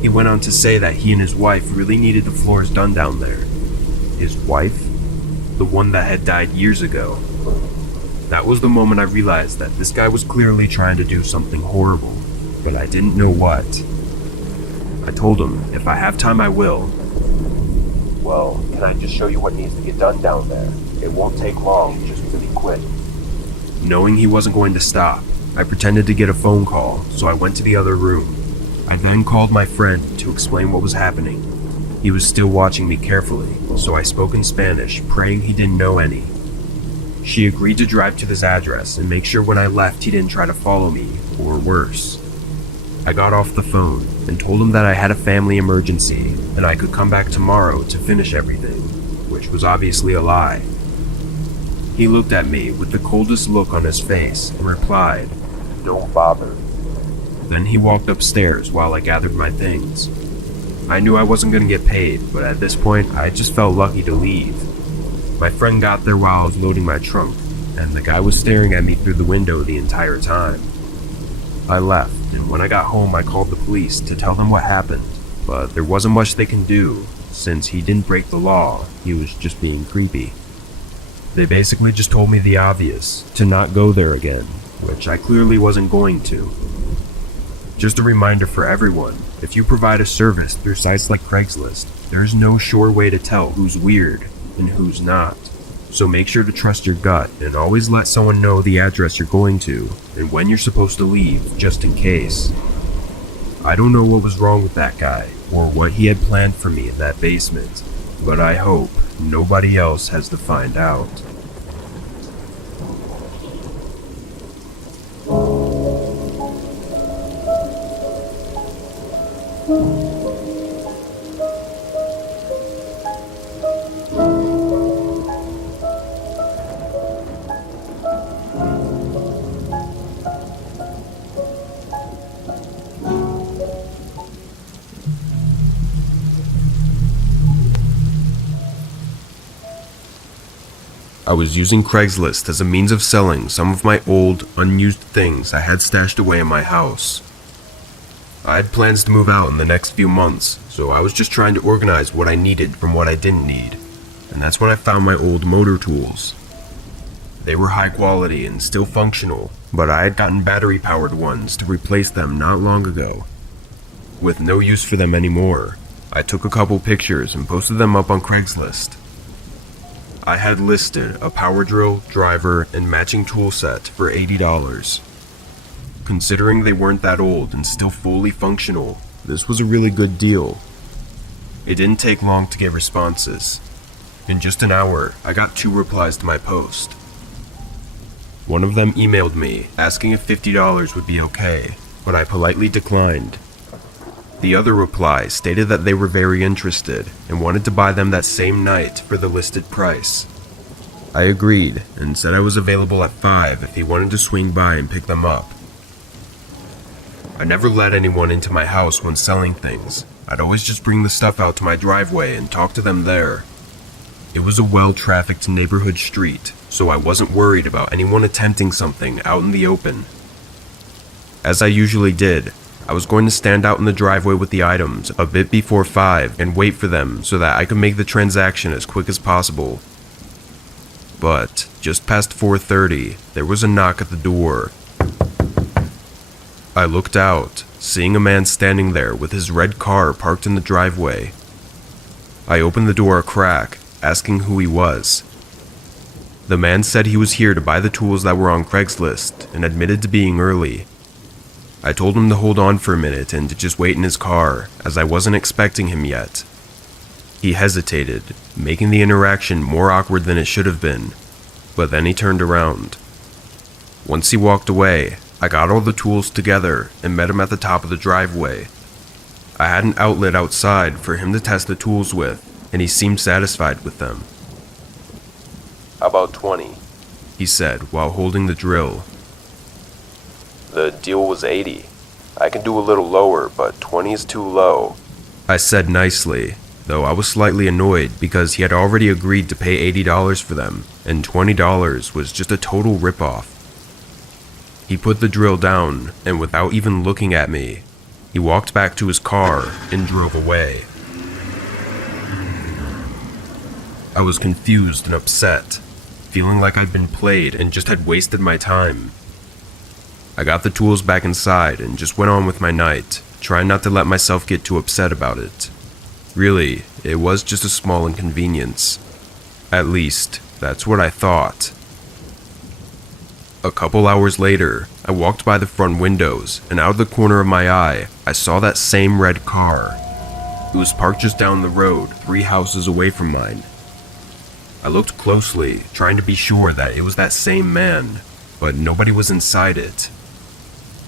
He went on to say that he and his wife really needed the floors done down there. His wife? The one that had died years ago. That was the moment I realized that this guy was clearly trying to do something horrible, but I didn't know what. I told him if I have time I will. Well, can I just show you what needs to get done down there? It won't take long, just really quick. Knowing he wasn't going to stop, I pretended to get a phone call, so I went to the other room. I then called my friend to explain what was happening. He was still watching me carefully, so I spoke in Spanish, praying he didn't know any. She agreed to drive to this address and make sure when I left he didn't try to follow me, or worse. I got off the phone and told him that I had a family emergency and I could come back tomorrow to finish everything, which was obviously a lie. He looked at me with the coldest look on his face and replied, "Don't bother." Then he walked upstairs while I gathered my things. I knew I wasn't going to get paid, but at this point I just felt lucky to leave. My friend got there while I was loading my trunk, and the guy was staring at me through the window the entire time. I left, and when I got home I called the police to tell them what happened, but there wasn't much they can do, since he didn't break the law, he was just being creepy. They basically just told me the obvious, to not go there again, which I clearly wasn't going to. Just a reminder for everyone, if you provide a service through sites like Craigslist, there's no sure way to tell who's weird and who's not. So make sure to trust your gut and always let someone know the address you're going to and when you're supposed to leave, just in case. I don't know what was wrong with that guy or what he had planned for me in that basement, but I hope nobody else has to find out. I was using Craigslist as a means of selling some of my old, unused things I had stashed away in my house. I had plans to move out in the next few months, so I was just trying to organize what I needed from what I didn't need, and that's when I found my old motor tools. They were high quality and still functional, but I had gotten battery-powered ones to replace them not long ago. With no use for them anymore, I took a couple pictures and posted them up on Craigslist. I had listed a power drill, driver, and matching tool set for $80. Considering they weren't that old and still fully functional, this was a really good deal. It didn't take long to get responses. In just an hour, I got 2 replies to my post. One of them emailed me asking if $50 would be okay, but I politely declined. The other reply stated that they were very interested and wanted to buy them that same night for the listed price. I agreed and said I was available at 5 if he wanted to swing by and pick them up. I never let anyone into my house when selling things. I'd always just bring the stuff out to my driveway and talk to them there. It was a well-trafficked neighborhood street, so I wasn't worried about anyone attempting something out in the open. As I usually did, I was going to stand out in the driveway with the items a bit before 5 and wait for them so that I could make the transaction as quick as possible. But just past 4:30, there was a knock at the door. I looked out, seeing a man standing there with his red car parked in the driveway. I opened the door a crack, asking who he was. The man said he was here to buy the tools that were on Craigslist and admitted to being early. I told him to hold on for a minute and to just wait in his car, as I wasn't expecting him yet. He hesitated, making the interaction more awkward than it should have been, but then he turned around. Once he walked away, I got all the tools together and met him at the top of the driveway. I had an outlet outside for him to test the tools with, and he seemed satisfied with them. How about 20? He said while holding the drill. The deal was 80. I can do a little lower, but 20 is too low. I said nicely, though I was slightly annoyed because he had already agreed to pay $80 for them, and $20 was just a total ripoff. He put the drill down, and without even looking at me, he walked back to his car and drove away. I was confused and upset, feeling like I'd been played and just had wasted my time. I got the tools back inside and just went on with my night, trying not to let myself get too upset about it. Really, it was just a small inconvenience. At least, that's what I thought. A couple hours later, I walked by the front windows, and out of the corner of my eye, I saw that same red car. It was parked just down the road, 3 houses away from mine. I looked closely, trying to be sure that it was that same man, but nobody was inside it.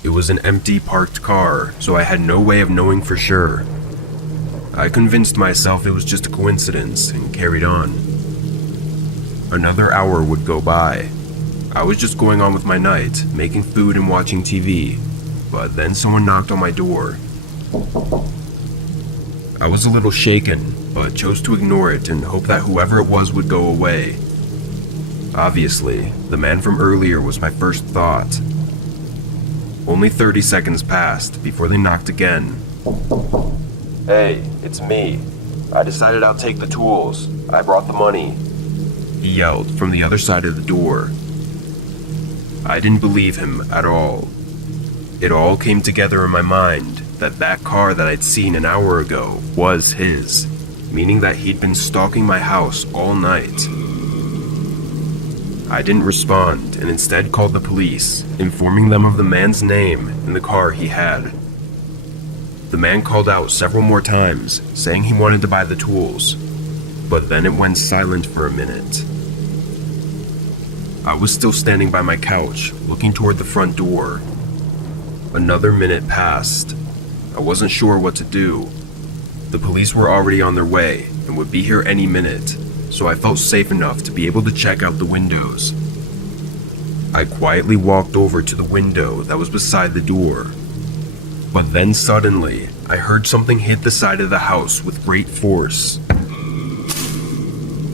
It was an empty parked car, so I had no way of knowing for sure. I convinced myself it was just a coincidence and carried on. Another hour would go by. I was just going on with my night, making food and watching TV, but then someone knocked on my door. I was a little shaken, but chose to ignore it and hope that whoever it was would go away. Obviously, the man from earlier was my first thought. Only 30 seconds passed before they knocked again. Hey, it's me. I decided I'll take the tools. I brought the money. He yelled from the other side of the door. I didn't believe him at all. It all came together in my mind that car that I'd seen an hour ago was his, meaning that he'd been stalking my house all night. I didn't respond and instead called the police, informing them of the man's name and the car he had. The man called out several more times, saying he wanted to buy the tools, but then it went silent for a minute. I was still standing by my couch, looking toward the front door. Another minute passed. I wasn't sure what to do. The police were already on their way and would be here any minute, so I felt safe enough to be able to check out the windows. I quietly walked over to the window that was beside the door. But then suddenly, I heard something hit the side of the house with great force.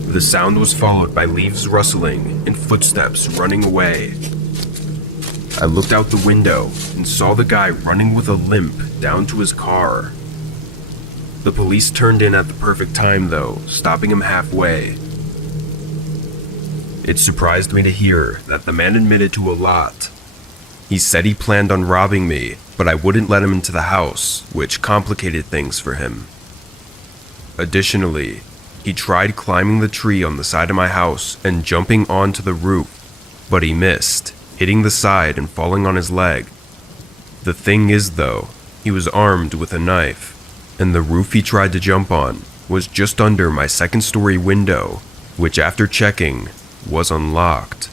The sound was followed by leaves rustling and footsteps running away. I looked out the window and saw the guy running with a limp down to his car. The police turned in at the perfect time though, stopping him halfway. It surprised me to hear that the man admitted to a lot. He said he planned on robbing me, but I wouldn't let him into the house, which complicated things for him. Additionally, he tried climbing the tree on the side of my house and jumping onto the roof, but he missed, hitting the side and falling on his leg. The thing is though, he was armed with a knife, and the roof he tried to jump on was just under my second-story window, which after checking, was unlocked.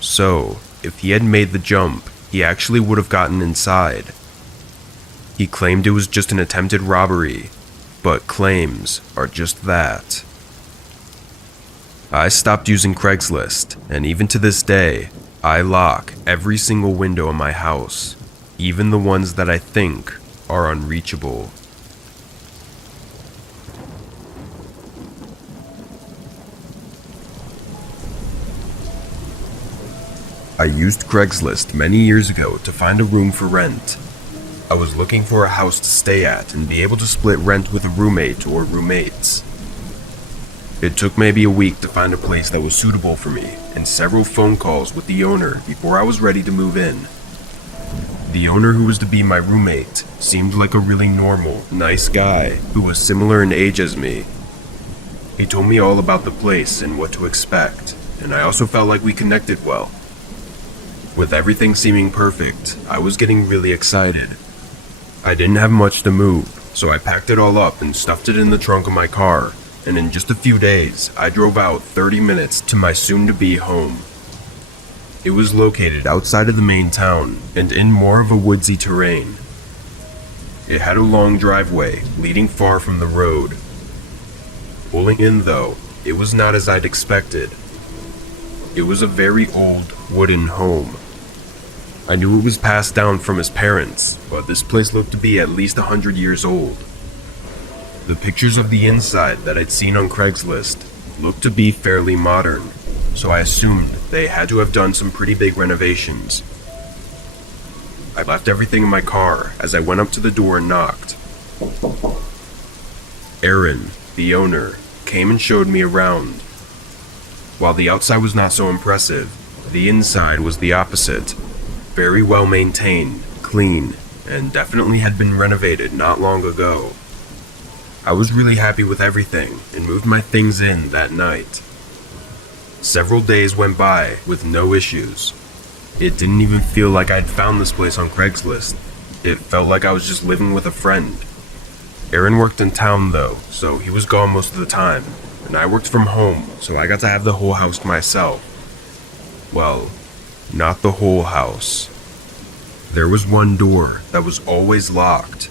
So, if he had made the jump, he actually would have gotten inside. He claimed it was just an attempted robbery, but claims are just that. I stopped using Craigslist, and even to this day, I lock every single window in my house, even the ones that I think are unreachable. I used Craigslist many years ago to find a room for rent. I was looking for a house to stay at and be able to split rent with a roommate or roommates. It took maybe a week to find a place that was suitable for me and several phone calls with the owner before I was ready to move in. The owner who was to be my roommate seemed like a really normal, nice guy who was similar in age as me. He told me all about the place and what to expect, and I also felt like we connected well. With everything seeming perfect, I was getting really excited. I didn't have much to move, so I packed it all up and stuffed it in the trunk of my car, and in just a few days, I drove out 30 minutes to my soon-to-be home. It was located outside of the main town and in more of a woodsy terrain. It had a long driveway leading far from the road. Pulling in though, it was not as I'd expected. It was a very old wooden home. I knew it was passed down from his parents, but this place looked to be at least 100 years old. The pictures of the inside that I'd seen on Craigslist looked to be fairly modern, so I assumed they had to have done some pretty big renovations. I left everything in my car as I went up to the door and knocked. Aaron, the owner, came and showed me around. While the outside was not so impressive, the inside was the opposite. Very well maintained, clean, and definitely had been renovated not long ago. I was really happy with everything and moved my things in that night. Several days went by with no issues. It didn't even feel like I'd found this place on Craigslist. It felt like I was just living with a friend. Aaron worked in town though, so he was gone most of the time, and I worked from home, so I got to have the whole house to myself. Well, not the whole house. There was one door that was always locked.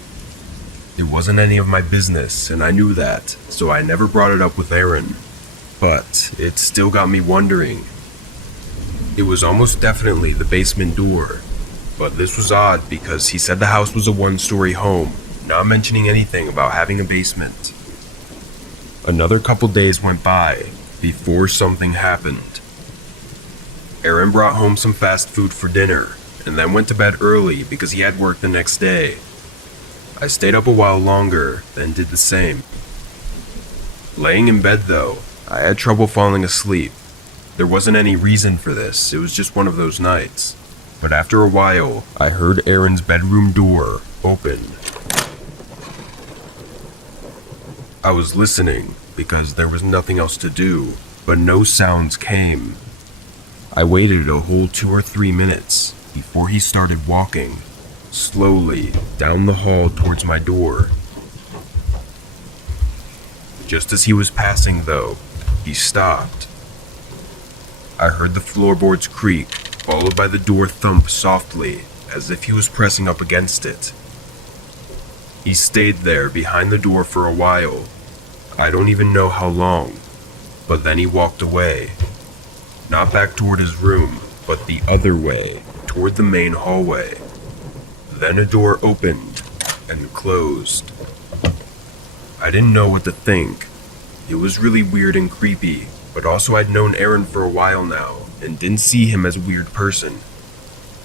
It wasn't any of my business, and I knew that, so I never brought it up with Aaron. But it still got me wondering. It was almost definitely the basement door, but this was odd because he said the house was a one-story home, not mentioning anything about having a basement. Another couple days went by before something happened. Aaron brought home some fast food for dinner, and then went to bed early because he had work the next day. I stayed up a while longer, then did the same. Laying in bed though, I had trouble falling asleep. There wasn't any reason for this, it was just one of those nights. But after a while, I heard Aaron's bedroom door open. I was listening because there was nothing else to do, but no sounds came. I waited a whole 2 or 3 minutes before he started walking slowly down the hall towards my door. Just as he was passing though, he stopped. I heard the floorboards creak, followed by the door thump softly, as if he was pressing up against it. He stayed there behind the door for a while. I don't even know how long, but then he walked away. Not back toward his room, but the other way, toward the main hallway. Then a door opened and closed. I didn't know what to think. It was really weird and creepy, but also I'd known Aaron for a while now and didn't see him as a weird person.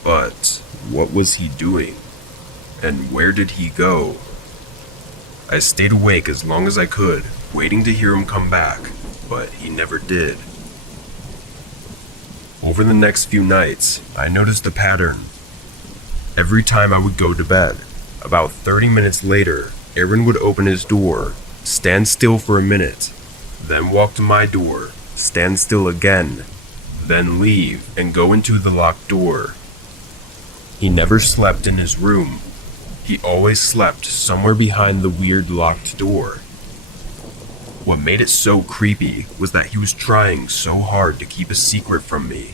But what was he doing? And where did he go? I stayed awake as long as I could, waiting to hear him come back, but he never did. Over the next few nights, I noticed a pattern. Every time I would go to bed, about 30 minutes later, Aaron would open his door, stand still for a minute, then walk to my door, stand still again, then leave and go into the locked door. He never slept in his room. He always slept somewhere behind the weird locked door. What made it so creepy was that he was trying so hard to keep a secret from me.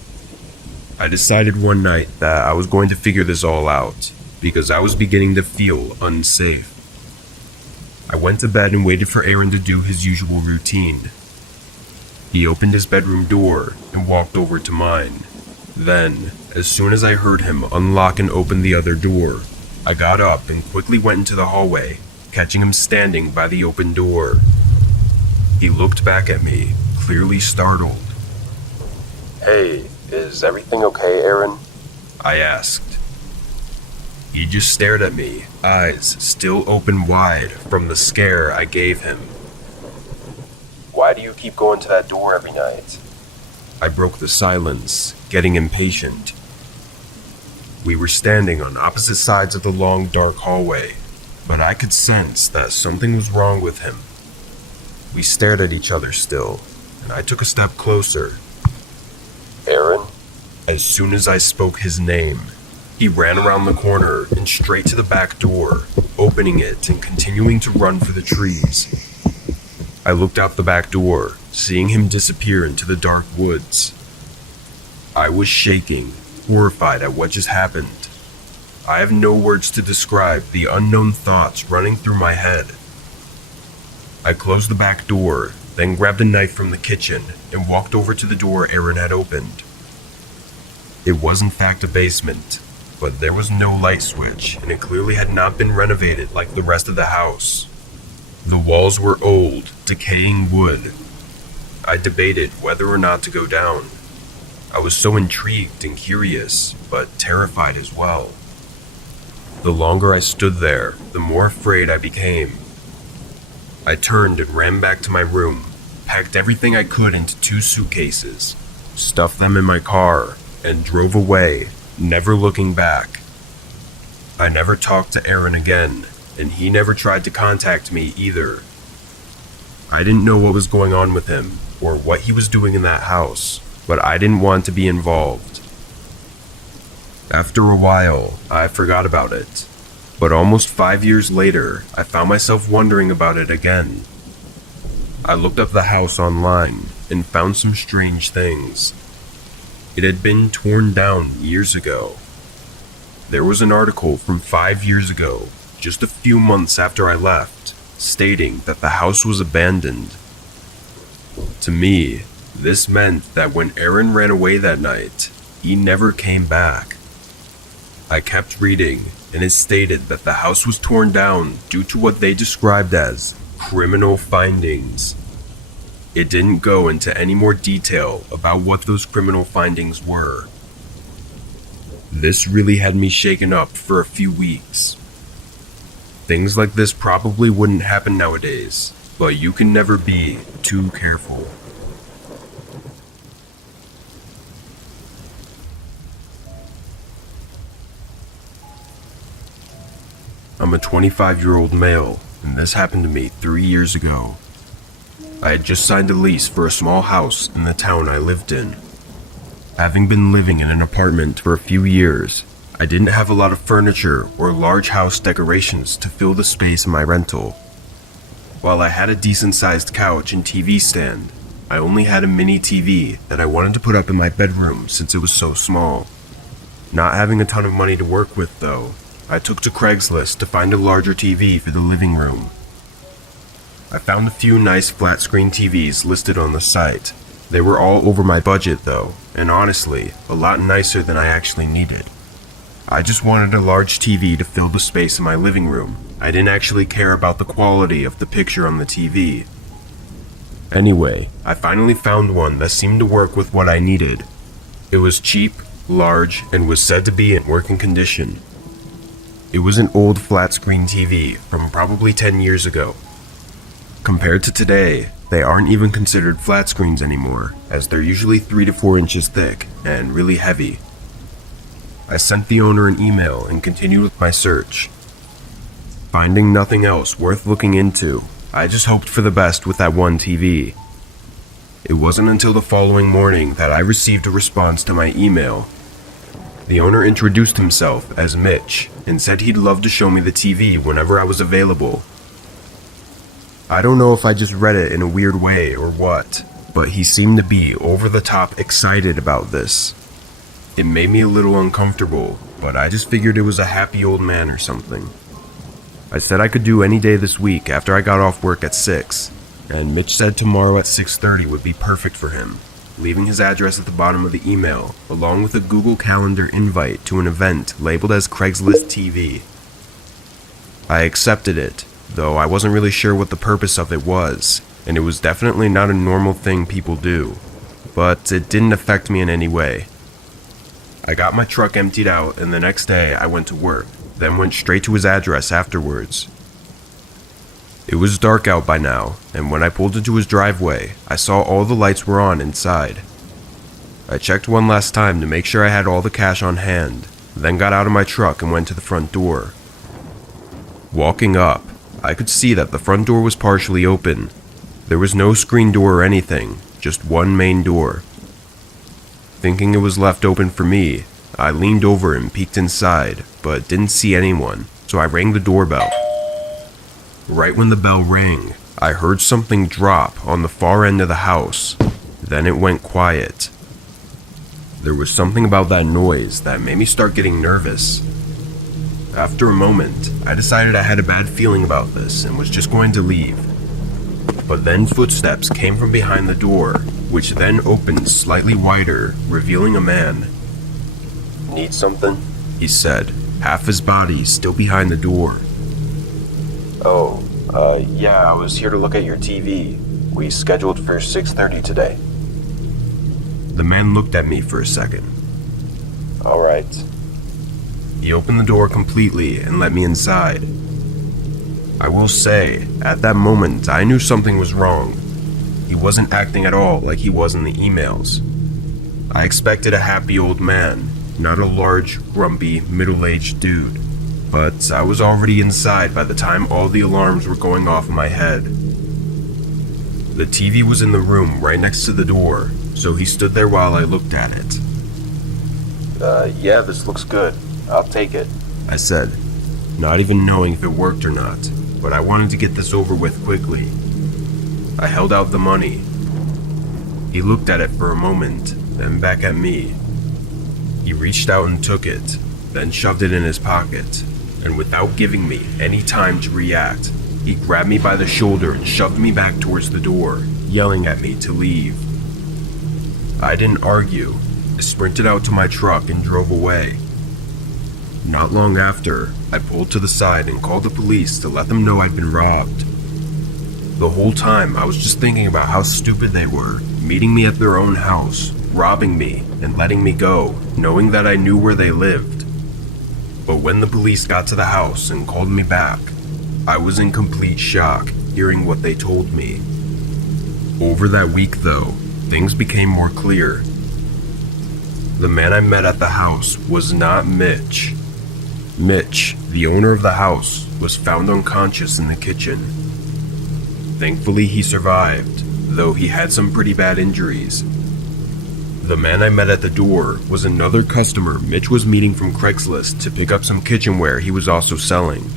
I decided one night that I was going to figure this all out, because I was beginning to feel unsafe. I went to bed and waited for Aaron to do his usual routine. He opened his bedroom door and walked over to mine. Then, as soon as I heard him unlock and open the other door, I got up and quickly went into the hallway, catching him standing by the open door. He looked back at me, clearly startled. Hey, is everything okay, Aaron? I asked. He just stared at me, eyes still open wide from the scare I gave him. Why do you keep going to that door every night? I broke the silence, getting impatient. We were standing on opposite sides of the long, dark hallway, but I could sense that something was wrong with him. We stared at each other still, and I took a step closer. Aaron? As soon as I spoke his name, he ran around the corner and straight to the back door, opening it and continuing to run for the trees. I looked out the back door, seeing him disappear into the dark woods. I was shaking, horrified at what just happened. I have no words to describe the unknown thoughts running through my head. I closed the back door, then grabbed a knife from the kitchen and walked over to the door Aaron had opened. It was in fact a basement, but there was no light switch and it clearly had not been renovated like the rest of the house. The walls were old, decaying wood. I debated whether or not to go down. I was so intrigued and curious, but terrified as well. The longer I stood there, the more afraid I became. I turned and ran back to my room, packed everything I could into 2 suitcases, stuffed them in my car, and drove away, never looking back. I never talked to Aaron again, and he never tried to contact me either. I didn't know what was going on with him, or what he was doing in that house, but I didn't want to be involved. After a while, I forgot about it, but almost 5 years later, I found myself wondering about it again. I looked up the house online and found some strange things. It had been torn down years ago. There was an article from 5 years ago, just a few months after I left, stating that the house was abandoned. To me, this meant that when Aaron ran away that night, he never came back. I kept reading, and it stated that the house was torn down due to what they described as criminal findings. It didn't go into any more detail about what those criminal findings were. This really had me shaken up for a few weeks. Things like this probably wouldn't happen nowadays, but you can never be too careful. I'm a 25-year-old male, and this happened to me 3 years ago. I had just signed a lease for a small house in the town I lived in. Having been living in an apartment for a few years, I didn't have a lot of furniture or large house decorations to fill the space in my rental. While I had a decent-sized couch and TV stand, I only had a mini TV that I wanted to put up in my bedroom since it was so small. Not having a ton of money to work with though, I took to Craigslist to find a larger TV for the living room. I found a few nice flat-screen TVs listed on the site. They were all over my budget though, and honestly, a lot nicer than I actually needed. I just wanted a large TV to fill the space in my living room. I didn't actually care about the quality of the picture on the TV. Anyway, I finally found one that seemed to work with what I needed. It was cheap, large, and was said to be in working condition. It was an old flat-screen TV from probably 10 years ago. Compared to today, they aren't even considered flat screens anymore, as they're usually 3 to 4 inches thick and really heavy. I sent the owner an email and continued with my search. Finding nothing else worth looking into, I just hoped for the best with that one TV. It wasn't until the following morning that I received a response to my email. The owner introduced himself as Mitch and said he'd love to show me the TV whenever I was available. I don't know if I just read it in a weird way or what, but he seemed to be over the top excited about this. It made me a little uncomfortable, but I just figured it was a happy old man or something. I said I could do any day this week after I got off work at 6, and Mitch said tomorrow at 6:30 would be perfect for him, leaving his address at the bottom of the email, along with a Google Calendar invite to an event labeled as Craigslist TV. I accepted it, though I wasn't really sure what the purpose of it was, and it was definitely not a normal thing people do, but it didn't affect me in any way. I got my truck emptied out, and the next day I went to work, then went straight to his address afterwards. It was dark out by now, and when I pulled into his driveway, I saw all the lights were on inside. I checked one last time to make sure I had all the cash on hand, then got out of my truck and went to the front door. Walking up, I could see that the front door was partially open. There was no screen door or anything, just one main door. Thinking it was left open for me, I leaned over and peeked inside, but didn't see anyone, so I rang the doorbell. Right when the bell rang, I heard something drop on the far end of the house. Then it went quiet. There was something about that noise that made me start getting nervous. After a moment, I decided I had a bad feeling about this and was just going to leave. But then footsteps came from behind the door, which then opened slightly wider, revealing a man. Need something? He said, half his body still behind the door. Yeah, I was here to look at your TV. We scheduled for 6:30 today. The man looked at me for a second. All right. He opened the door completely and let me inside. I will say, at that moment, I knew something was wrong. He wasn't acting at all like he was in the emails. I expected a happy old man, not a large, grumpy, middle-aged dude. But I was already inside by the time all the alarms were going off in my head. The TV was in the room right next to the door, so he stood there while I looked at it. Yeah, this looks good. I'll take it, I said, not even knowing if it worked or not, but I wanted to get this over with quickly. I held out the money. He looked at it for a moment, then back at me. He reached out and took it, then shoved it in his pocket, and without giving me any time to react, he grabbed me by the shoulder and shoved me back towards the door, yelling at me to leave. I didn't argue. I sprinted out to my truck and drove away. Not long after, I pulled to the side and called the police to let them know I'd been robbed. The whole time, I was just thinking about how stupid they were, meeting me at their own house, robbing me, and letting me go, knowing that I knew where they lived. But when the police got to the house and called me back, I was in complete shock hearing what they told me. Over that week, though, things became more clear. The man I met at the house was not Mitch. Mitch, the owner of the house, was found unconscious in the kitchen. Thankfully, he survived, though he had some pretty bad injuries. The man I met at the door was another customer Mitch was meeting from Craigslist to pick up some kitchenware he was also selling.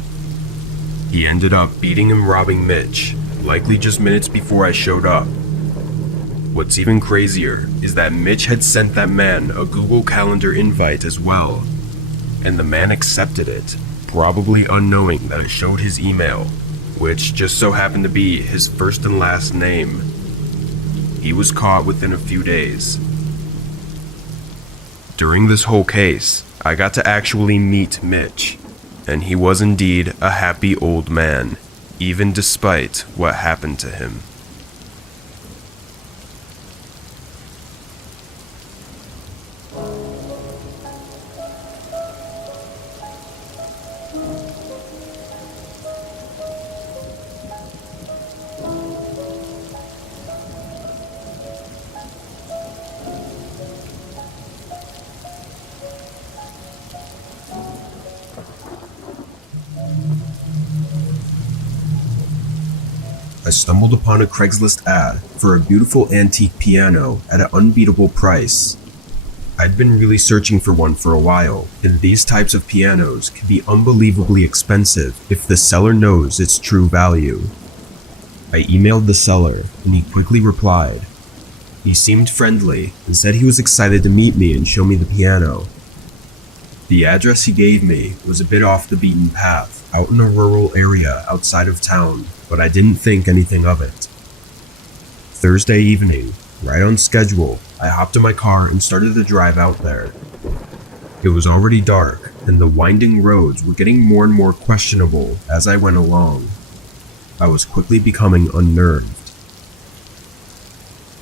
He ended up beating and robbing Mitch, likely just minutes before I showed up. What's even crazier is that Mitch had sent that man a Google Calendar invite as well, and the man accepted it, probably unknowing that it showed his email, which just so happened to be his first and last name. He was caught within a few days. During this whole case, I got to actually meet Mitch, and he was indeed a happy old man, even despite what happened to him. I stumbled upon a Craigslist ad for a beautiful antique piano at an unbeatable price. I'd been really searching for one for a while, and these types of pianos can be unbelievably expensive if the seller knows its true value. I emailed the seller, and he quickly replied. He seemed friendly and said he was excited to meet me and show me the piano. The address he gave me was a bit off the beaten path, out in a rural area outside of town, but I didn't think anything of it. Thursday evening, right on schedule, I hopped in my car and started to drive out there. It was already dark, and the winding roads were getting more and more questionable as I went along. I was quickly becoming unnerved.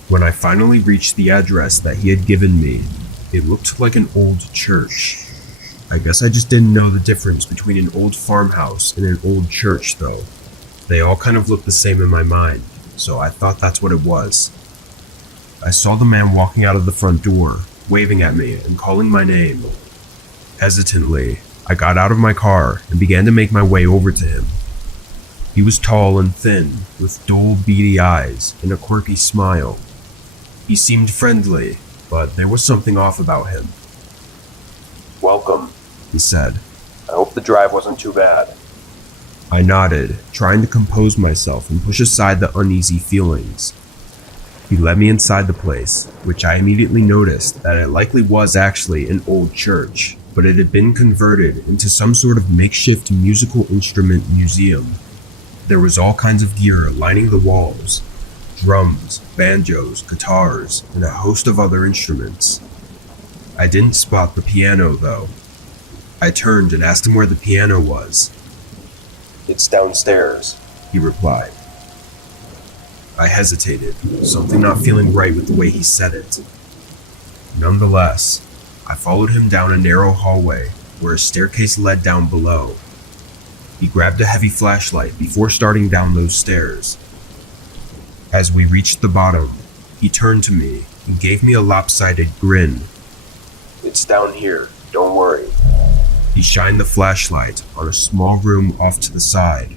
When I finally reached the address that he had given me, it looked like an old church. I guess I just didn't know the difference between an old farmhouse and an old church, though. They all kind of looked the same in my mind, so I thought that's what it was. I saw the man walking out of the front door, waving at me and calling my name. Hesitantly, I got out of my car and began to make my way over to him. He was tall and thin, with dull, beady eyes and a quirky smile. He seemed friendly, but there was something off about him. "Welcome," he said. "I hope the drive wasn't too bad." I nodded, trying to compose myself and push aside the uneasy feelings. He led me inside the place, which I immediately noticed that it likely was actually an old church, but it had been converted into some sort of makeshift musical instrument museum. There was all kinds of gear lining the walls: drums, banjos, guitars, and a host of other instruments. I didn't spot the piano, though. I turned and asked him where the piano was. "It's downstairs," he replied. I hesitated, something not feeling right with the way he said it. Nonetheless, I followed him down a narrow hallway where a staircase led down below. He grabbed a heavy flashlight before starting down those stairs. As we reached the bottom, he turned to me and gave me a lopsided grin. "It's down here, don't worry." He shined the flashlight on a small room off to the side.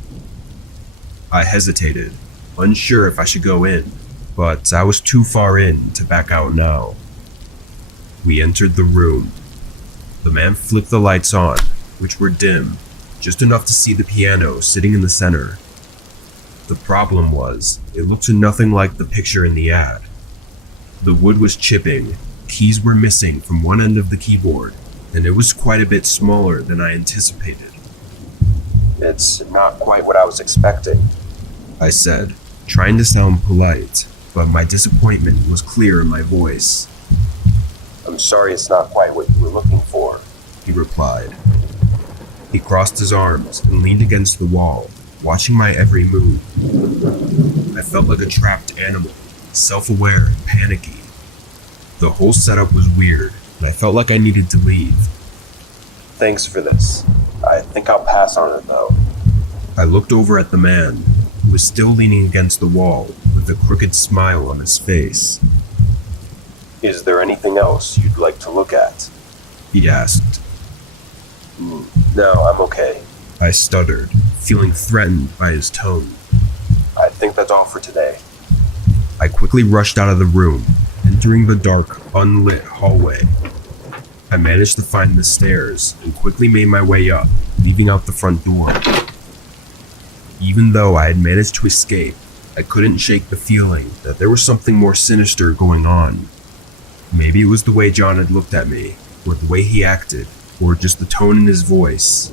I hesitated, unsure if I should go in, but I was too far in to back out now. We entered the room. The man flipped the lights on, which were dim, just enough to see the piano sitting in the center. The problem was, it looked nothing like the picture in the ad. The wood was chipping, keys were missing from one end of the keyboard, and it was quite a bit smaller than I anticipated. "It's not quite what I was expecting." I said, trying to sound polite, but my disappointment was clear in my voice. "I'm sorry it's not quite what you were looking for," he replied. He crossed his arms and leaned against the wall, watching my every move. I felt like a trapped animal, self-aware and panicky. The whole setup was weird, and I felt like I needed to leave. "Thanks for this. I think I'll pass on it, though." I looked over at the man, who was still leaning against the wall, with a crooked smile on his face. "Is there anything else you'd like to look at?" He asked. "No, I'm okay. I stuttered, feeling threatened by his tone. I think that's all for today." I quickly rushed out of the room, entering the dark, unlit hallway. I managed to find the stairs and quickly made my way up, leaving out the front door. Even though I had managed to escape, I couldn't shake the feeling that there was something more sinister going on. Maybe it was the way John had looked at me, or the way he acted, or just the tone in his voice.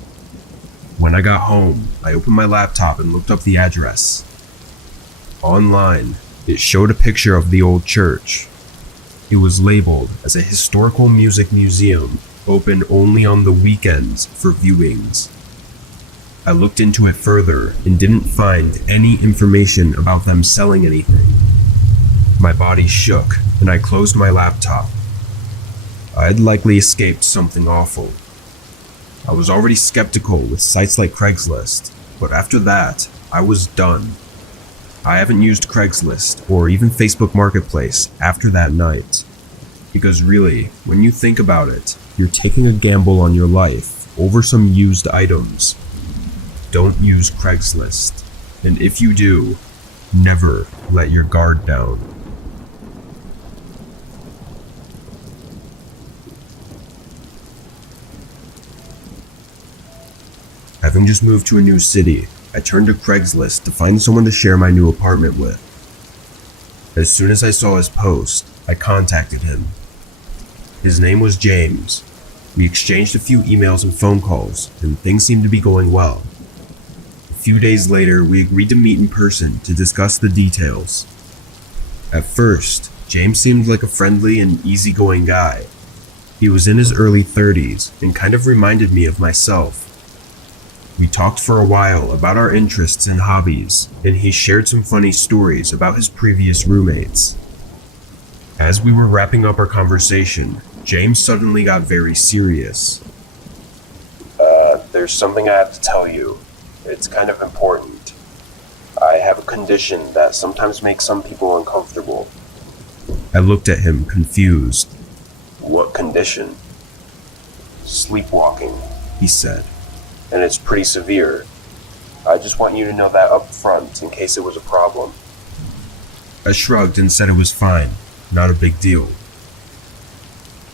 When I got home, I opened my laptop and looked up the address. Online, it showed a picture of the old church. It was labeled as a historical music museum, open only on the weekends for viewings. I looked into it further and didn't find any information about them selling anything. My body shook and I closed my laptop. I had likely escaped something awful. I was already skeptical with sites like Craigslist, but after that, I was done. I haven't used Craigslist or even Facebook Marketplace after that night. Because really, when you think about it, you're taking a gamble on your life over some used items. Don't use Craigslist, and if you do, never let your guard down. Having just moved to a new city, I turned to Craigslist to find someone to share my new apartment with. As soon as I saw his post, I contacted him. His name was James. We exchanged a few emails and phone calls, and things seemed to be going well. A few days later, we agreed to meet in person to discuss the details. At first, James seemed like a friendly and easygoing guy. He was in his early 30s and kind of reminded me of myself. We talked for a while about our interests and hobbies, and he shared some funny stories about his previous roommates. As we were wrapping up our conversation, James suddenly got very serious. There's something I have to tell you. It's kind of important. I have a condition that sometimes makes some people uncomfortable. I looked at him, confused. What condition? Sleepwalking, He said. and it's pretty severe. I just want you to know that up front in case it was a problem. I shrugged and said it was fine, not a big deal.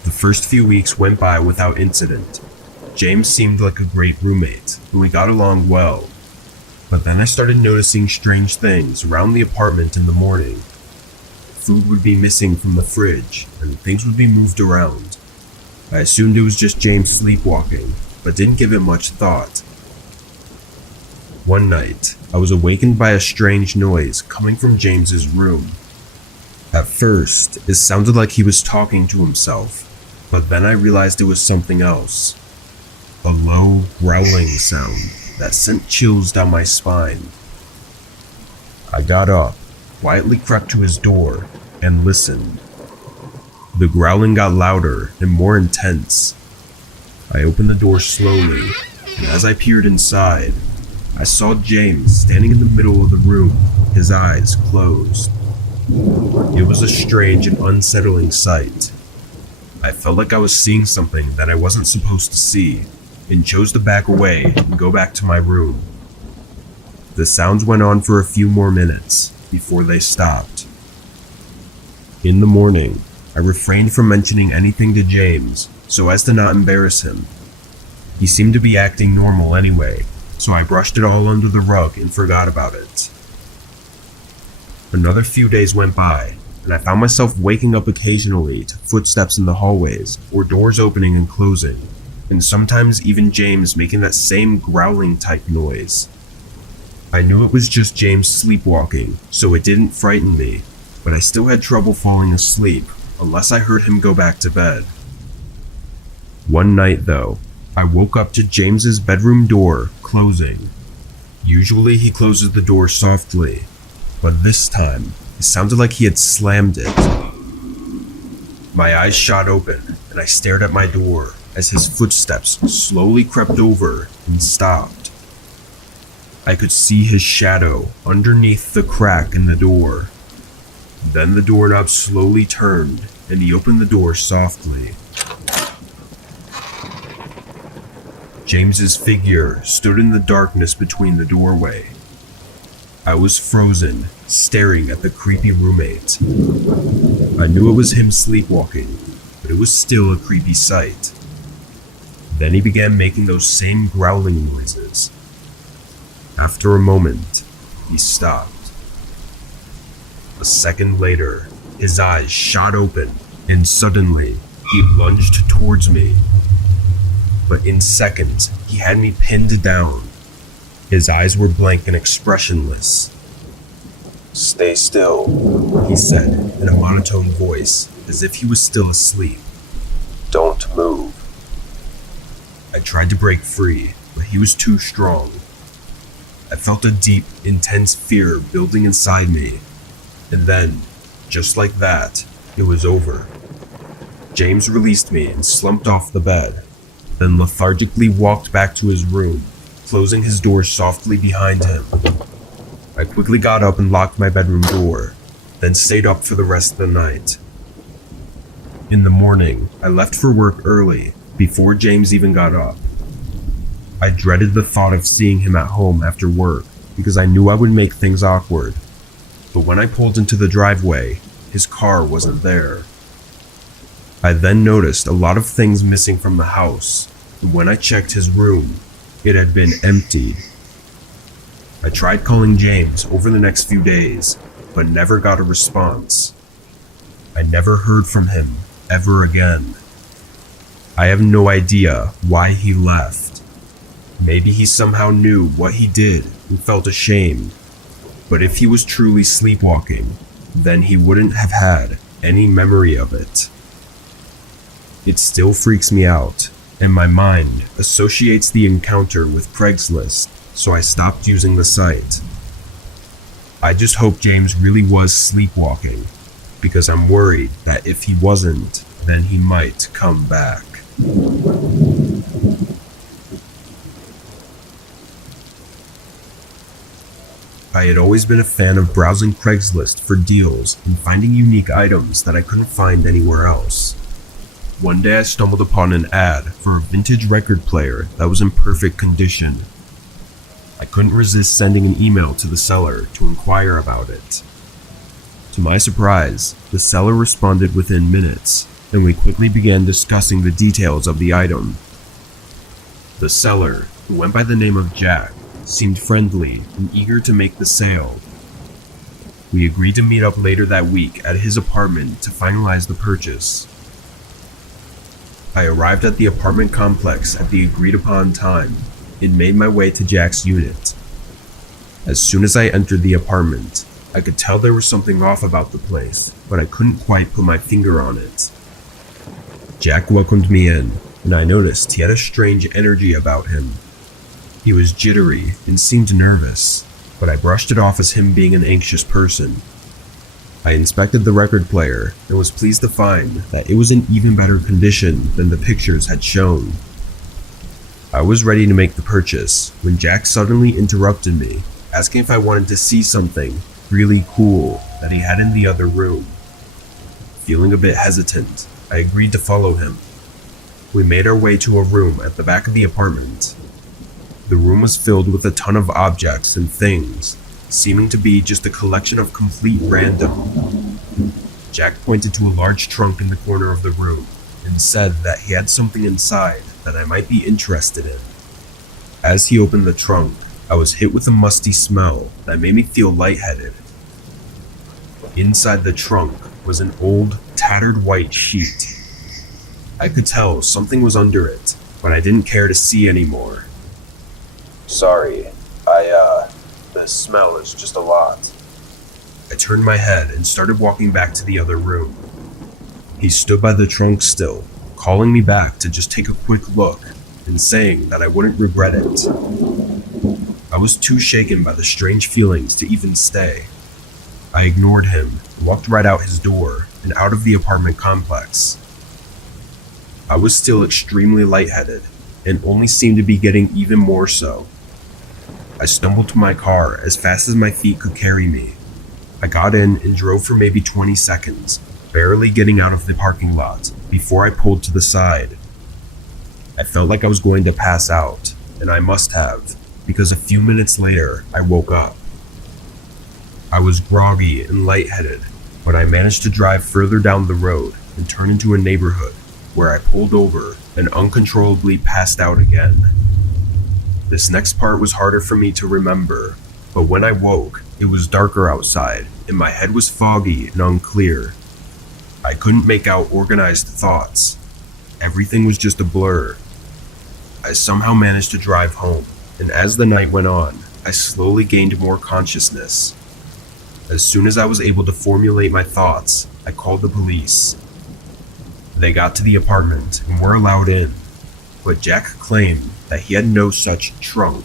The first few weeks went by without incident. James seemed like a great roommate, and we got along well. But then I started noticing strange things around the apartment in the morning. Food would be missing from the fridge, and things would be moved around. I assumed it was just James sleepwalking, but didn't give it much thought. One night, I was awakened by a strange noise coming from James's room. At first, it sounded like he was talking to himself, but then I realized it was something else. A low, growling sound that sent chills down my spine. I got up, quietly crept to his door, and listened. The growling got louder and more intense. I opened the door slowly, and as I peered inside, I saw James standing in the middle of the room, his eyes closed. It was a strange and unsettling sight. I felt like I was seeing something that I wasn't supposed to see, and chose to back away and go back to my room. The sounds went on for a few more minutes before they stopped. In the morning, I refrained from mentioning anything to James so as to not embarrass him. He seemed to be acting normal anyway, so I brushed it all under the rug and forgot about it. Another few days went by, and I found myself waking up occasionally to footsteps in the hallways or doors opening and closing, and sometimes even James making that same growling type noise. I knew it was just James sleepwalking, so it didn't frighten me, but I still had trouble falling asleep unless I heard him go back to bed. One night though, I woke up to James's bedroom door closing. Usually he closes the door softly, but this time it sounded like he had slammed it. My eyes shot open and I stared at my door as his footsteps slowly crept over and stopped. I could see his shadow underneath the crack in the door. Then the doorknob slowly turned and he opened the door softly. James's figure stood in the darkness between the doorway. I was frozen, staring at the creepy roommate. I knew it was him sleepwalking, but it was still a creepy sight. Then he began making those same growling noises. After a moment, he stopped. A second later, his eyes shot open, and suddenly, he lunged towards me. But in seconds, he had me pinned down. His eyes were blank and expressionless. Stay still, He said in a monotone voice, as if he was still asleep. don't move. I tried to break free, but he was too strong. I felt a deep, intense fear building inside me. And then, just like that, it was over. James released me and slumped off the bed, then lethargically walked back to his room, closing his door softly behind him. I quickly got up and locked my bedroom door, then stayed up for the rest of the night. In the morning, I left for work early, before James even got up. I dreaded the thought of seeing him at home after work, because I knew I would make things awkward. But when I pulled into the driveway, his car wasn't there. I then noticed a lot of things missing from the house, and when I checked his room, it had been empty. I tried calling James over the next few days, but never got a response. I never heard from him ever again. I have no idea why he left. Maybe he somehow knew what he did and felt ashamed. But if he was truly sleepwalking, then he wouldn't have had any memory of it. It still freaks me out, and my mind associates the encounter with Craigslist, so I stopped using the site. I just hope James really was sleepwalking, because I'm worried that if he wasn't, then he might come back. I had always been a fan of browsing Craigslist for deals and finding unique items that I couldn't find anywhere else. One day I stumbled upon an ad for a vintage record player that was in perfect condition. I couldn't resist sending an email to the seller to inquire about it. To my surprise, the seller responded within minutes, and we quickly began discussing the details of the item. The seller, who went by the name of Jack, seemed friendly and eager to make the sale. We agreed to meet up later that week at his apartment to finalize the purchase. I arrived at the apartment complex at the agreed upon time and made my way to Jack's unit. As soon as I entered the apartment, I could tell there was something off about the place, but I couldn't quite put my finger on it. Jack welcomed me in, and I noticed he had a strange energy about him. He was jittery and seemed nervous, but I brushed it off as him being an anxious person. I inspected the record player and was pleased to find that it was in even better condition than the pictures had shown. I was ready to make the purchase when Jack suddenly interrupted me, asking if I wanted to see something really cool that he had in the other room. Feeling a bit hesitant, I agreed to follow him. We made our way to a room at the back of the apartment. The room was filled with a ton of objects and things, seeming to be just a collection of complete random. Jack pointed to a large trunk in the corner of the room and said that he had something inside that I might be interested in. As he opened the trunk, I was hit with a musty smell that made me feel lightheaded. Inside the trunk was an old, tattered white sheet. I could tell something was under it, but I didn't care to see anymore. Sorry, the smell is just a lot. I turned my head and started walking back to the other room. He stood by the trunk still, calling me back to just take a quick look and saying that I wouldn't regret it. I was too shaken by the strange feelings to even stay. I ignored him and walked right out his door and out of the apartment complex. I was still extremely lightheaded and only seemed to be getting even more so. I stumbled to my car as fast as my feet could carry me. I got in and drove for maybe 20 seconds, barely getting out of the parking lot before I pulled to the side. I felt like I was going to pass out, and I must have, because a few minutes later I woke up. I was groggy and lightheaded, but I managed to drive further down the road and turn into a neighborhood where I pulled over and uncontrollably passed out again. This next part was harder for me to remember, but when I woke, it was darker outside and my head was foggy and unclear. I couldn't make out organized thoughts. Everything was just a blur. I somehow managed to drive home, and as the night went on, I slowly gained more consciousness. As soon as I was able to formulate my thoughts, I called the police. They got to the apartment and were allowed in, but Jack claimed that he had no such trunk,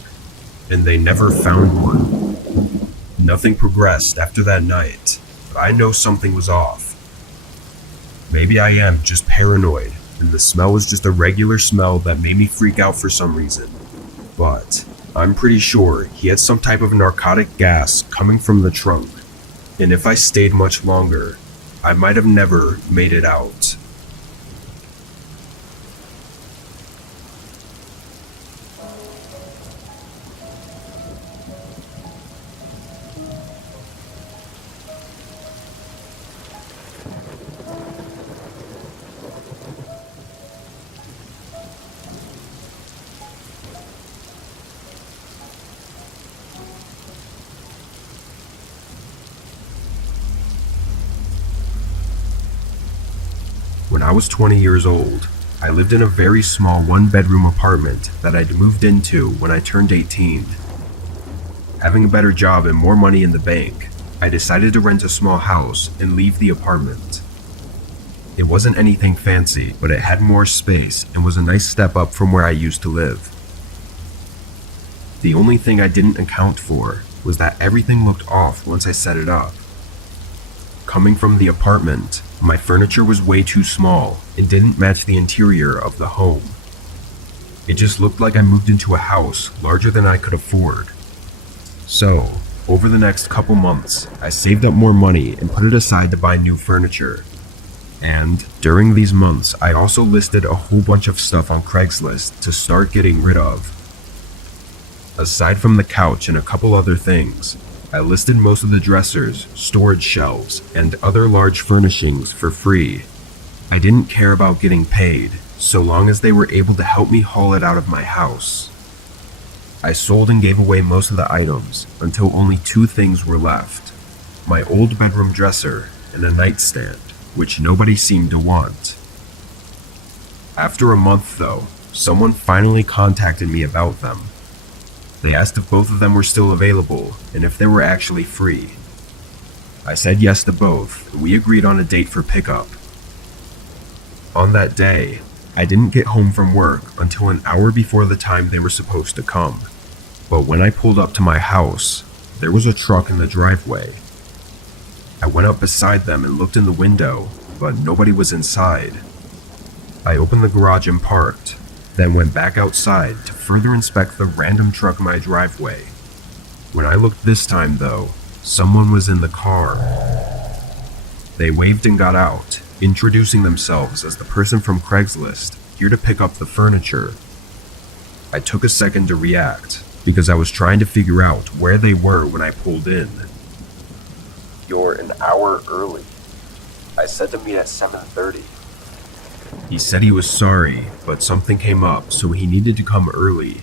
and they never found one. Nothing progressed after that night, but I know something was off. Maybe I am just paranoid, and the smell was just a regular smell that made me freak out for some reason. But I'm pretty sure he had some type of narcotic gas coming from the trunk, and if I stayed much longer, I might have never made it out. When I was 20 years old, I lived in a very small one-bedroom apartment that I'd moved into when I turned 18. Having a better job and more money in the bank, I decided to rent a small house and leave the apartment. It wasn't anything fancy, but it had more space and was a nice step up from where I used to live. The only thing I didn't account for was that everything looked off once I set it up. Coming from the apartment, my furniture was way too small and didn't match the interior of the home. It just looked like I moved into a house larger than I could afford. So, over the next couple months, I saved up more money and put it aside to buy new furniture. And during these months, I also listed a whole bunch of stuff on Craigslist to start getting rid of. Aside from the couch and a couple other things, I listed most of the dressers, storage shelves, and other large furnishings for free. I didn't care about getting paid, so long as they were able to help me haul it out of my house. I sold and gave away most of the items until only 2 things were left: my old bedroom dresser and a nightstand, which nobody seemed to want. After a month though, someone finally contacted me about them. They asked if both of them were still available and if they were actually free. I said yes to both, and we agreed on a date for pickup. On that day, I didn't get home from work until an hour before the time they were supposed to come. But when I pulled up to my house, there was a truck in the driveway. I went up beside them and looked in the window, but nobody was inside. I opened the garage and parked, then went back outside to further inspect the random truck in my driveway. When I looked this time though, someone was in the car. They waved and got out, introducing themselves as the person from Craigslist, here to pick up the furniture. I took a second to react, because I was trying to figure out where they were when I pulled in. You're an hour early. I said to meet at 7:30. He said he was sorry, but something came up, so he needed to come early.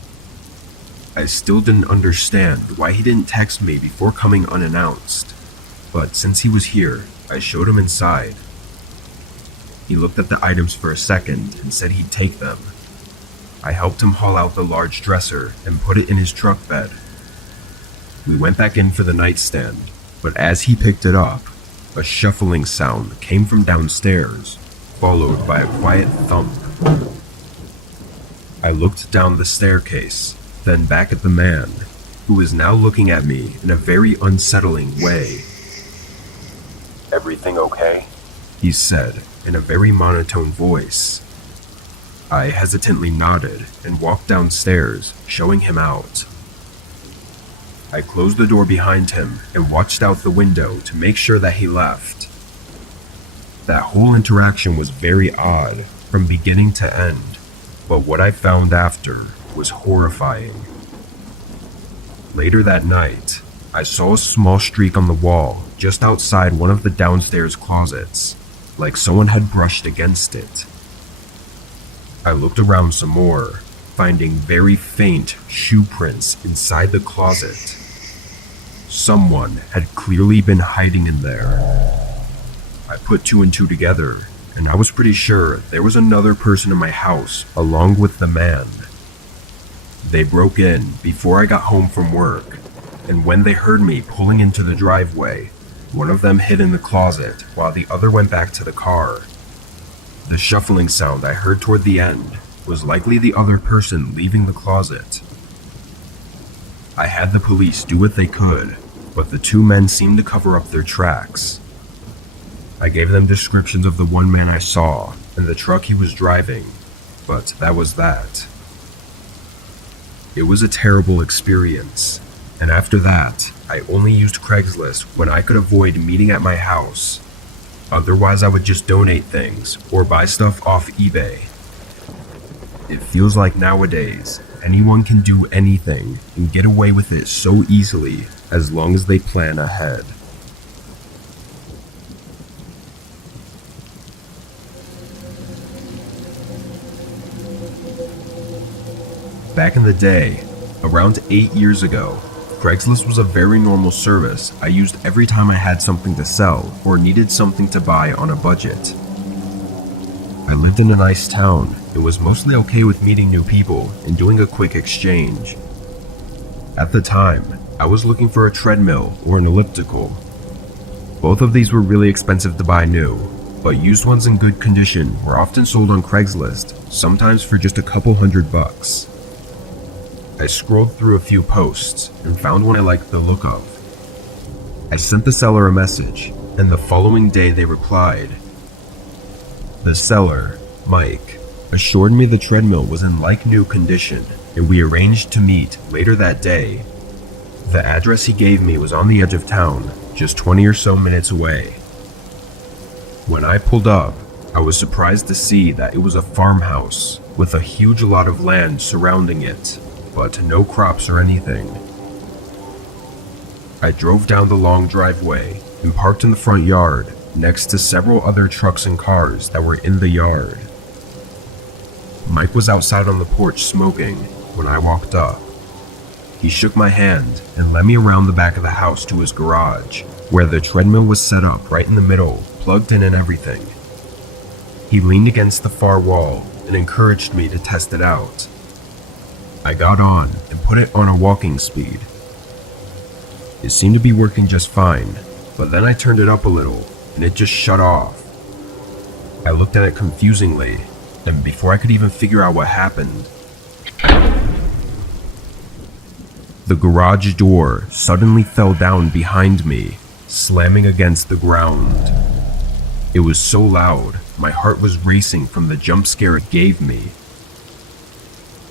I still didn't understand why he didn't text me before coming unannounced, but since he was here, I showed him inside. He looked at the items for a second and said he'd take them. I helped him haul out the large dresser and put it in his truck bed. We went back in for the nightstand, but as he picked it up, a shuffling sound came from downstairs, followed by a quiet thump. I looked down the staircase, then back at the man, who was now looking at me in a very unsettling way. Everything okay? He said in a very monotone voice. I hesitantly nodded and walked downstairs, showing him out. I closed the door behind him and watched out the window to make sure that he left. That whole interaction was very odd from beginning to end, but what I found after was horrifying. Later that night, I saw a small streak on the wall just outside one of the downstairs closets, like someone had brushed against it. I looked around some more, finding very faint shoe prints inside the closet. Someone had clearly been hiding in there. I put 2 and 2 together, and I was pretty sure there was another person in my house along with the man. They broke in before I got home from work, and when they heard me pulling into the driveway, one of them hid in the closet while the other went back to the car. The shuffling sound I heard toward the end was likely the other person leaving the closet. I had the police do what they could, but the 2 men seemed to cover up their tracks. I gave them descriptions of the one man I saw and the truck he was driving, but that was that. It was a terrible experience, and after that, I only used Craigslist when I could avoid meeting at my house. Otherwise, I would just donate things or buy stuff off eBay. It feels like nowadays, anyone can do anything and get away with it so easily as long as they plan ahead. Back in the day, around 8 years ago, Craigslist was a very normal service I used every time I had something to sell or needed something to buy on a budget. I lived in a nice town and was mostly okay with meeting new people and doing a quick exchange. At the time, I was looking for a treadmill or an elliptical. Both of these were really expensive to buy new, but used ones in good condition were often sold on Craigslist, sometimes for just a couple $100. I scrolled through a few posts and found one I liked the look of. I sent the seller a message, and the following day they replied. The seller, Mike, assured me the treadmill was in like-new condition, and we arranged to meet later that day. The address he gave me was on the edge of town, just 20 or so minutes away. When I pulled up, I was surprised to see that it was a farmhouse with a huge lot of land surrounding it, but no crops or anything. I drove down the long driveway and parked in the front yard next to several other trucks and cars that were in the yard. Mike was outside on the porch smoking when I walked up. He shook my hand and led me around the back of the house to his garage, where the treadmill was set up right in the middle, plugged in and everything. He leaned against the far wall and encouraged me to test it out. I got on and put it on a walking speed. It seemed to be working just fine, but then I turned it up a little and it just shut off. I looked at it confusingly, and before I could even figure out what happened, the garage door suddenly fell down behind me, slamming against the ground. It was so loud, my heart was racing from the jump scare it gave me.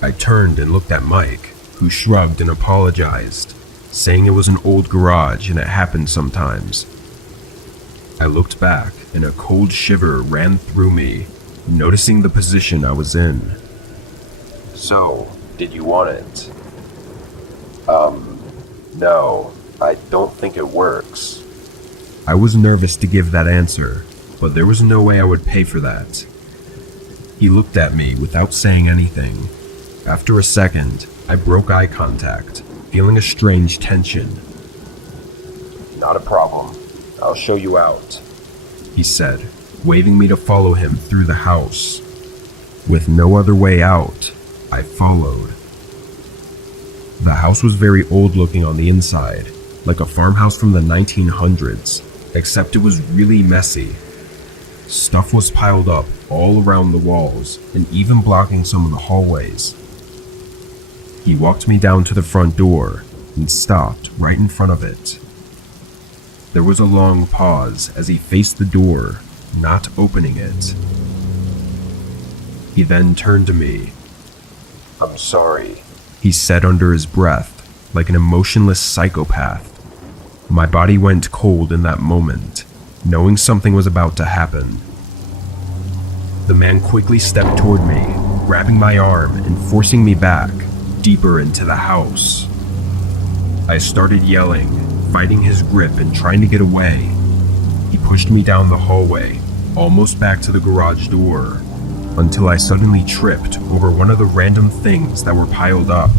I turned and looked at Mike, who shrugged and apologized, saying it was an old garage and it happened sometimes. I looked back and a cold shiver ran through me, noticing the position I was in. So, did you want it? No, I don't think it works. I was nervous to give that answer, but there was no way I would pay for that. He looked at me without saying anything. After a second, I broke eye contact, feeling a strange tension. Not a problem. I'll show you out, he said, waving me to follow him through the house. With no other way out, I followed. The house was very old looking on the inside, like a farmhouse from the 1900s, except it was really messy. Stuff was piled up all around the walls and even blocking some of the hallways. He walked me down to the front door and stopped right in front of it. There was a long pause as he faced the door, not opening it. He then turned to me. I'm sorry, he said under his breath, like an emotionless psychopath. My body went cold in that moment, knowing something was about to happen. The man quickly stepped toward me, grabbing my arm and forcing me back, deeper into the house. I started yelling, fighting his grip and trying to get away. He pushed me down the hallway, almost back to the garage door, until I suddenly tripped over one of the random things that were piled up.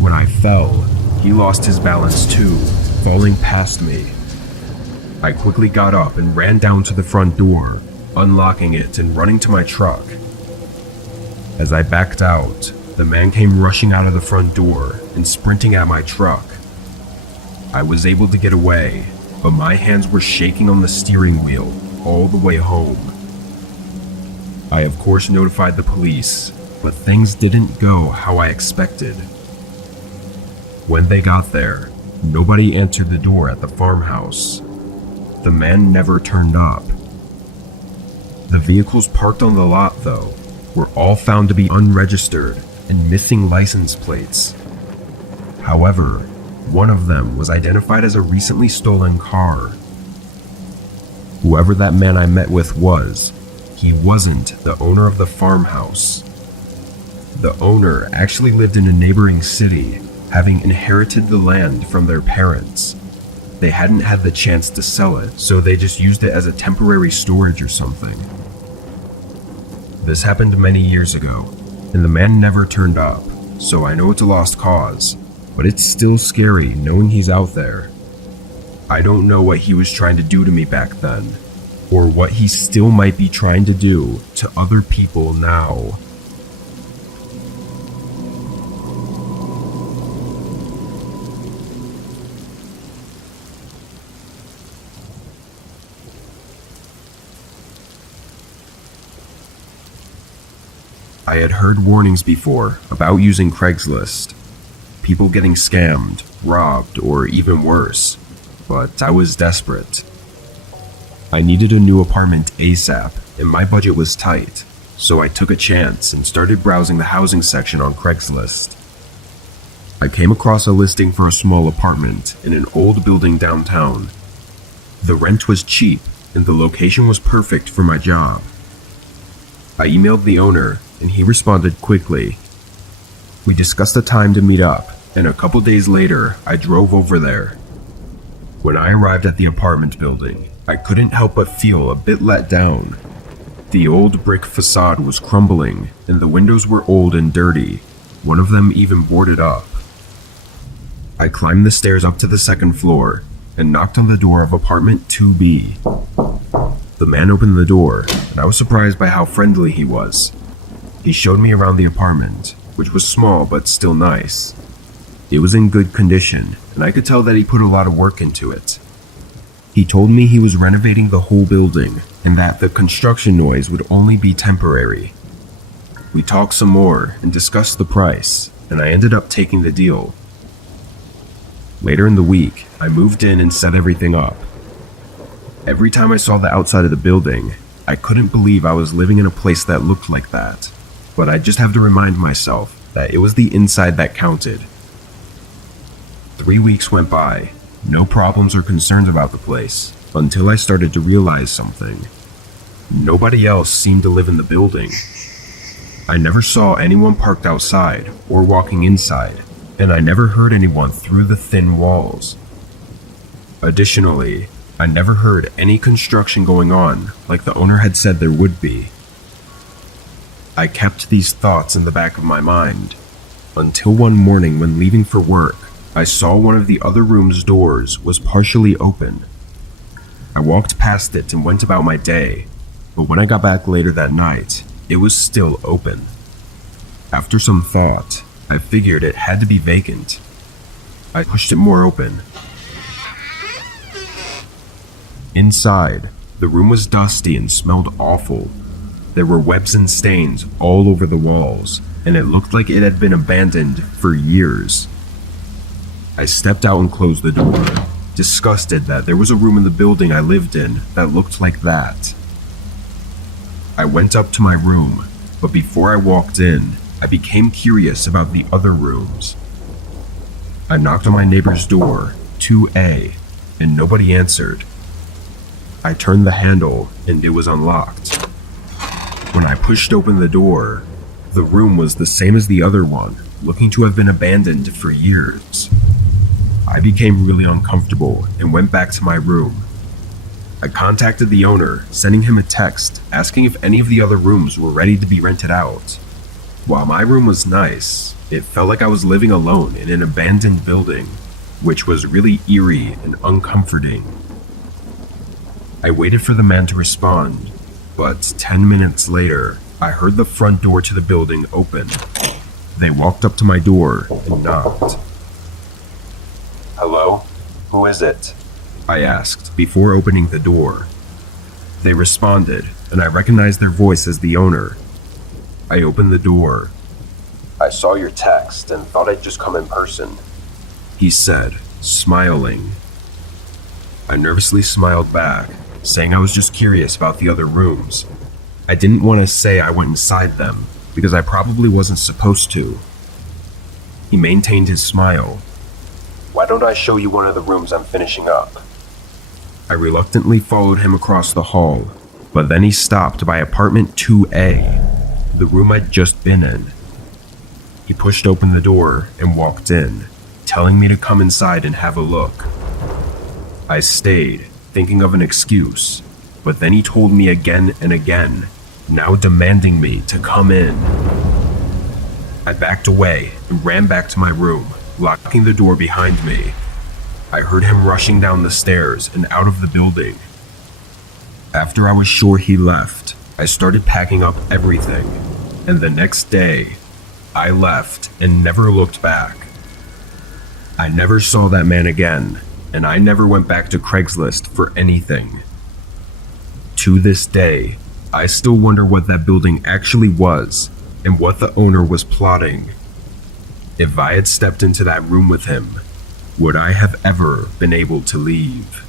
When I fell, he lost his balance too, falling past me. I quickly got up and ran down to the front door, unlocking it and running to my truck. As I backed out, the man came rushing out of the front door and sprinting at my truck. I was able to get away, but my hands were shaking on the steering wheel all the way home. I of course notified the police, but things didn't go how I expected. When they got there, nobody answered the door at the farmhouse. The man never turned up. The vehicles parked on the lot, though, were all found to be unregistered and missing license plates. However, one of them was identified as a recently stolen car. Whoever that man I met with was, he wasn't the owner of the farmhouse. The owner actually lived in a neighboring city, having inherited the land from their parents. They hadn't had the chance to sell it, so they just used it as a temporary storage or something. This happened many years ago, and the man never turned up, so I know it's a lost cause, but it's still scary knowing he's out there. I don't know what he was trying to do to me back then, or what he still might be trying to do to other people now. I had heard warnings before about using Craigslist, people getting scammed, robbed, or even worse, but I was desperate. I needed a new apartment ASAP, and my budget was tight, so I took a chance and started browsing the housing section on Craigslist. I came across a listing for a small apartment in an old building downtown. The rent was cheap, and the location was perfect for my job. I emailed the owner, and he responded quickly. We discussed a time to meet up, and a couple days later, I drove over there. When I arrived at the apartment building, I couldn't help but feel a bit let down. The old brick facade was crumbling, and the windows were old and dirty, one of them even boarded up. I climbed the stairs up to the second floor, and knocked on the door of apartment 2B. The man opened the door, and I was surprised by how friendly he was. He showed me around the apartment, which was small but still nice. It was in good condition, and I could tell that he put a lot of work into it. He told me he was renovating the whole building, and that the construction noise would only be temporary. We talked some more and discussed the price, and I ended up taking the deal. Later in the week, I moved in and set everything up. Every time I saw the outside of the building, I couldn't believe I was living in a place that looked like that. But I just have to remind myself that it was the inside that counted. 3 weeks went by, no problems or concerns about the place, until I started to realize something. Nobody else seemed to live in the building. I never saw anyone parked outside or walking inside, and I never heard anyone through the thin walls. Additionally, I never heard any construction going on like the owner had said there would be. I kept these thoughts in the back of my mind, until one morning when leaving for work, I saw one of the other room's doors was partially open. I walked past it and went about my day, but when I got back later that night, it was still open. After some thought, I figured it had to be vacant. I pushed it more open. Inside, the room was dusty and smelled awful. There were webs and stains all over the walls, and it looked like it had been abandoned for years. I stepped out and closed the door, disgusted that there was a room in the building I lived in that looked like that. I went up to my room, but before I walked in, I became curious about the other rooms. I knocked on my neighbor's door, 2A, and nobody answered. I turned the handle, and it was unlocked. When I pushed open the door, the room was the same as the other one, looking to have been abandoned for years. I became really uncomfortable and went back to my room. I contacted the owner, sending him a text asking if any of the other rooms were ready to be rented out. While my room was nice, it felt like I was living alone in an abandoned building, which was really eerie and uncomforting. I waited for the man to respond, but 10 minutes later, I heard the front door to the building open. They walked up to my door and knocked. Hello? Who is it? I asked before opening the door. They responded, and I recognized their voice as the owner. I opened the door. I saw your text and thought I'd just come in person. He said, smiling. I nervously smiled back, saying I was just curious about the other rooms. I didn't want to say I went inside them, because I probably wasn't supposed to. He maintained his smile. Why don't I show you one of the rooms I'm finishing up? I reluctantly followed him across the hall, but then he stopped by apartment 2A, the room I'd just been in. He pushed open the door and walked in, telling me to come inside and have a look. I stayed, thinking of an excuse, but then he told me again and again, now demanding me to come in. I backed away and ran back to my room, locking the door behind me. I heard him rushing down the stairs and out of the building. After I was sure he left, I started packing up everything, and the next day, I left and never looked back. I never saw that man again, and I never went back to Craigslist for anything. To this day, I still wonder what that building actually was and what the owner was plotting. If I had stepped into that room with him, would I have ever been able to leave?